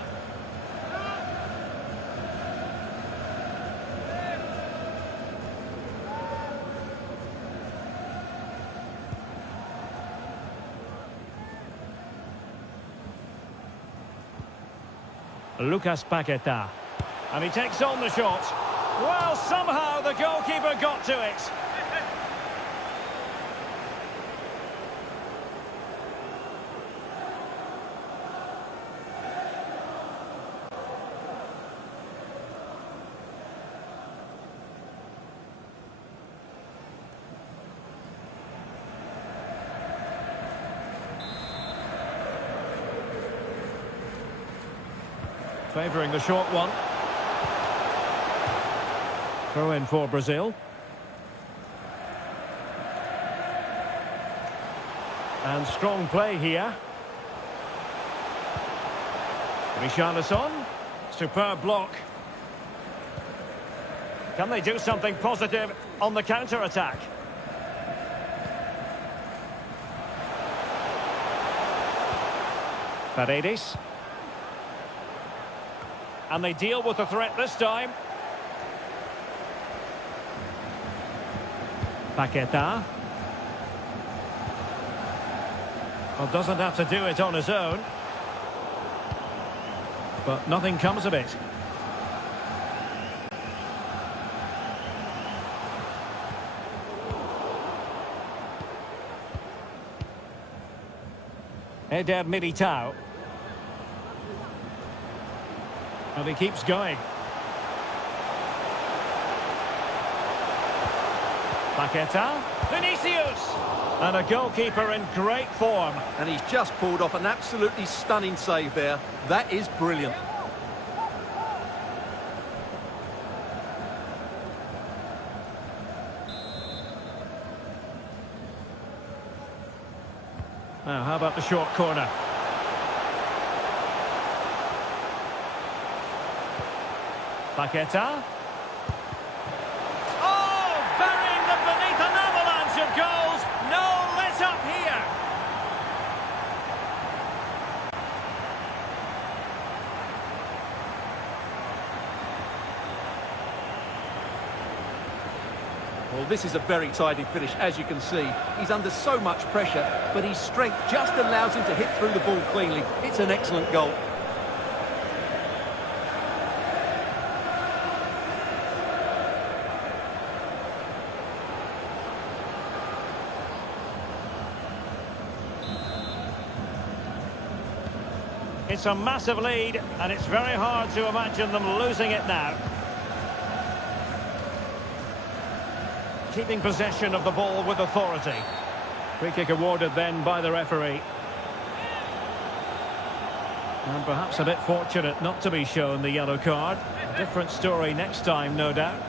Lucas Paquetá. And he takes on the shot. Well, somehow the goalkeeper got to it. Favouring the short one. Throw in for Brazil. And strong play here. Richarlison. Superb block. Can they do something positive on the counter-attack? Paredes. And they deal with the threat this time. Paquetá. Well, doesn't have to do it on his own. But nothing comes of it. Eder Militao. And he keeps going. Paquetá. Vinicius! And a goalkeeper in great form. And he's just pulled off an absolutely stunning save there. That is brilliant. Now, how about the short corner? Paquetá. Oh, burying them beneath an avalanche of goals. No let up here. Well, this is a very tidy finish, as you can see. He's under so much pressure, but his strength just allows him to hit through the ball cleanly. It's an excellent goal. It's a massive lead, and it's very hard to imagine them losing it now. Keeping possession of the ball with authority. Free kick awarded then by the referee. And perhaps a bit fortunate not to be shown the yellow card. Different story next time, no doubt.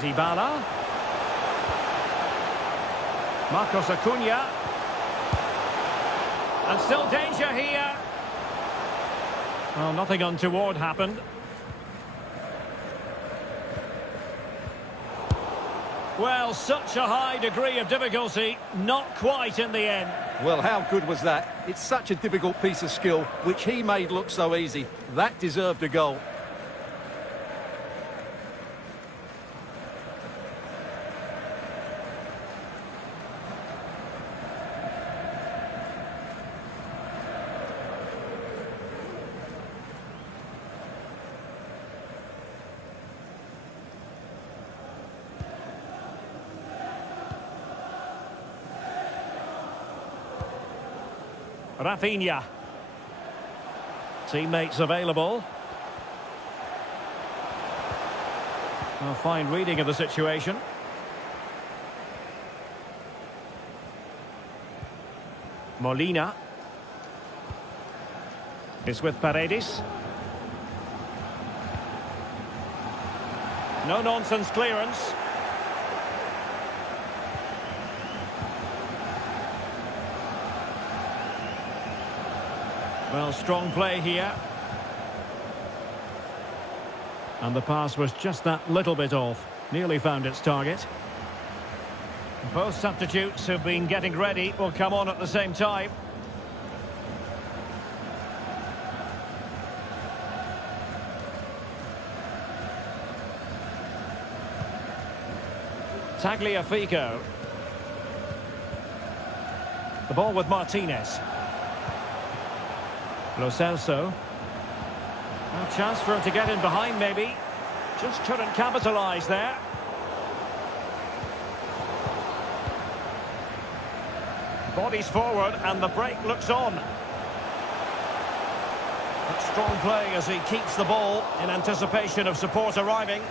Dybala. Marcos Acuna. And still danger here. Well, nothing untoward happened. Well, such a high degree of difficulty, not quite in the end. Well, how good was that? It's such a difficult piece of skill, which he made look so easy. That deserved a goal. Rafinha. Teammates available. A fine reading of the situation. Molina. It's with Paredes. No nonsense clearance. Well, strong play here. And the pass was just that little bit off. Nearly found its target. Both substitutes who've been getting ready will come on at the same time. Tagliafico. The ball with Martinez. Lo Celso. A chance for him to get in behind, maybe. Just couldn't capitalise there. Bodies forward, and the break looks on. But strong play as he keeps the ball in anticipation of support arriving.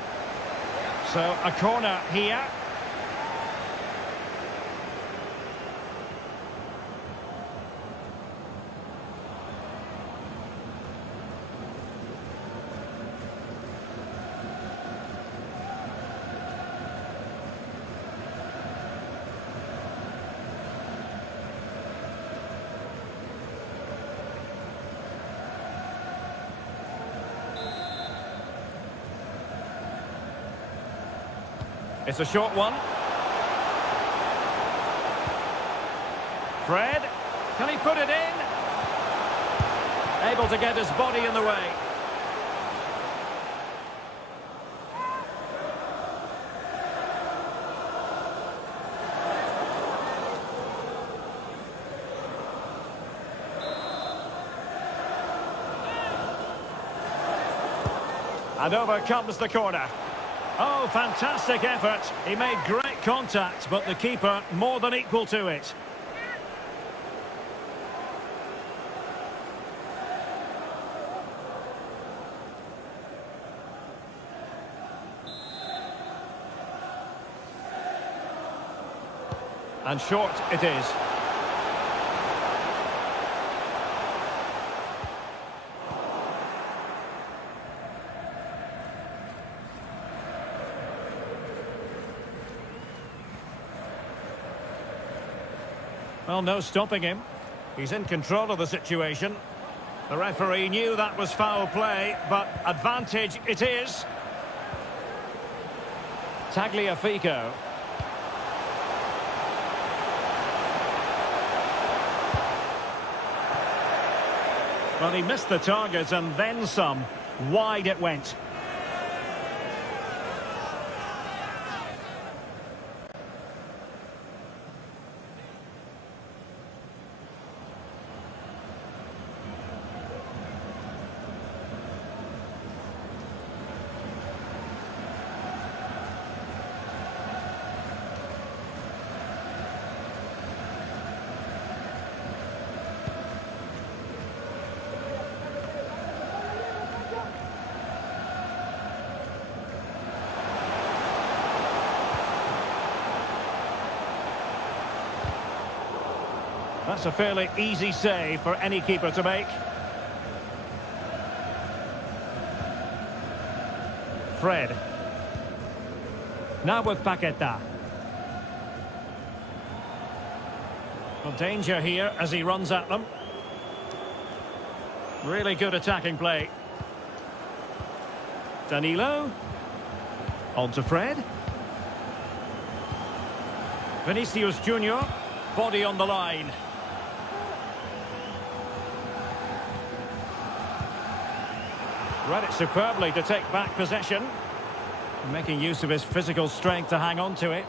So, a corner here. It's a short one. Fred, can he put it in? Able to get his body in the way. And over comes the corner. Oh, fantastic effort. He made great contact, but the keeper more than equal to it. And short it is. Well, no stopping him. He's in control of the situation. The referee knew that was foul play, but advantage it is. Tagliafico. Well, he missed the target and then some. Wide it went. That's a fairly easy save for any keeper to make. Fred. Now with Paqueta. Well, danger here as he runs at them. Really good attacking play. Danilo. On to Fred. Vinicius Junior. Body on the line. Read it superbly to take back possession. Making use of his physical strength to hang on to it.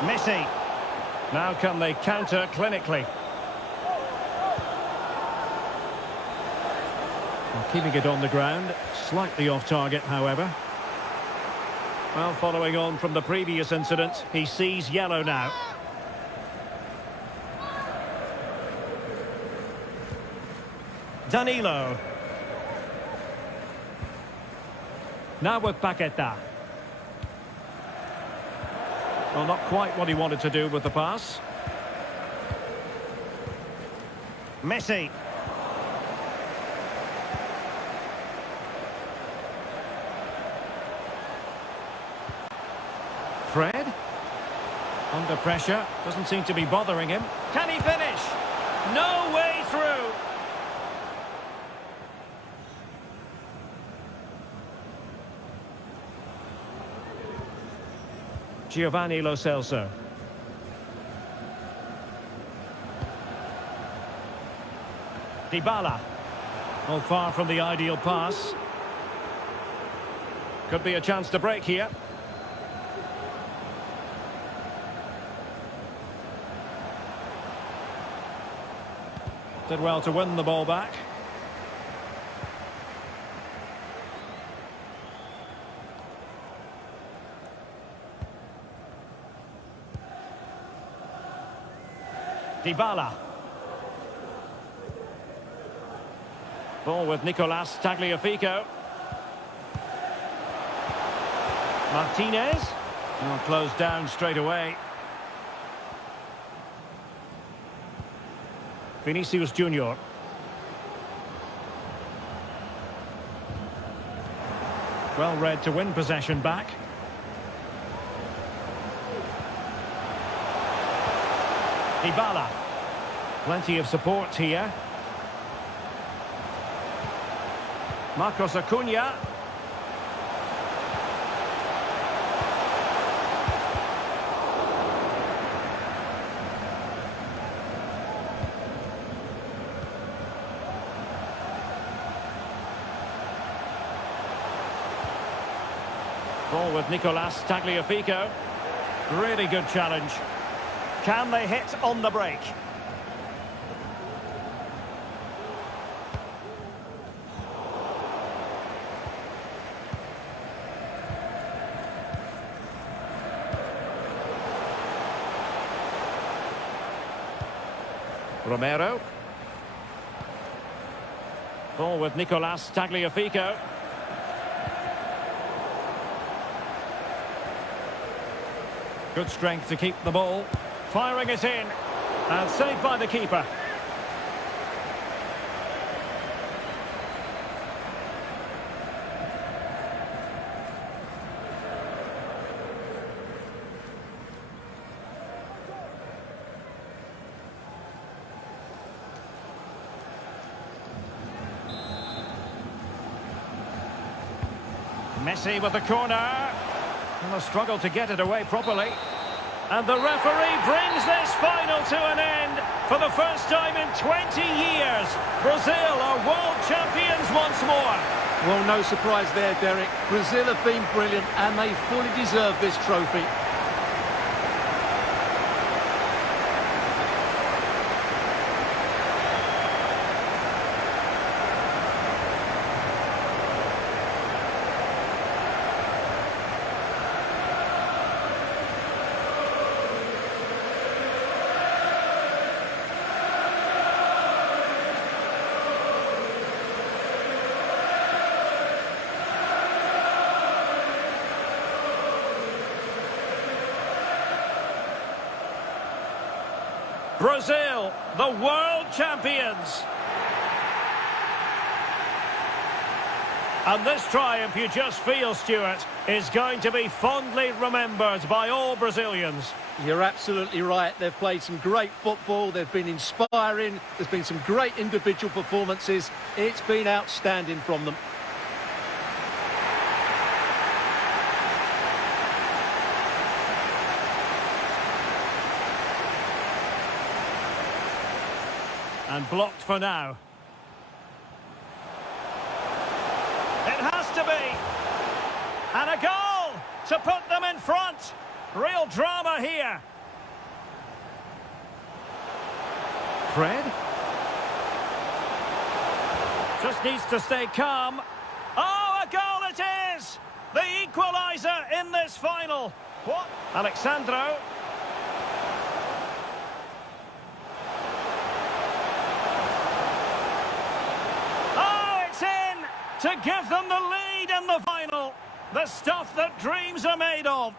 Messi. Now can they counter clinically? Well, keeping it on the ground. Slightly off target, however. Well, following on from the previous incident, he sees yellow now. Danilo. Now with Paqueta. Well, not quite what he wanted to do with the pass. Messi. Fred. Under pressure. Doesn't seem to be bothering him. Can he finish? No way through. Giovanni Lo Celso. Dybala. Well, far from the ideal pass. Could be a chance to break here. Did well to win the ball back. Dybala. Ball with Nicolas Tagliafico. Martinez. Well, closed down straight away. Vinicius Junior. Well read to win possession back. Dybala. Plenty of support here. Marcos Acuna. Ball with Nicolas Tagliafico. Really good challenge. Can they hit on the break? Romero. Ball with Nicolas Tagliafico. Good strength to keep the ball. Firing it in. And saved by the keeper. Messi with the corner. And a struggle to get it away properly. And the referee brings this final to an end. For the first time in 20 years, Brazil are world champions once more. Well, no surprise there, Derek. Brazil have been brilliant and they fully deserve this trophy. Brazil, the world champions. And this triumph, you just feel, Stuart, is going to be fondly remembered by all Brazilians. You're absolutely right. They've played some great football. They've been inspiring. There's been some great individual performances. It's been outstanding from them. And blocked for now. It has to be. And a goal to put them in front. Real drama here. Fred. Just needs to stay calm. Oh, a goal it is! The equaliser in this final. What? Alexandro. To give them the lead in the final. The stuff that dreams are made of.